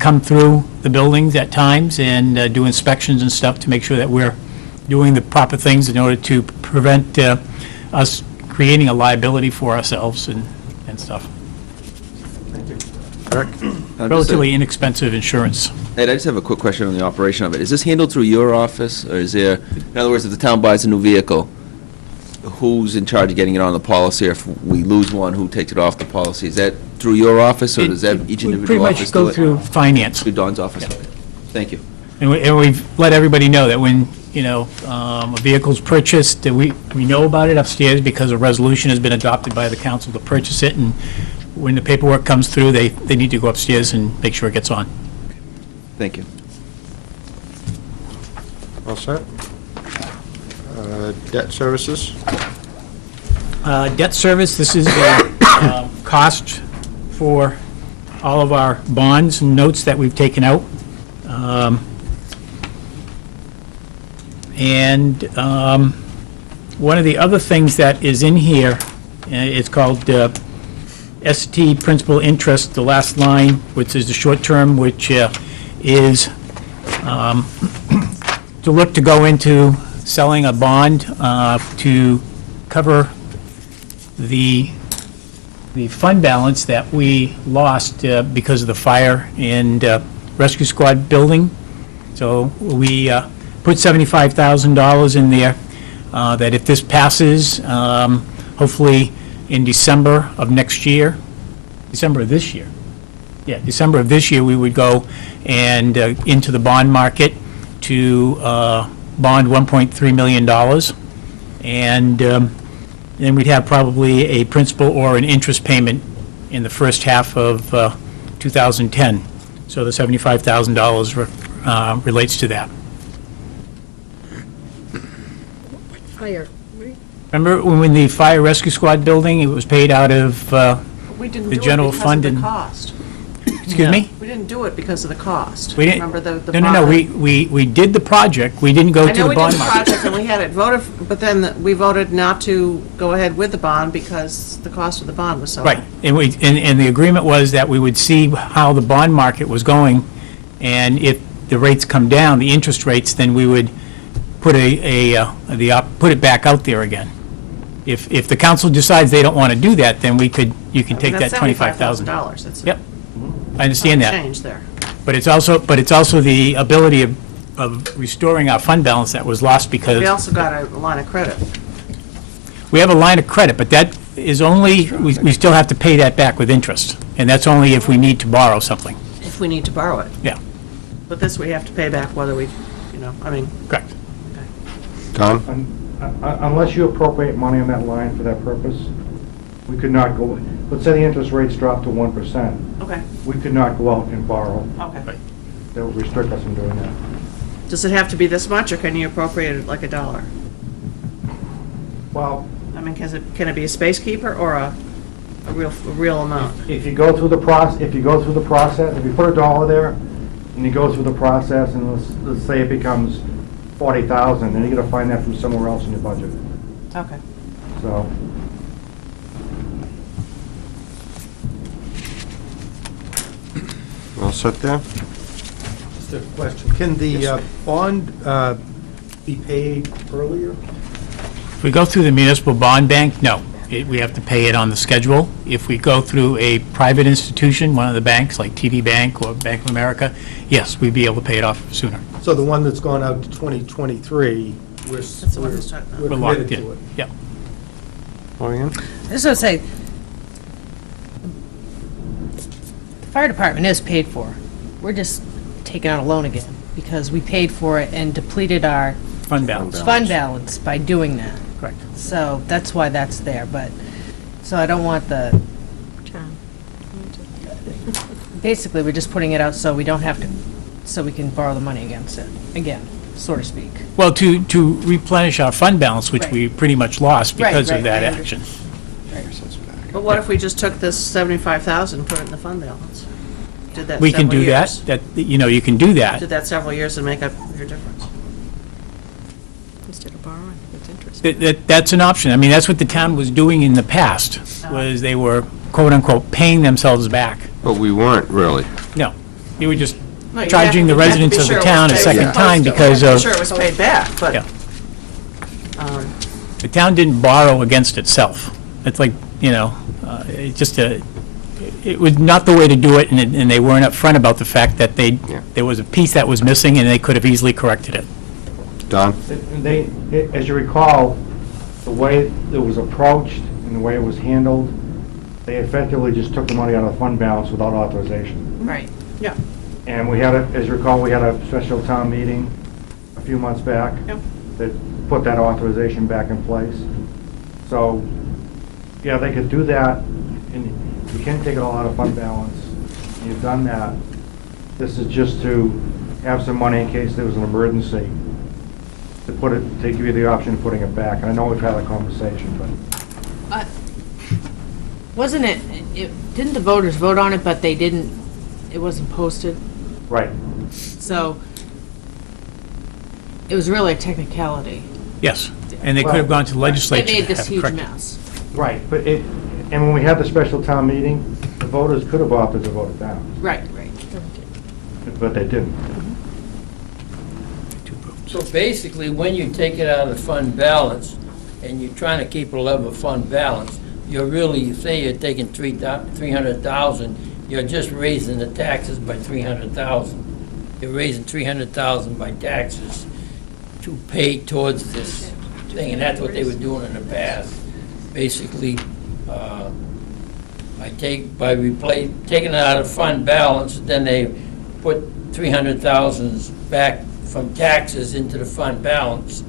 come through the buildings at times and do inspections and stuff to make sure that we're doing the proper things in order to prevent us creating a liability for ourselves and stuff. Relatively inexpensive insurance. Ed, I just have a quick question on the operation of it. Is this handled through your office, or is there, in other words, if the town buys a new vehicle, who's in charge of getting it on the policy, or if we lose one, who takes it off the policy? Is that through your office, or does that each individual office do it? We pretty much go through finance. Through Don's office? Yeah. Thank you. And we've let everybody know that when, a vehicle's purchased, that we know about it upstairs because a resolution has been adopted by the council to purchase it, and when the paperwork comes through, they need to go upstairs and make sure it gets on. Thank you. All set? Debt services? Debt service, this is the cost for all of our bonds and notes that we've taken out. One of the other things that is in here, it's called ST principal interest, the last line, which is the short term, which is to look to go into selling a bond to cover the fund balance that we lost because of the fire and rescue squad building. So we put $75,000 in there, that if this passes, hopefully in December of next year, December of this year, December of this year, we would go and into the bond market to bond $1.3 million. And then we'd have probably a principal or an interest payment in the first half of 2010. So the $75,000 relates to that. Fire. Remember when the fire rescue squad building, it was paid out of We didn't the do it general because fund of and... the cost. Excuse me? We didn't do it because of the cost. We didn't. Remember the No, bond? we did the project, we didn't go to the bond I know we did the market. project and we had it voted, but then we voted not to go ahead with the bond because the cost of the bond was so high. Right, and the agreement was that we would see how the bond market was going, and if the rates come down, the interest rates, then we would put put it back out there again. If the council decides they don't want to do that, then you can take that $25,000. That's $75,000. That's Yep, I understand that. change there. But it's also the ability of restoring our fund balance that was lost because We also got a line of credit. we have a line of credit, but that is only, we still have to pay that back with interest, and that's only if we need to borrow something. If we need to borrow it. Yeah, But this we have to pay back whether we, correct. Don? Unless you appropriate money on that line for that purpose, we could not go, let's say the interest rates drop to 1%. Okay, We could not go out and borrow. okay. That would restrict us from doing that. Does it have to be this much, or can you appropriate it like $1? Well, Can it be a space keeper or a real amount? if you go through the process, if you put $1 there, and you go through the process, and let's say it becomes 40,000, then you're gonna find that from somewhere else in your budget. Okay. So, All set there? Just a question. Can the bond be paid earlier? If we go through the municipal bond bank, no. We have to pay it on the schedule. If we go through a private institution, one of the banks, like TD Bank or Bank of America, yes, we'd be able to pay it off sooner. So the one that's gone out to 2023, we're the one who's talking about. We're committed locked to in. it. Yeah. Orion? I just want to say, fire department is paid for. We're just taking out a loan again because we paid for it and depleted our Fund balance. fund balance by doing that. Correct. So that's why that's there, but, so I don't want the, basically, we're just putting it out so we don't have to, so we can borrow the money against it, again, so to speak. Well, to replenish our fund balance, which Right. we pretty much lost because Right, of that I action. But what if we just took this 75,000, put it in the fund balance? Did that We can several do that, years? you can do that. Did that several years and make up your difference? Instead of borrowing, it's interest. That's an option. I mean, that's what the town was doing in the past, was they were quote-unquote paying themselves back. But we weren't really. No, they were just No, you charging the have to be residents of sure the it was town a paid. second Yeah. time You because have to be of, sure it was paid back, but, Yeah. um, the town didn't borrow against itself. It's like, it just it was not the way to do it, and they weren't upfront about the fact that Yeah. there was a piece that was missing, and they could have easily corrected it. Don? As you recall, the way it was approached and the way it was handled, they effectively just took the money out of the fund balance without authorization. Right. yeah. And we had as you recall, we had a special town meeting a few months back Yep. that put that authorization back in place. So, yeah, they could do that, and you can take it all out of fund balance. You've done that. This is just to have some money in case there was an emergency, to give you the option of putting it back. And I know we've had a conversation, but Wasn't it, didn't the voters vote on it, but they didn't, it wasn't posted? right. So it was really a technicality. Yes, and they could have gone to the legislature. It made to this have it huge corrected. mess. Right, but and when we had the special town meeting, the voters could have opted to vote it down, Right, right. but they didn't. So basically, when you take it out of fund balance, and you're trying to keep a level fund balance, you're really, say you're taking 300,000, you're just raising the taxes by 300,000. You're raising 300,000 by taxes to pay towards this thing, and that's what they were doing in the past. Basically, taking it out of fund balance, then they put 300,000 back from taxes into the fund balance.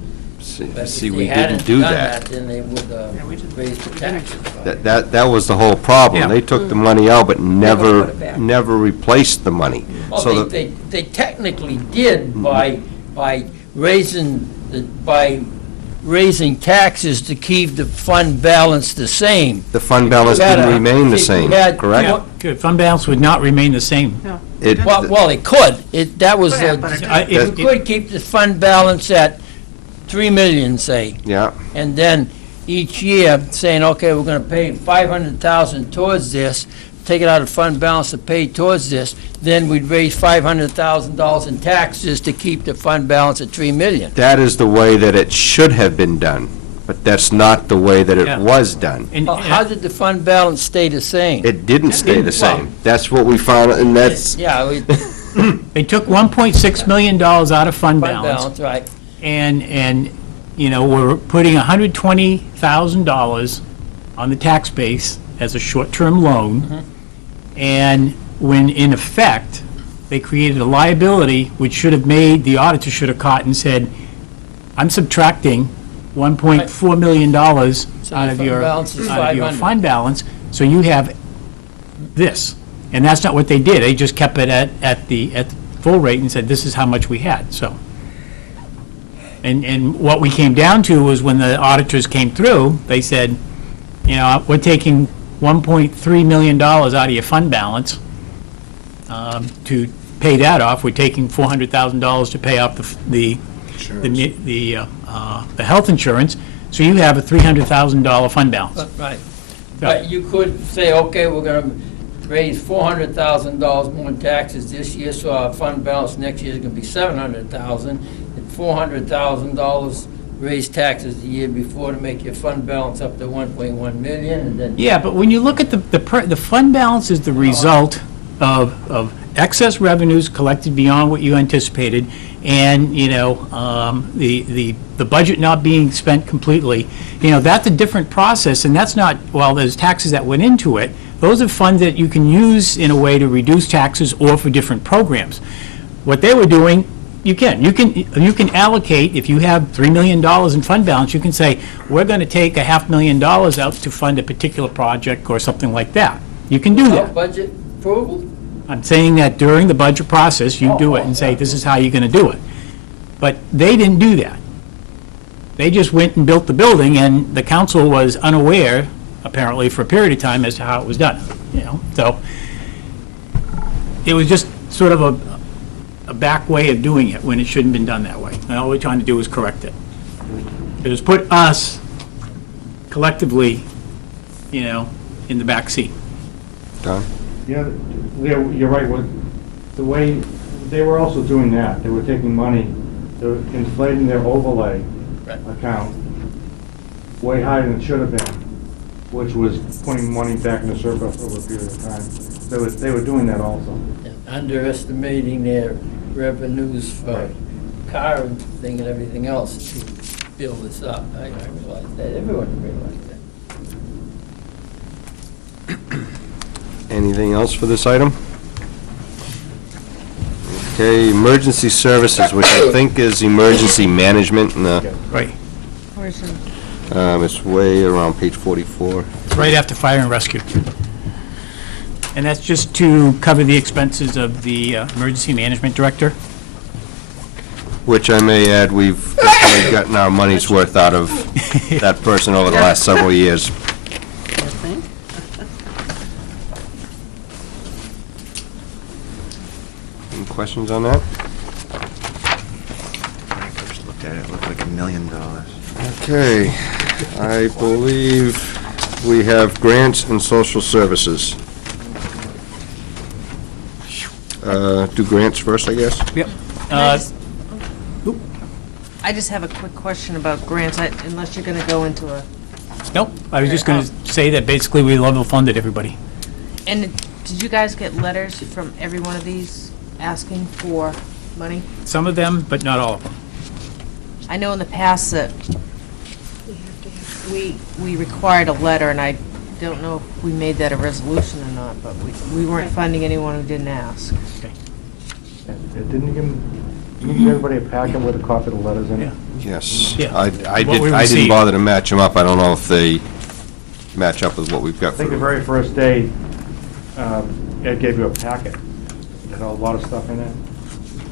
But if See, they we hadn't didn't do done that. Then they would raise the taxes. That was the whole problem. Yeah. They took the money out, but Never put it back. never replaced the money. Well, So they technically did by raising taxes to keep the fund balance the same. the fund balance You had didn't a- remain the you same, had- correct? Yeah, good. Fund balance would not remain the same. It- Well, it could. That was, Could have, but it you If- could keep the fund balance at 3 million, say. Yeah, And then each year saying, okay, we're gonna pay 500,000 towards this, take it out of fund balance to pay towards this, then we'd raise $500,000 in taxes to keep the fund balance at 3 million. that is the way that it should have been done, but that's not the way that Yeah. it was done. And- Well, how did the fund balance stay the same? It didn't stay the Well- same. That's what we found, and that's, Yeah, They took $1.6 million out of fund fund balance, balance, right. and we're putting $120,000 on the tax base as a short-term loan, and when, in effect, they created a liability which should have made, the auditor should have caught and said, I'm subtracting $1.4 million out of fund your balance is 500. fund balance, so you have this. And that's not what they did. They just kept it at the full rate and said, this is how much we had, so. And what we came down to was when the auditors came through, they said, we're taking $1.3 million out of your fund balance to pay that off. We're taking $400,000 to pay off the health insurance, so you have a $300,000 fund balance. Right. But you could say, okay, we're gonna raise $400,000 more in taxes this year, so our fund balance next year is gonna be $700,000, and $400,000 raise taxes the year before to make your fund balance up to 1.1 million, and then. Yeah, but when you look at the fund balance is the result of excess revenues collected beyond what you anticipated, and, the budget not being spent completely. That's a different process, and that's not, well, there's taxes that went into it, Those are funds that you can use in a way to reduce taxes or for different programs. What they were doing, you can allocate, if you have $3 million in fund balance, you can say, we're going to take $500,000 out to fund a particular project or something like that. You can do that. Budget approval? I'm saying that during the budget process, you do it and say, this is how you're going to do it. But they didn't do that. They just went and built the building, and the council was unaware, apparently, for a period of time as to how it was done, So it was just sort of a back way of doing it when it shouldn't have been done that way. And all we're trying to do is correct it. It was put us collectively, in the back seat. Don? Yeah, Leo, you're right, the way, they were also doing that, they were taking money, they were inflating their overlay account way higher than it should have been, which was putting money back in the surplus over a period of time. They were doing that also. And underestimating their revenues for Right. car and thing and everything else to build this up. I realize that, everyone realized that. Anything else for this item? Okay, emergency services, which I think is emergency management, and Right. it's way around page 44. It's right after fire and rescue. And that's just to cover the expenses of the emergency management director. Which I may add, we've definitely gotten our money's worth out of that person over the last several years. Any questions on that? When I first looked at it, it looked like $1 million. Okay, I believe we have grants and social services. Do grants first, I guess? Yep. I just have a quick question about grants, unless you're going to go into a, Nope, I was just going to say that basically we level funded everybody. and did you guys get letters from every one of these asking for money? Some of them, but not all of them. I know in the past that we required a letter, and I don't know if we made that a resolution or not, but we weren't funding anyone who didn't ask. Didn't you give everybody a packet with a copy of the letters in it? Yes. Yeah. I What we didn't received. bother to match them up. I don't know if they match up with what we've got I think the for... very first day, Ed gave you a packet. It had a lot of stuff in it.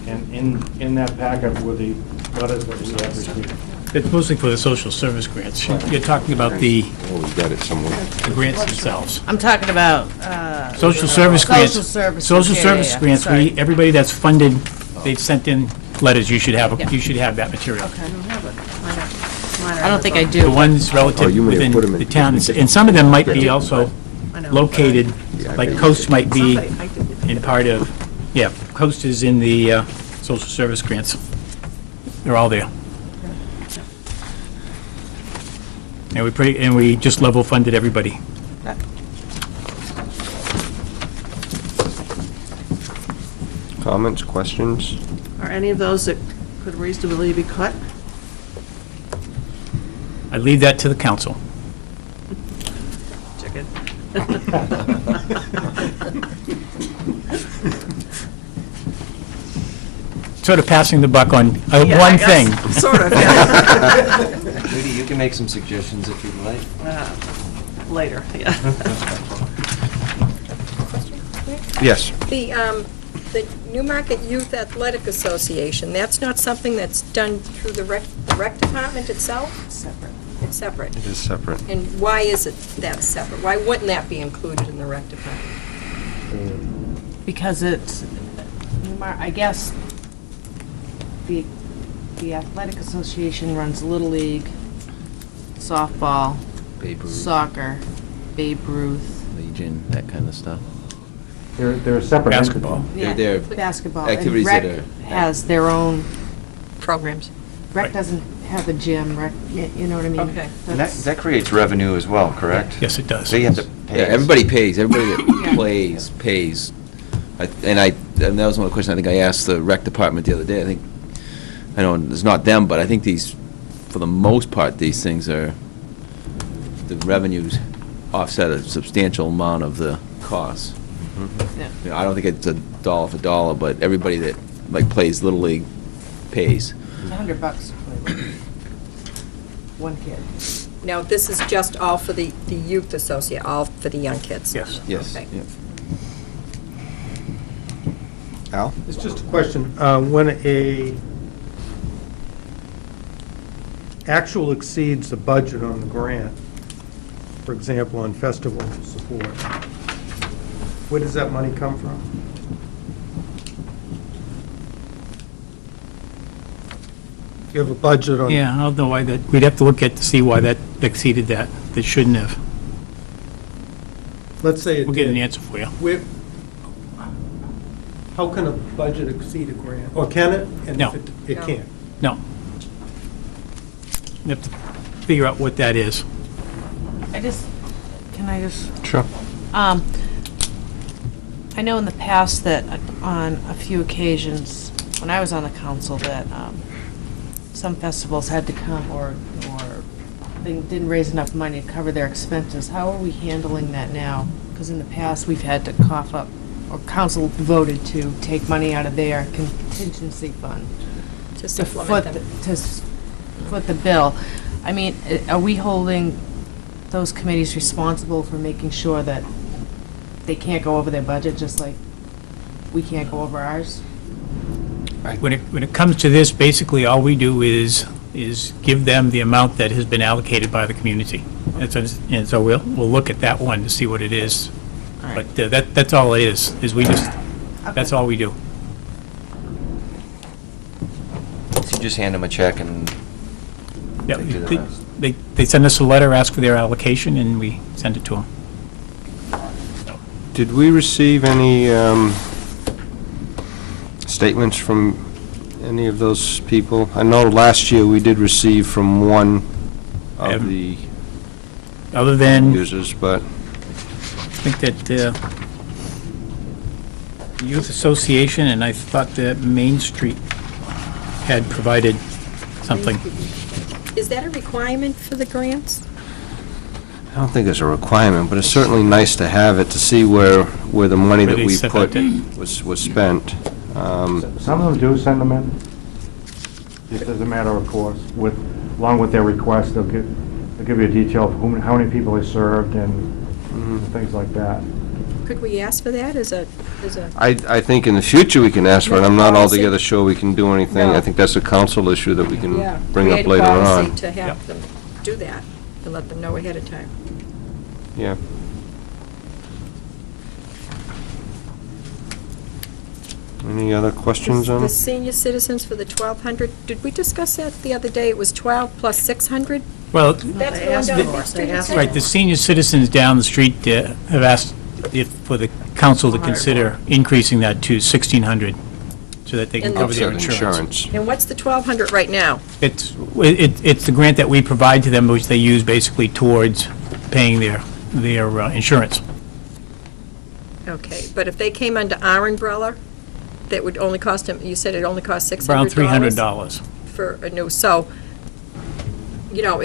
And in that packet were the letters that we had received. It's mostly for the social service grants. You're talking about the Oh, we got it somewhere. grants themselves. I'm talking about, Social service grants. Social services, Social yeah, service yeah, grants, sorry. everybody that's funded, they've sent in letters, you should Yeah. have that material. okay. I don't think I do. The ones Oh, relative you may have within put 'em in- the town, and some of them might be also I know. located, Yeah, I like think- Coast might be Somebody- I did- in part of, yeah, Coast is in the social service grants. They're all there. And we just level funded everybody. Comments, questions? Are any of those that could reasonably be cut? I leave that to the council. Chicken. Sort of passing the buck on Yeah, I one guess, thing. Sort of, yeah. Judy, you can make some suggestions if you'd like. Later, yeah. Yes. The Newmarket Youth Athletic Association, that's not something that's done through the rec department itself? Separate. It's separate. It is separate. And why is it that separate? Why wouldn't that be included in the rec department? Because it's, I guess, the Athletic Association runs Little League, softball, Babe Ruth, soccer, Babe Ruth. Legion, that kind of stuff. They're a separate entity. Basketball. They're Basketball. And activities that rec are- has their own, Programs. rec doesn't have a gym, rec, you know what I mean? Okay. And That's- that creates revenue as well, correct? Yes, it does. So you have to pay. Yeah, everybody pays, everybody Yeah. that plays, pays. And that was one of the questions I think I asked the rec department the other day. I think, I know it's not them, but I think these, for the most part, these things are, the revenues offset a substantial amount of the costs. Yeah. You know, I don't think it's a dollar for dollar, but everybody that, like, plays Little League pays. It's $100 to play with. One kid. Now, this is just all for the youth associate, all for the young kids? Yes. Yes. Okay. Yeah. Al? It's just a question. When a actual exceeds the budget on the grant, for example, on festival support, where does that money come from? You have a budget on... Yeah, I don't know why that, we'd have to look at to see why that exceeded that. That shouldn't have. Let's say it We'll get an did. answer for you. Where- How can a budget exceed a grant? Or can it? And No. if it No. can't. No. You have to figure out what that is. Can I just? Sure. I know in the past that on a few occasions, when I was on the council, that some festivals had to come or they didn't raise enough money to cover their expenses. How are we handling that now? Because in the past, we've had to cough up, or council voted to take money out of their contingency fund To to supplement foot, them. foot the bill. I mean, are we holding those committees responsible for making sure that they can't go over their budget, just like we can't go over ours? When it comes to this, basically, all we do is give them the amount that has been allocated by the community. And so we'll look at that one to see what it is. All right. But that's all it is we just, that's all we do. So you just hand them a check and Yeah, they do the rest? they send us a letter, ask for their allocation, and we send it to them. Did we receive any statements from any of those people? I know last year we did receive from one of the Other than, I users, but think that Youth Association, and I thought that Main Street had provided something. Is that a requirement for the grants? I don't think it's a requirement, but it's certainly nice to have it to see where the money Where that they we set put that in. was spent. Some of them do send them in, just as a matter of course, along with their request, they'll give you a detail of how many people they served and things like that. Could we ask for that as a, I think in the future we can ask for it. I'm not Policy? altogether sure we can do anything. No. I think that's a council issue that we can yeah, bring up create a later policy on. to have them do that, and let them know ahead of time? Yeah. Any other questions on The it? senior citizens for the 1,200, did we discuss that the other day? It was 12 plus 600? Well, That's They going asked down for Main it. Street They asked instead? right, the senior citizens down the street have asked for the council to consider increasing that to 1,600, so that they can And cover their Offset insurance. And what's the 1,200 right now? It's the grant that we provide to them, which they use basically towards paying their insurance. Okay, but if they came under our umbrella, that would only cost them, you said it only cost $600? Around $300. For a new, so, you know,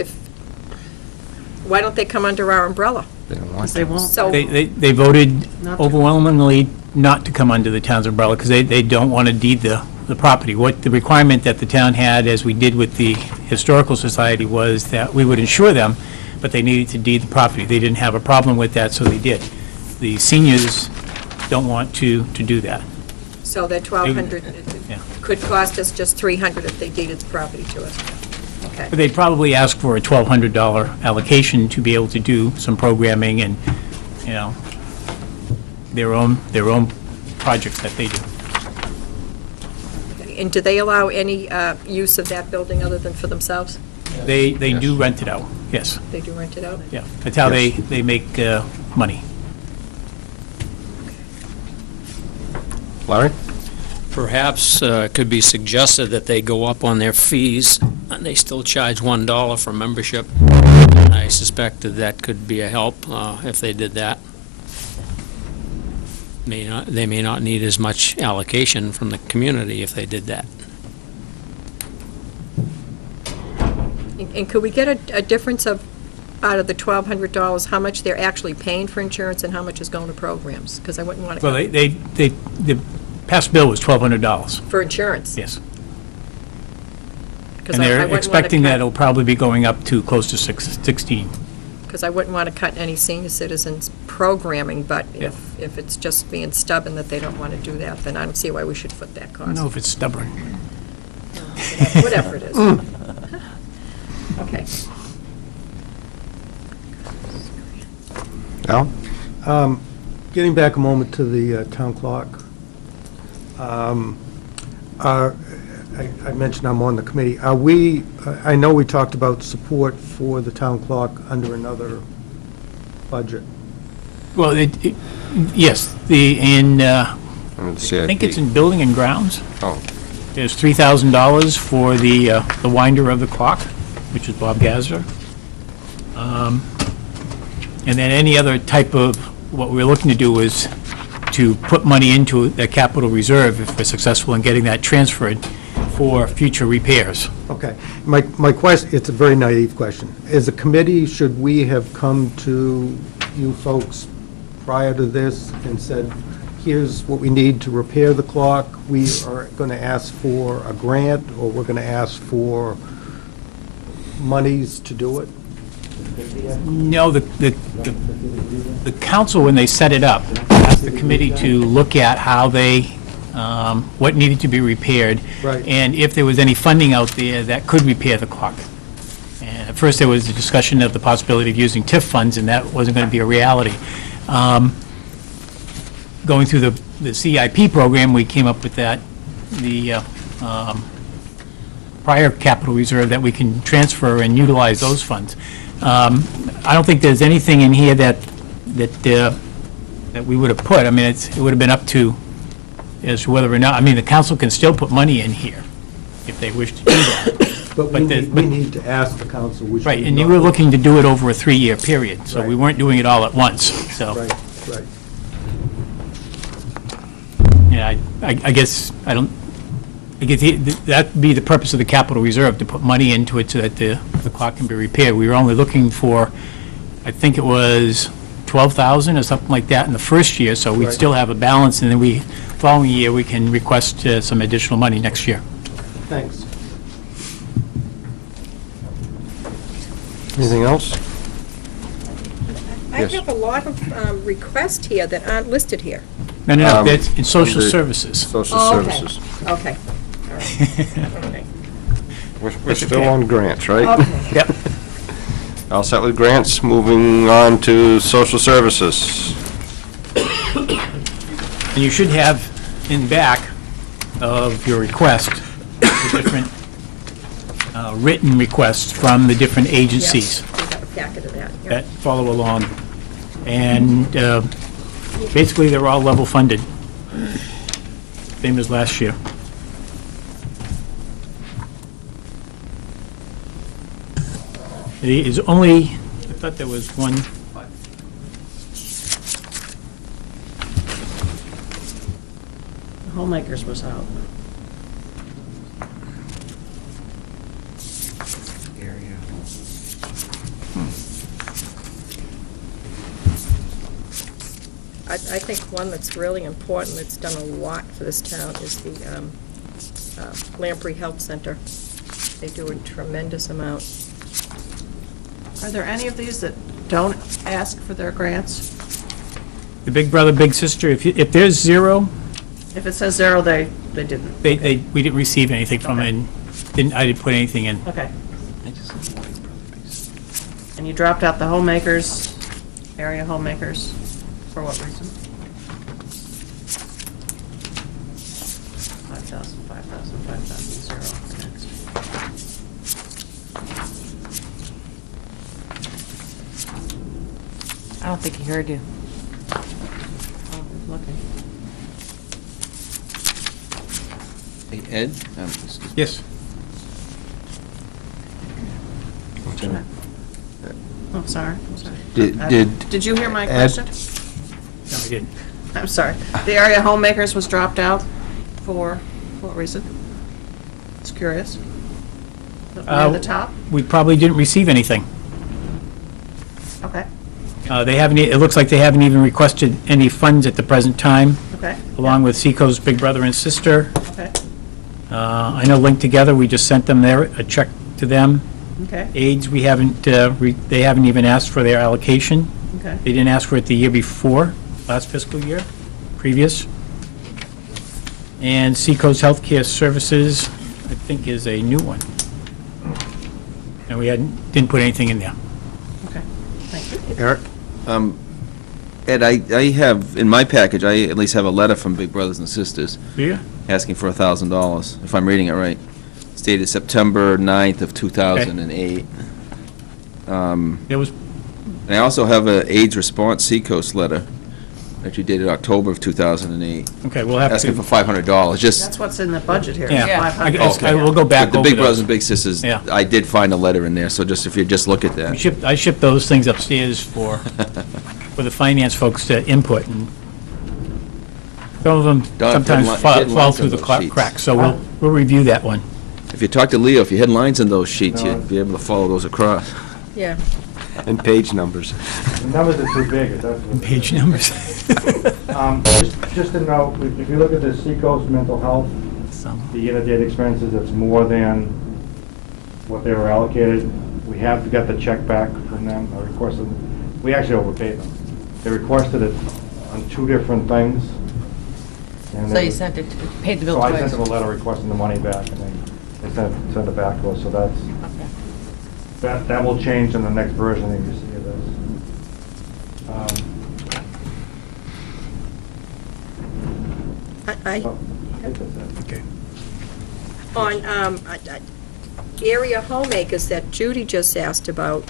why don't they come under our umbrella? They don't want They to. won't. So, They voted Not to. overwhelmingly not to come under the town's umbrella, because they don't want to deed the property. What the requirement that the town had, as we did with the Historical Society, was that we would insure them, but they needed to deed the property. They didn't have a problem with that, so they did. The seniors don't want to do that. so that 1,200 Yeah. could cost us just 300 if they deeded the property to us. Okay. But they'd probably ask for a $1,200 allocation to be able to do some programming and, you know, their own projects that they do. And do they allow any use of that building other than for themselves? They do rent it out, yes, They do rent it out? yeah. That's how they make money. Larry? Perhaps it could be suggested that they go up on their fees, and they still charge $1 for membership. And I suspect that could be a help if they did that. They may not need as much allocation from the community if they did that. And could we get a difference of out of the $1,200, how much they're actually paying for insurance and how much is going to programs? Because I wouldn't want to. Well, the past bill was $1,200, For insurance? yes. 'Cause And I they're wouldn't wanna expecting cut- that it'll probably be going up to close to 16. Because I wouldn't want to cut any senior citizens' programming, but Yeah. if it's just being stubborn that they don't want to do that, then I don't see why we should foot that I cost. don't know if it's stubborn. Whatever it is. Okay. Al? Getting back a moment to the town clock. I mentioned I'm on the committee. Are we, I know we talked about support for the town clock under another budget. Well, yes, I think it's in building and grounds. Oh. There's $3,000 for the winder of the clock, which is Bob Gazer. And then any other type of, what we're looking to do is to put money into the capital reserve if we're successful in getting that transferred for future repairs. Okay. My question, it's a very naive question. As a committee, should we have come to you folks prior to this and said, here's what we need to repair the clock? We are going to ask for a grant, or we're going to ask for monies to do it? No, the council, when they set it up, asked the committee to look at how they, what needed to be repaired. Right. And if there was any funding out there that could repair the clock. And at first, there was a discussion of the possibility of using TIF funds, and that wasn't going to be a reality. Going through the CIP program, we came up with that, the prior capital reserve that we can transfer and utilize those funds. I don't think there's anything in here that we would have put. I mean, it would have been up to as to whether or not, I mean, the council can still put money in here if they wish to do that. But we need to ask the council, which Right, we and you not- were looking to do it over a 3-year period, so we Right. weren't doing it all at once, so. Right, right. Yeah, I guess, that'd be the purpose of the capital reserve, to put money into it so that the clock can be repaired. We were only looking for, I think it was 12,000 or something like that in the first year, so we'd Right. still have a balance, and then following year, we can request some additional money next year. Thanks. Anything else? I Yes. have a lot of requests here that aren't listed here. No, that's in social under services. Social Oh, okay. services. Okay. All right. Okay. We're still on grants, right? Okay. Yep. All set with grants, moving on to social services. And you should have in back of your request, the different written requests from the different agencies We got a packet of that. yeah. that follow along. And basically, they're all level funded, same as last year. It is only, I thought there was one. Homemakers was out. I think one that's really important, that's done a lot for this town, is the Lamprey Health Center. They do a tremendous amount. Are there any of these that don't ask for their grants? The big brother, big sister, if there's zero, If it says zero, they didn't. we didn't receive anything from it, and I didn't put anything in. Okay. And you dropped out the homemakers, area homemakers, for what reason? 5,000, 5,000, 5,000, zero, next. I don't think he heard you. Oh, who's looking? Hey, Ed? Excuse me. Yes. Oh, sorry, I'm sorry. Did you hear my Ed? question? No, I didn't. I'm sorry. The area homemakers was dropped out for what reason? Just curious. Near the top? We probably didn't receive anything. Okay, They haven't, it looks like they haven't even requested any funds at the present time, okay, along with Seaco's big brother and sister. okay, I know Linked Together, we just sent them a check to them. okay, AIDS, we haven't, they haven't even asked for their allocation. okay. They didn't ask for it the year before, last fiscal year, previous. And Seacoast Healthcare Services, I think, is a new one. And we didn't put anything in there. Okay, thank you. Eric? Ed, I have, in my package, I at least have a letter from Big Brothers and Sisters Do you? asking for $1,000, if I'm reading it right. It's dated September 9th of 2008. There was, And I also have a AIDS response Seacoast letter, actually dated October of 2008, okay, we'll have asking for to, $500. Just, That's what's in the budget here. yeah, I 500. guess I will go back but the over Big Brothers those. and Big Sisters, Yeah. I did find a letter in there, so just, if you just look at that. I shipped those things upstairs for the finance folks to input, and some of them Don, sometimes hit fall lines through on the those sheets. cracks, so we'll review that one. If you talk to Leo, if you had lines in those sheets, No. you'd be able to follow those across. Yeah. And page numbers. The numbers are too big, that's what. Page numbers. Just a note, if you look at the Seacoast Mental Health, Some. the year-to-date expenses, it's more than what they were allocated. We have got the check back from them, I requested, we actually overpaid them. They requested it on two different things. and So they- you sent it, paid the bill So I twice? sent them a letter requesting the money back, and they sent it back to us, so that's, Okay. that will change in the next version that you see of this. I, I think that's it. Okay. on area homemakers that Judy just asked about,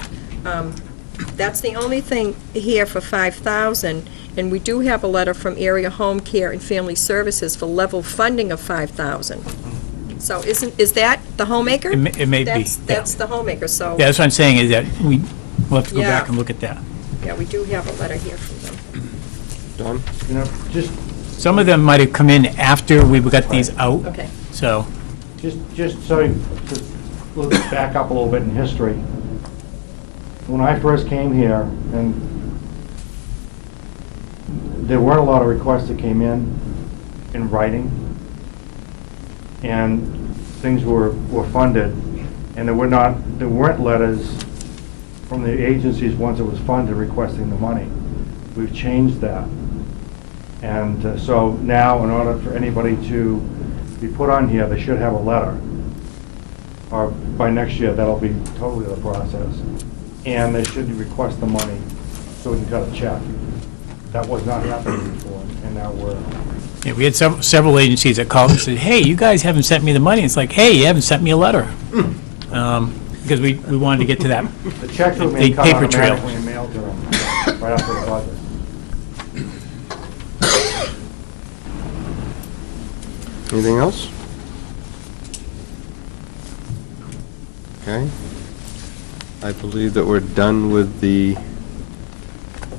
that's the only thing here for 5,000, and we do have a letter from Area Home Care and Family Services for level funding of 5,000. So is that the homemaker? It may be, That's yeah. the homemaker, so, Yeah, that's what I'm saying, is that we'll have to go Yeah. back and look at that. yeah, we do have a letter here from them. Don? You know, just Some of them might have come in after we got these out, Okay. so, Just so, let's back up a little bit in history. When I first came here, and there weren't a lot of requests that came in writing, and things were funded, and there weren't letters from the agencies once it was funded requesting the money. We've changed that. And so now, in order for anybody to be put on here, they should have a letter. Or by next year, that'll be totally the process. And they should request the money so we can cut a check. That was not happening before, and now we're, yeah, we had several agencies that called and said, hey, you guys haven't sent me the money. It's like, hey, you haven't sent me a letter. Because we wanted to get to that. the checks were The being cut paper trail. automatically and mailed to them right after the budget. Anything else? Okay. I believe that we're done with the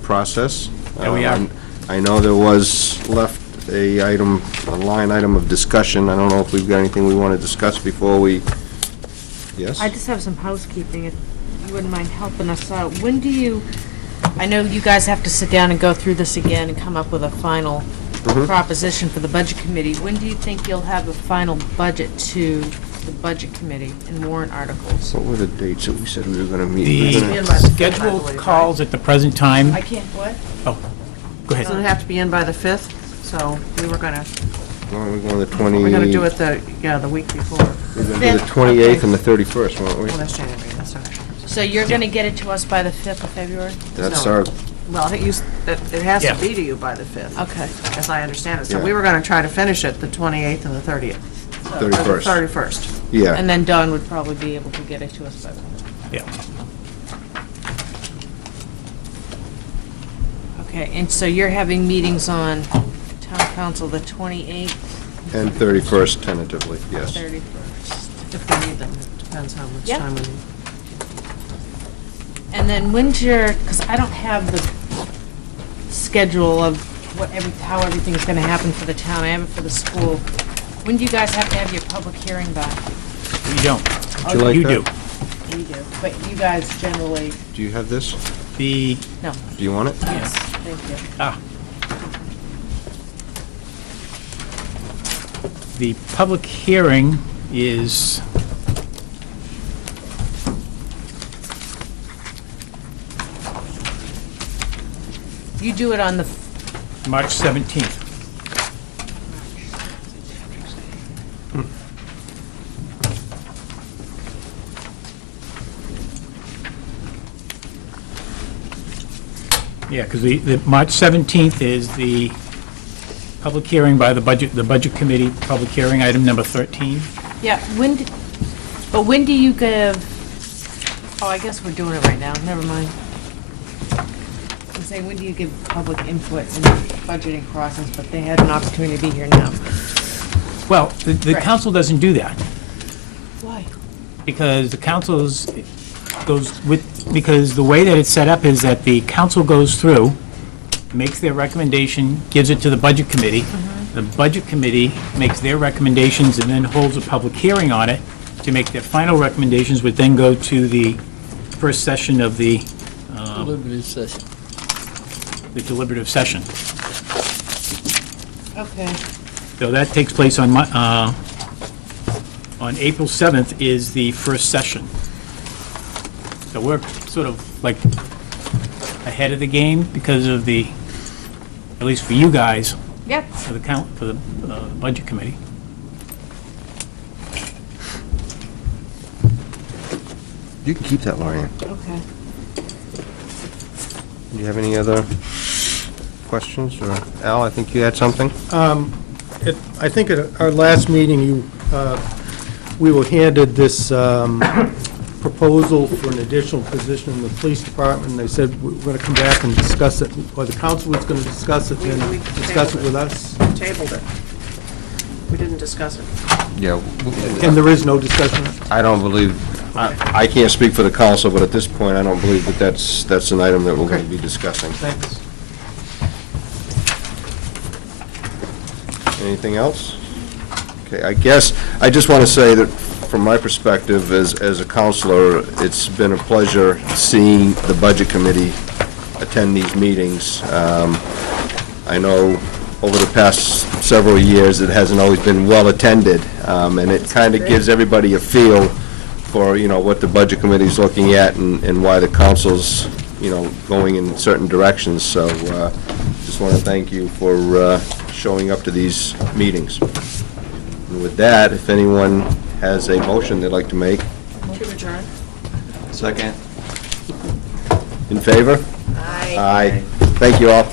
process. Yeah, we are. I know there was left a line item of discussion. I don't know if we've got anything we want to discuss before we, yes? I just have some housekeeping, if you wouldn't mind helping us out. When do you, I know you guys have to sit down and go through this again and come up with a final proposition for the Budget Committee. When do you think you'll have a final budget to the Budget Committee and warrant articles? What were the dates that we said we were going to meet? We were The gonna- in by the 5th, I scheduled believe, calls at the present time, I can't, what? oh, go Doesn't it ahead. have to be in by the 5th? So we were gonna, Well, we're going the 20. we're gonna do it the week before. We're going to do the 28th and the 31st, weren't we? Well, that's January, that's all right. So you're gonna get it to us by the 5th of February? That's No. our, Well, it has Yeah. to be to you by the 5th. Okay. As I understand it. So Yeah. we were gonna try to finish it the 28th and the 30th. Or the 31st. 31st. Yeah. And then Dawn would probably be able to get it to us by then. Yeah. Okay, and so you're having meetings on Town Council the 28th, And 31st tentatively, yes. 31st. If we need them, it depends how much Yeah. time we need. And then when's your, because I don't have the schedule of how everything's gonna happen for the town, I have it for the school. When do you guys have to have your public hearing by? We don't. Would you like You that? do. You do, but you guys generally, Do you have this? The, No, Do you want it? yes, thank you. the public hearing is You do it on the, March 17th. Yeah, because the March 17th is the public hearing by the Budget Committee, public hearing, item number 13. yeah, but when do you give, oh, I guess we're doing it right now, never mind. I'm saying, when do you give public input in the budgeting process, but they had an opportunity to be here now? Well, the Right. council doesn't do that, Why? because the council's because the way that it's set up is that the council goes through, makes their recommendation, gives it to the Budget Committee. The Budget Committee makes their recommendations and then holds a public hearing on it to make their final recommendations, which then go to the first session of the Deliberative session. deliberative session. Okay. So that takes place on April 7th is the first session. So we're sort of like ahead of the game because of the, at least for you guys, Yep. for the Budget Committee. You can keep that, Lorian. Okay. Do you have any other questions? Or Al, I think you had something? I think at our last meeting, we were handed this proposal for an additional position in the police department, and they said we're going to come back and discuss it, or the council was going to discuss it, We and discuss it with us. Tabled it. We didn't discuss it. Yeah. And there is no discussion? I don't believe, I can't speak for the council, but at this point, I don't believe that that's an item that we're going to be discussing. Thanks. Anything else? Okay, I guess, I just want to say that from my perspective as a counselor, it's been a pleasure seeing the Budget Committee attend these meetings. I know over the past several years, it hasn't always been well-attended, and it kind of gives everybody a feel for, what the Budget Committee's looking at and why the council's, going in certain directions. So just want to thank you for showing up to these meetings. And with that, if anyone has a motion they'd like to make. To adjourn? Second. In favor? Aye. Aye. Thank you all.